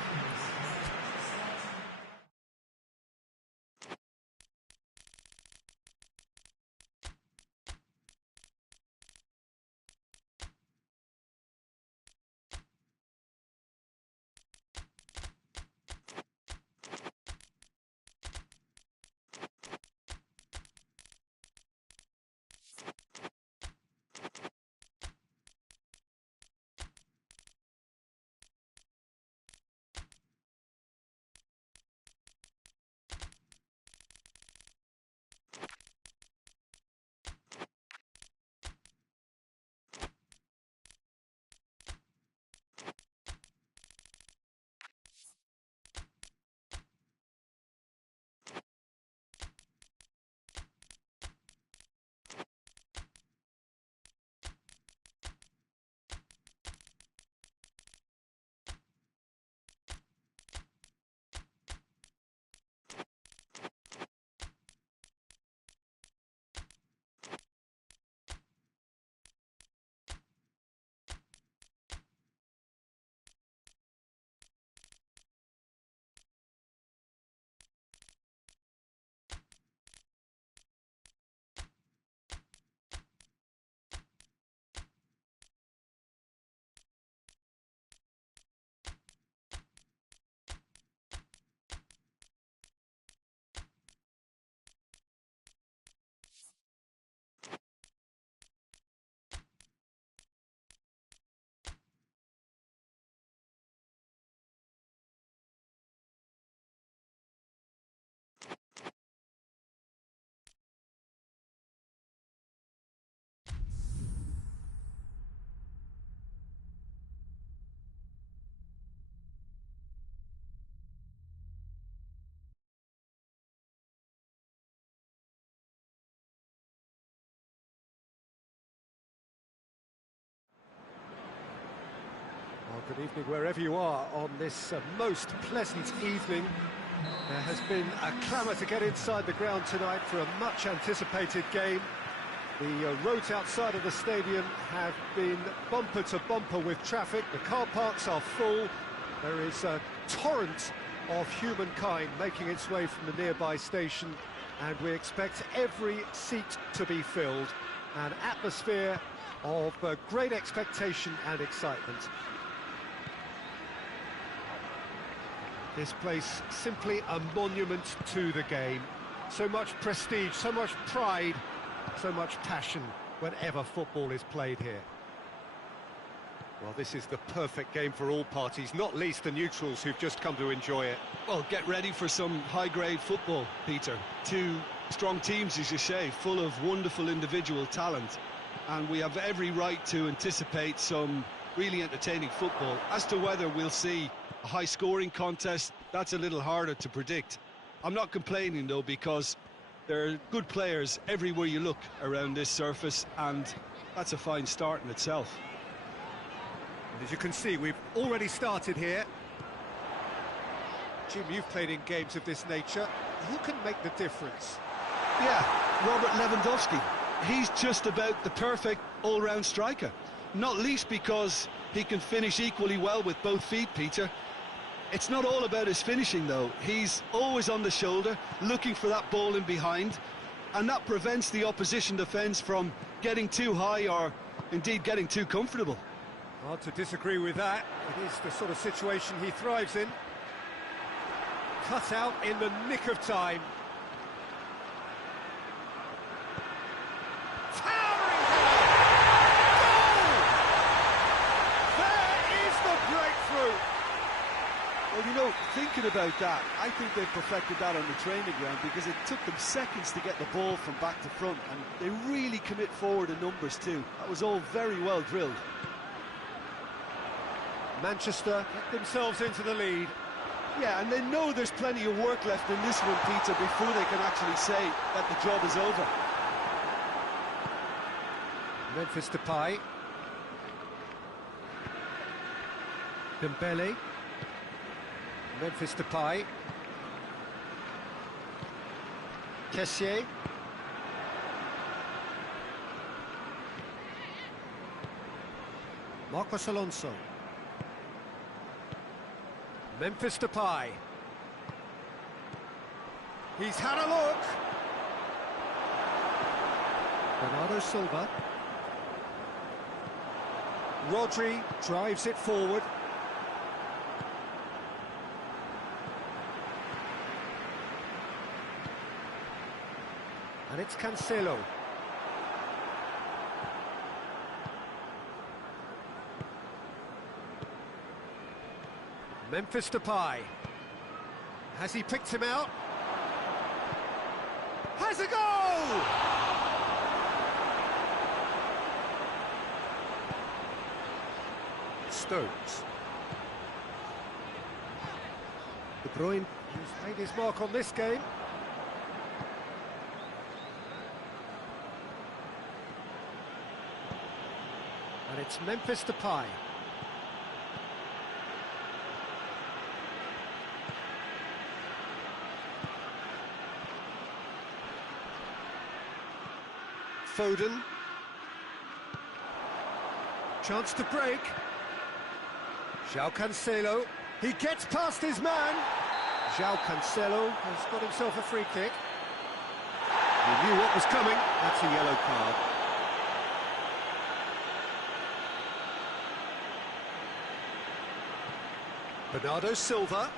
Well, good evening wherever you are on this most pleasant evening. There has been a clamour to get inside the ground tonight for a much anticipated game. The roads outside of the stadium have been bumper to bumper with traffic. The car parks are full. There is a torrent of humankind making its way from the nearby station, and we expect every seat to be filled. An atmosphere of great expectation and excitement. This place simply a monument to the game. So much prestige, so much pride, so much passion whenever football is played here. Well, this is the perfect game for all parties, not least the neutrals who've just come to enjoy it. Well, get ready for some high-grade football, Peter. Two strong teams, as you say, full of wonderful individual talent. And we have every right to anticipate some really entertaining football. As to whether we'll see a high-scoring contest, that's a little harder to predict. I'm not complaining, though, because there are good players everywhere you look around this surface, and that's a fine start in itself. As you can see, we've already started here. Jim, you've played in games of this nature. Who can make the difference? Yeah, Robert Lewandowski. He's just about the perfect all-round striker. Not least because he can finish equally well with both feet, Peter. It's not all about his finishing, though. He's always on the shoulder, looking for that ball in behind, and that prevents the opposition defence from getting too high or, indeed, getting too comfortable. Hard to disagree with that. It is the sort of situation he thrives in. Cut out in the nick of time. Towering goal! There is the breakthrough! Well, you know, thinking about that, I think they've perfected that on the training ground, because it took them seconds to get the ball from back to front, and they really commit forward in numbers too. That was all very well drilled. Manchester get themselves into the lead. Yeah, and they know there's plenty of work left in this one, Peter, before they can actually say that the job is over. Memphis Depay. Dembele. Memphis Depay. Kessié. Marcos Alonso. Memphis Depay. He's had a look. Bernardo Silva. Rodri drives it forward. And it's Cancelo. Memphis Depay. Has he picked him out? Has a goal! Stones. De Bruyne, who's made his mark on this game. And it's Memphis Depay. Foden. Chance to break. João Cancelo. He gets past his man. João Cancelo has got himself a free kick. He knew what was coming. That's a yellow card. Bernardo Silva.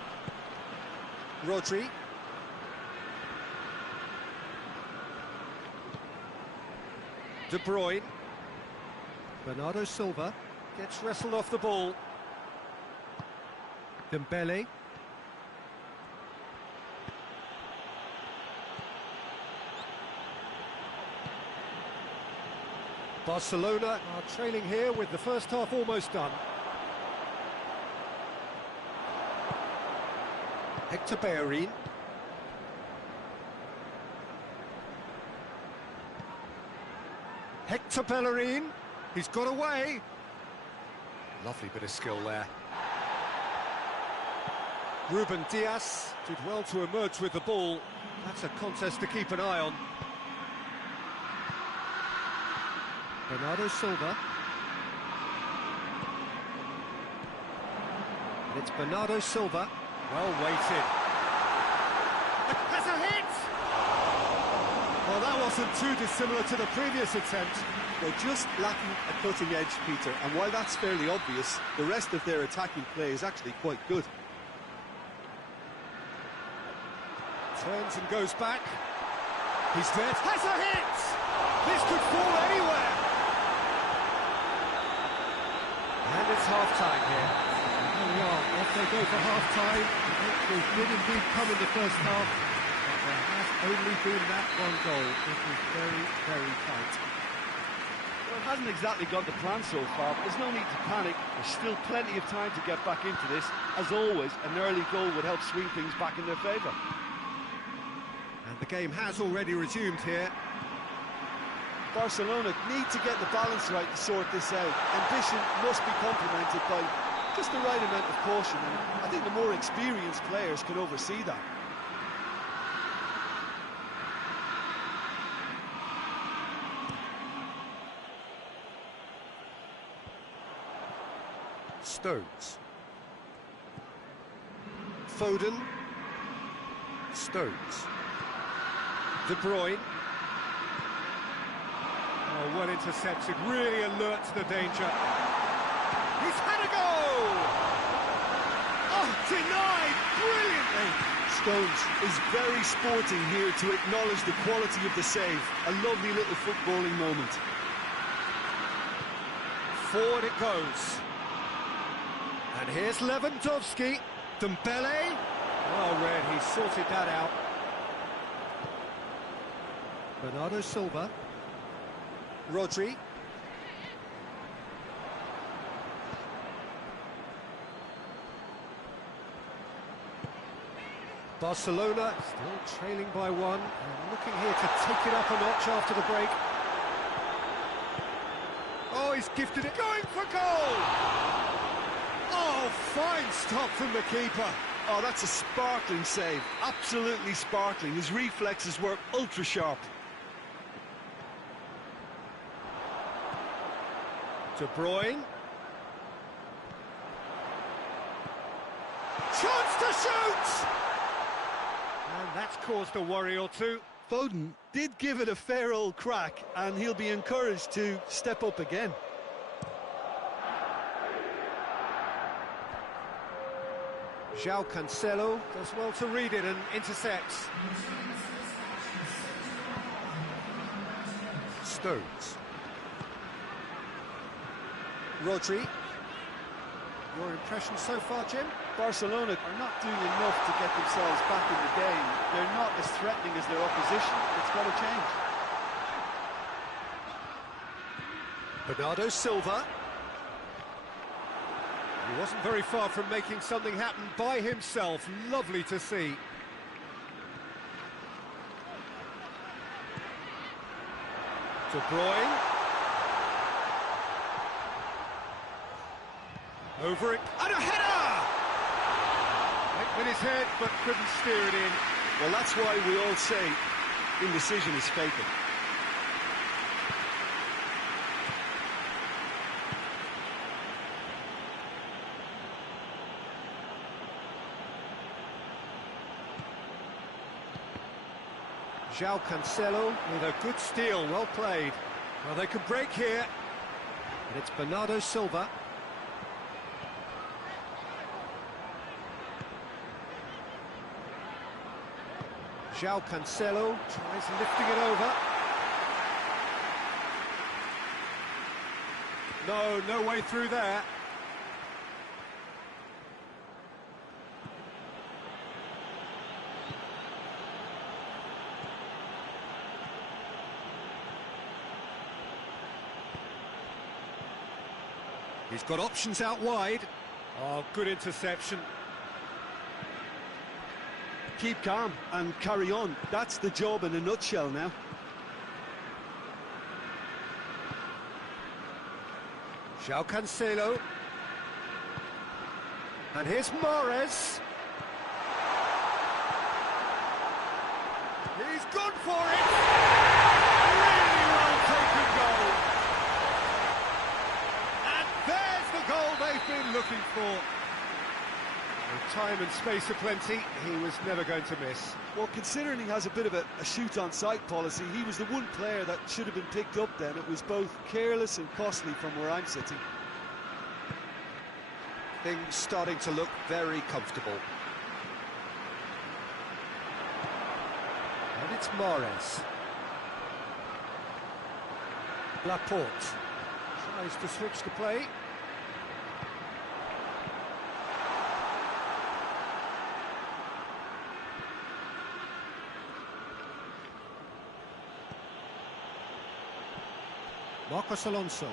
Rodri. De Bruyne. Bernardo Silva gets wrestled off the ball. Dembele. Barcelona are trailing here with the first half almost done. Hector Bellerin. Hector Bellerin, he's got away. Lovely bit of skill there. Ruben Dias did well to emerge with the ball. That's a contest to keep an eye on. Bernardo Silva. And it's Bernardo Silva. Well weighted. Has a hit! Well, that wasn't too dissimilar to the previous attempt. They're just lacking a cutting edge, Peter, and while that's fairly obvious, the rest of their attacking play is actually quite good. Turns and goes back. He's dead. Has a hit! This could fall anywhere! And it's half-time here. Here we are, off they go for half-time. It did indeed come in the first half, but there has only been that one goal. It was very, very tight. Well, it hasn't exactly gone to plan so far, but there's no need to panic. There's still plenty of time to get back into this. As always, an early goal would help swing things back in their favour. And the game has already resumed here. Barcelona need to get the balance right to sort this out. Ambition must be complemented by just the right amount of caution, and I think the more experienced players can oversee that. Stones. Foden. Stones. De Bruyne. Oh, well intercepted, really alert to the danger. He's had a go! Oh, denied brilliantly! Stones is very sporting here to acknowledge the quality of the save. A lovely little footballing moment. Forward it goes. And here's Lewandowski. Dembele. Well read, he sorted that out. Bernardo Silva. Rodri. Barcelona still trailing by one, and looking here to take it up a notch after the break. Oh, he's gifted it, going for goal! Oh, fine stop from the keeper. Oh, that's a sparkling save. Absolutely sparkling. His reflexes were ultra sharp. De Bruyne. Chance to shoot! And that's caused a worry or two. Foden did give it a fair old crack, and he'll be encouraged to step up again. João Cancelo does well to read it and intercepts. Stones. Rodri. Your impression so far, Jim? Barcelona are not doing enough to get themselves back in the game. They're not as threatening as their opposition. It's got to change. Bernardo Silva. He wasn't very far from making something happen by himself. Lovely to see. De Bruyne. Over it. And a header! Went with his head, but couldn't steer it in. Well, that's why we all say indecision is fatal. João Cancelo with a good steal, well played. Well, they could break here. And it's Bernardo Silva. João Cancelo tries lifting it over. No way through there. He's got options out wide. Oh, good interception. Keep calm and carry on. That's the job in a nutshell now. João Cancelo. And here's Mahrez. He's gone for it! Really well taken goal. And there's the goal they've been looking for. time and space aplenty, he was never going to miss. Well, considering he has a bit of a shoot-on-sight policy, he was the one player that should have been picked up then. It was both careless and costly from where I'm sitting. Things starting to look very comfortable. And it's Mahrez. Laporte tries to switch the play. Marcos Alonso.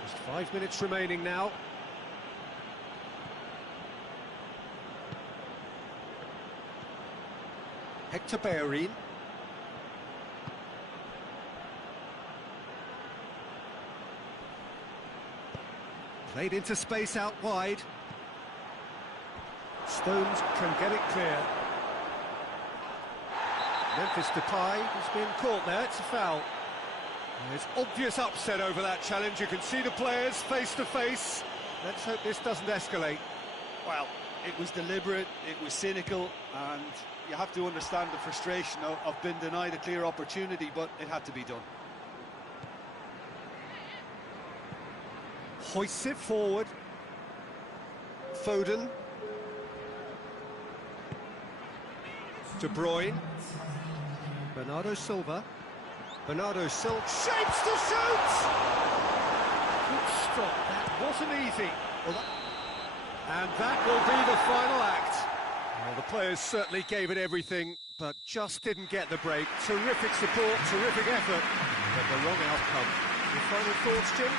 Just 5 minutes remaining now. Hector Bellerin. Played into space out wide. Stones can get it clear. Memphis Depay has been caught there, it's a foul. There's obvious upset over that challenge, you can see the players face to face. Let's hope this doesn't escalate. Well, it was deliberate, it was cynical, and you have to understand the frustration of being denied a clear opportunity, but it had to be done. Hoists it forward. Foden. De Bruyne. Bernardo Silva. Bernardo Silva shapes to shoot! Good stop, that wasn't easy. And that will be the final act. Well, the players certainly gave it everything, but just didn't get the break. Terrific support, terrific effort, but the wrong outcome. Your final thoughts, Jim?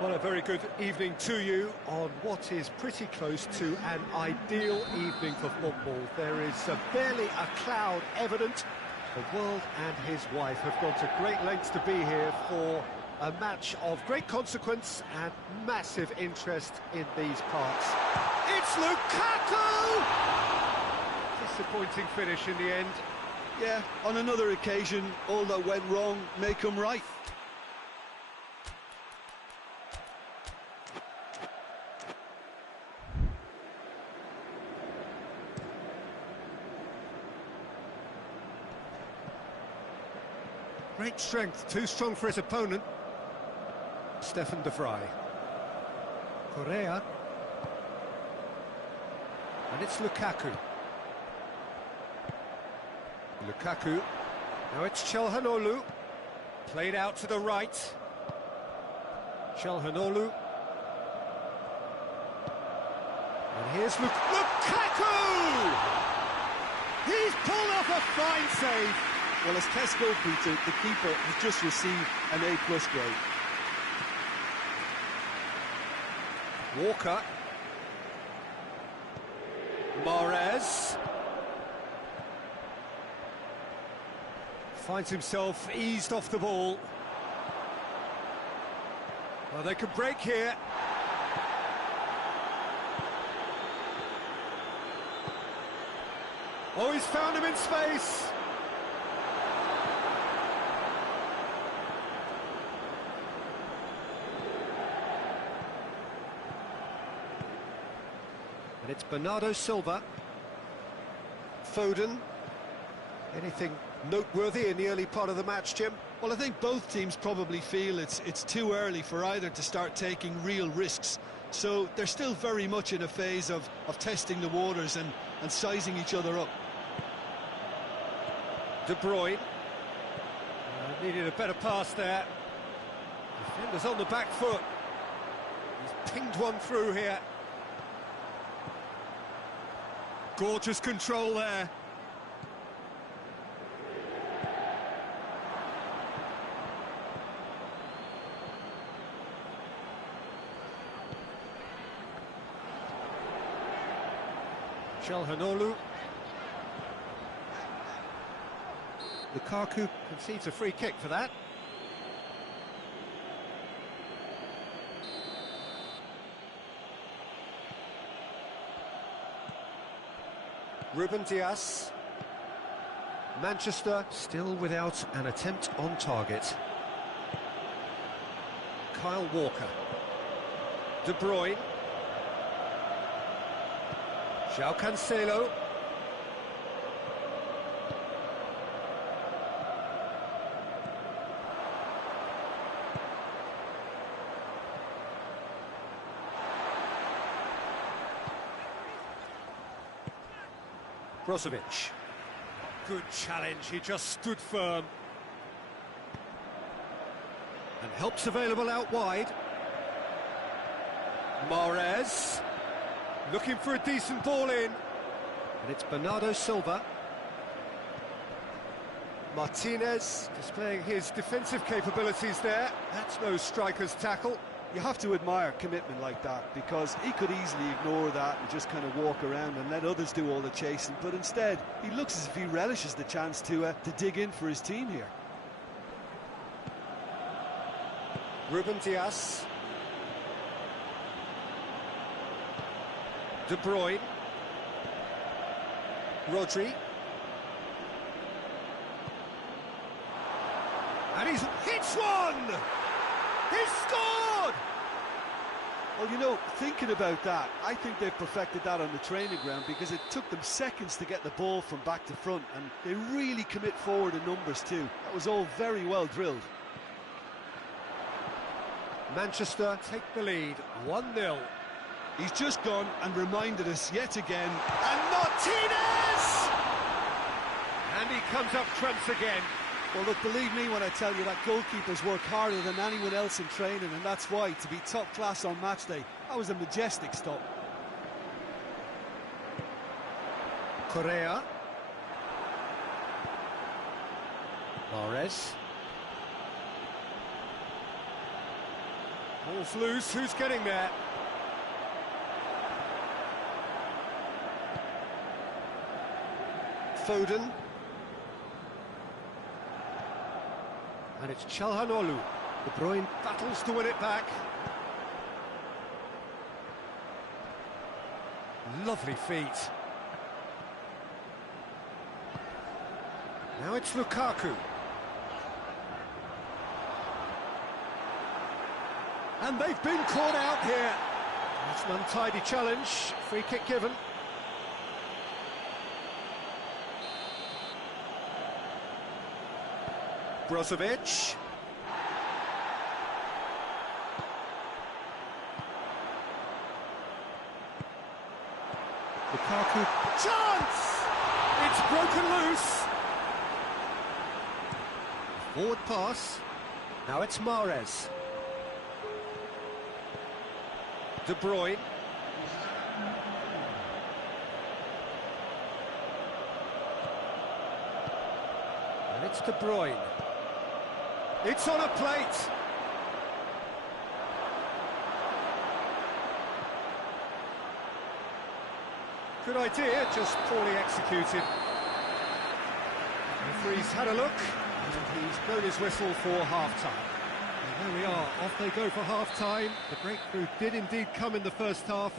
Well, a very good evening to you on what is pretty close to an ideal evening for football. There is barely a cloud evident. The world and his wife have gone to great lengths to be here for a match of great consequence and massive interest in these parts. It's Lukaku! Disappointing finish in the end. Yeah, on another occasion, all that went wrong may come right. Great strength, too strong for his opponent. Stefan de Vrij. Correa. And it's Lukaku. Lukaku. Now it's Çalhanoğlu. Played out to the right. Çalhanoğlu. And here's Lukaku! He's pulled off a fine save. Well, as Tesco, Peter, the keeper has just received an A+ grade. Walker. Mahrez. Finds himself eased off the ball. Well, they can break here. Oh, he's found him in space. And it's Bernardo Silva. Foden. Anything noteworthy in the early part of the match, Jim? Well, I think both teams probably feel it's too early for either to start taking real risks. So they're still very much in a phase of testing the waters and sizing each other up. De Bruyne. Needed a better pass there. Defender's on the back foot. He's pinged one through here. Gorgeous control there. Calhanoglu. Lukaku concedes a free kick for that. Ruben Dias. Manchester still without an attempt on target. Kyle Walker. De Bruyne. João Cancelo. Brozovic. Good challenge, he just stood firm. And help's available out wide. Mahrez. Looking for a decent ball in. And it's Bernardo Silva. Martinez displaying his defensive capabilities there. That's no striker's tackle. You have to admire commitment like that, because he could easily ignore that and just kind of walk around and let others do all the chasing, but instead he looks as if he relishes the chance to dig in for his team here. Ruben Dias. De Bruyne. Rodri. And he's hits one! He's scored! Well, you know, thinking about that, I think they've perfected that on the training ground, because it took them seconds to get the ball from back to front, and they really commit forward in numbers too. That was all very well drilled. Manchester take the lead, 1-0. He's just gone and reminded us yet again. And Martinez! And he comes up trumps again. Well, look, believe me when I tell you that goalkeepers work harder than anyone else in training, and that's why, to be top class on match day, that was a majestic stop. Correa. Mahrez. Ball's loose, who's getting there? Foden. And it's Calhanoglu. De Bruyne battles to win it back. Lovely feet. Now it's Lukaku. And they've been caught out here. That's an untidy challenge. Free kick given. Brozovic. Lukaku. Chance! It's broken loose. Forward pass. Now it's Mahrez. De Bruyne. And it's De Bruyne. It's on a plate. Good idea, just poorly executed. The referee's had a look, and he's blown his whistle for half-time. And there we are, off they go for half-time. The breakthrough did indeed come in the first half,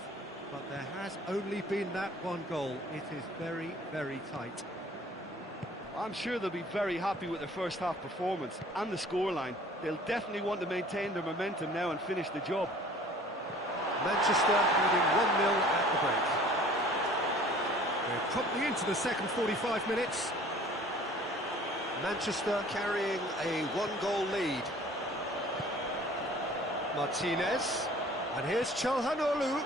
but there has only been that one goal. It is very, very tight. I'm sure they'll be very happy with their first half performance and the scoreline. They'll definitely want to maintain their momentum now and finish the job. Manchester leading 1-0 at the break. We're promptly into the second 45 minutes. Manchester carrying a one-goal lead. Martinez, and here's Çalhanoğlu.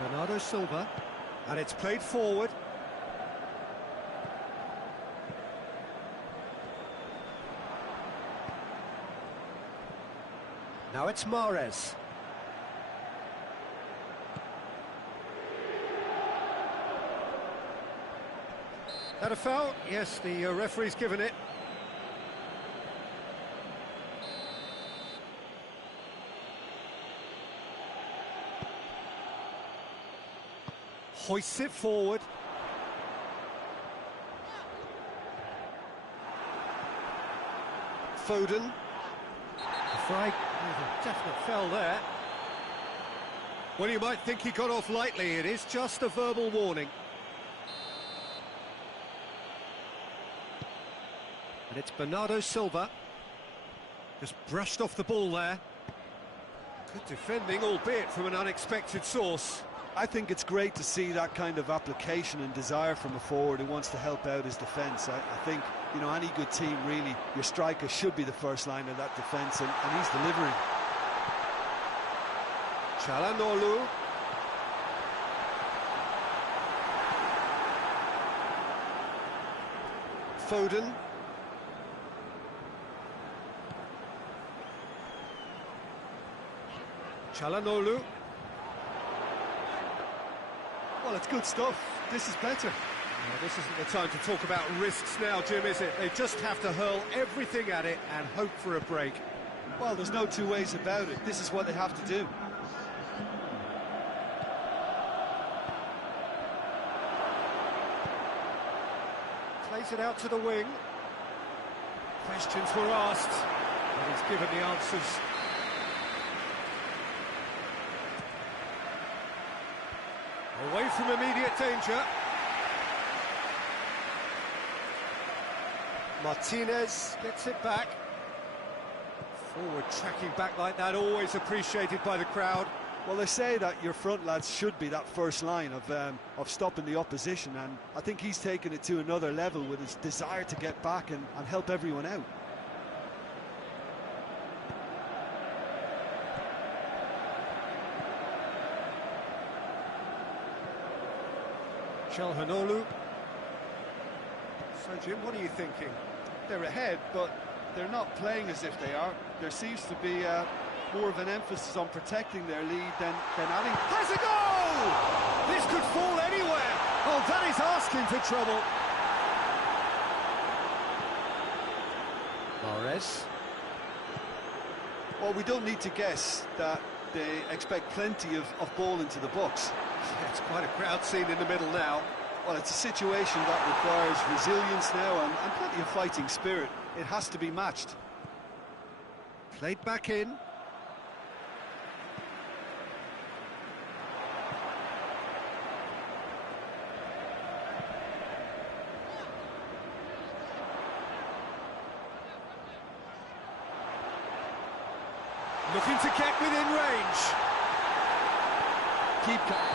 Bernardo Silva. And it's played forward. Now it's Mahrez. That a foul? Yes, the referee's given it. Hoists it forward. Foden. A flag, there's a definite foul there. Well, you might think he got off lightly. It is just a verbal warning. And it's Bernardo Silva. Just brushed off the ball there. Good defending, albeit from an unexpected source. I think it's great to see that kind of application and desire from a forward who wants to help out his defence. I think, you know, any good team, really, your striker should be the first line of that defence, and he's delivering. Çalhanoğlu. Foden. Çalhanoğlu. Well, it's good stuff. This is better. Well, this isn't the time to talk about risks now, Jim, is it? They just have to hurl everything at it and hope for a break. Well, there's no two ways about it. This is what they have to do. Plays it out to the wing. Questions were asked, and he's given the answers. Away from immediate danger. Martinez gets it back. Forward tracking back like that, always appreciated by the crowd. Well, they say that your front lads should be that first line of stopping the opposition, and I think he's taken it to another level with his desire to get back and help everyone out. Çalhanoğlu. So, Jim, what are you thinking? They're ahead, but they're not playing as if they are. There seems to be more of an emphasis on protecting their lead than adding. Has a goal! This could fall anywhere. Oh, that is asking for trouble. Mahrez. Well, we don't need to guess that they expect plenty of ball into the box. Yeah, it's quite a crowd scene in the middle now. Well, it's a situation that requires resilience now and plenty of fighting spirit. It has to be matched. Played back in. Looking to get within range.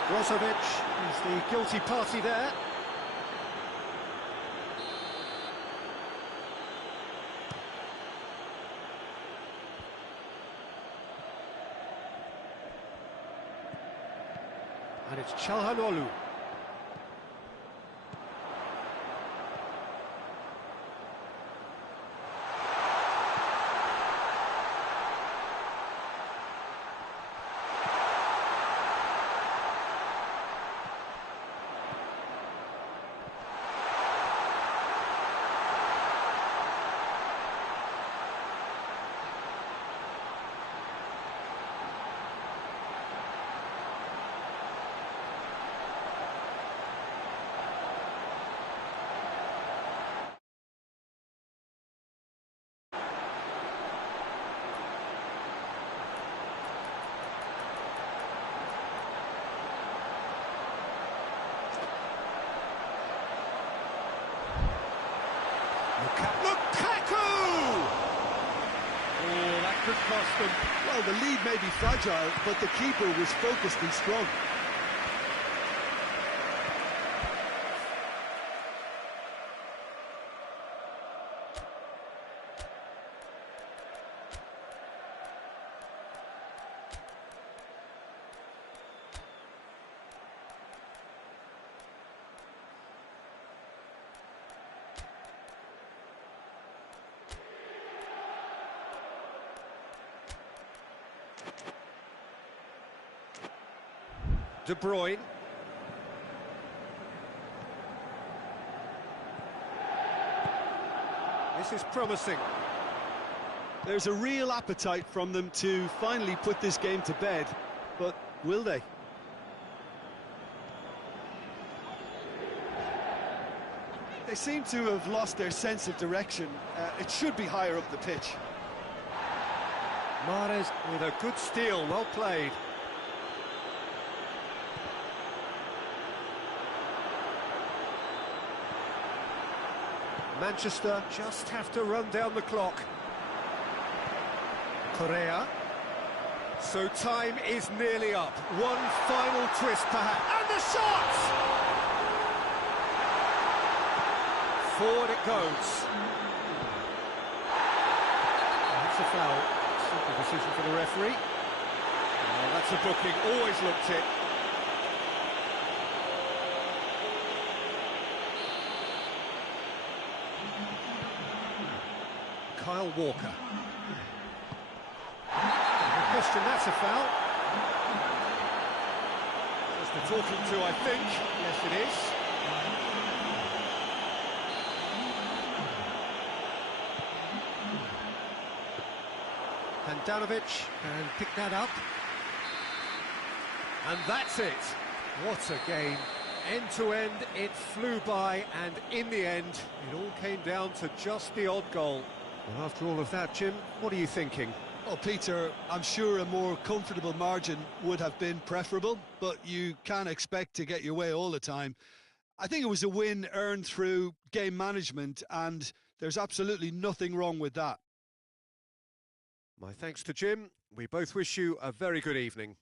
Brozovic is the guilty party there. And it's Çalhanoğlu. past them. Well, the lead may be fragile, but the keeper was focused and strong. De Bruyne. This is promising. There's a real appetite from them to finally put this game to bed, but will they? They seem to have lost their sense of direction. It should be higher up the pitch. Mahrez with a good steal, well played. Manchester just have to run down the clock. Correa. So time is nearly up. One final twist perhaps. And the shot! Forward it goes. That's a foul. Simple decision for the referee. Oh, that's a booking. Always looked it. Kyle Walker. No question, that's a foul. Just a talking to, I think. Yes, it is. Handanovic can pick that up. And that's it. What a game. End to end, it flew by, and in the end, it all came down to just the odd goal. Well, after all of that, Jim, what are you thinking? Well, Peter, I'm sure a more comfortable margin would have been preferable, but you can't expect to get your way all the time. I think it was a win earned through game management, and there's absolutely nothing wrong with that. My thanks to Jim. We both wish you a very good evening.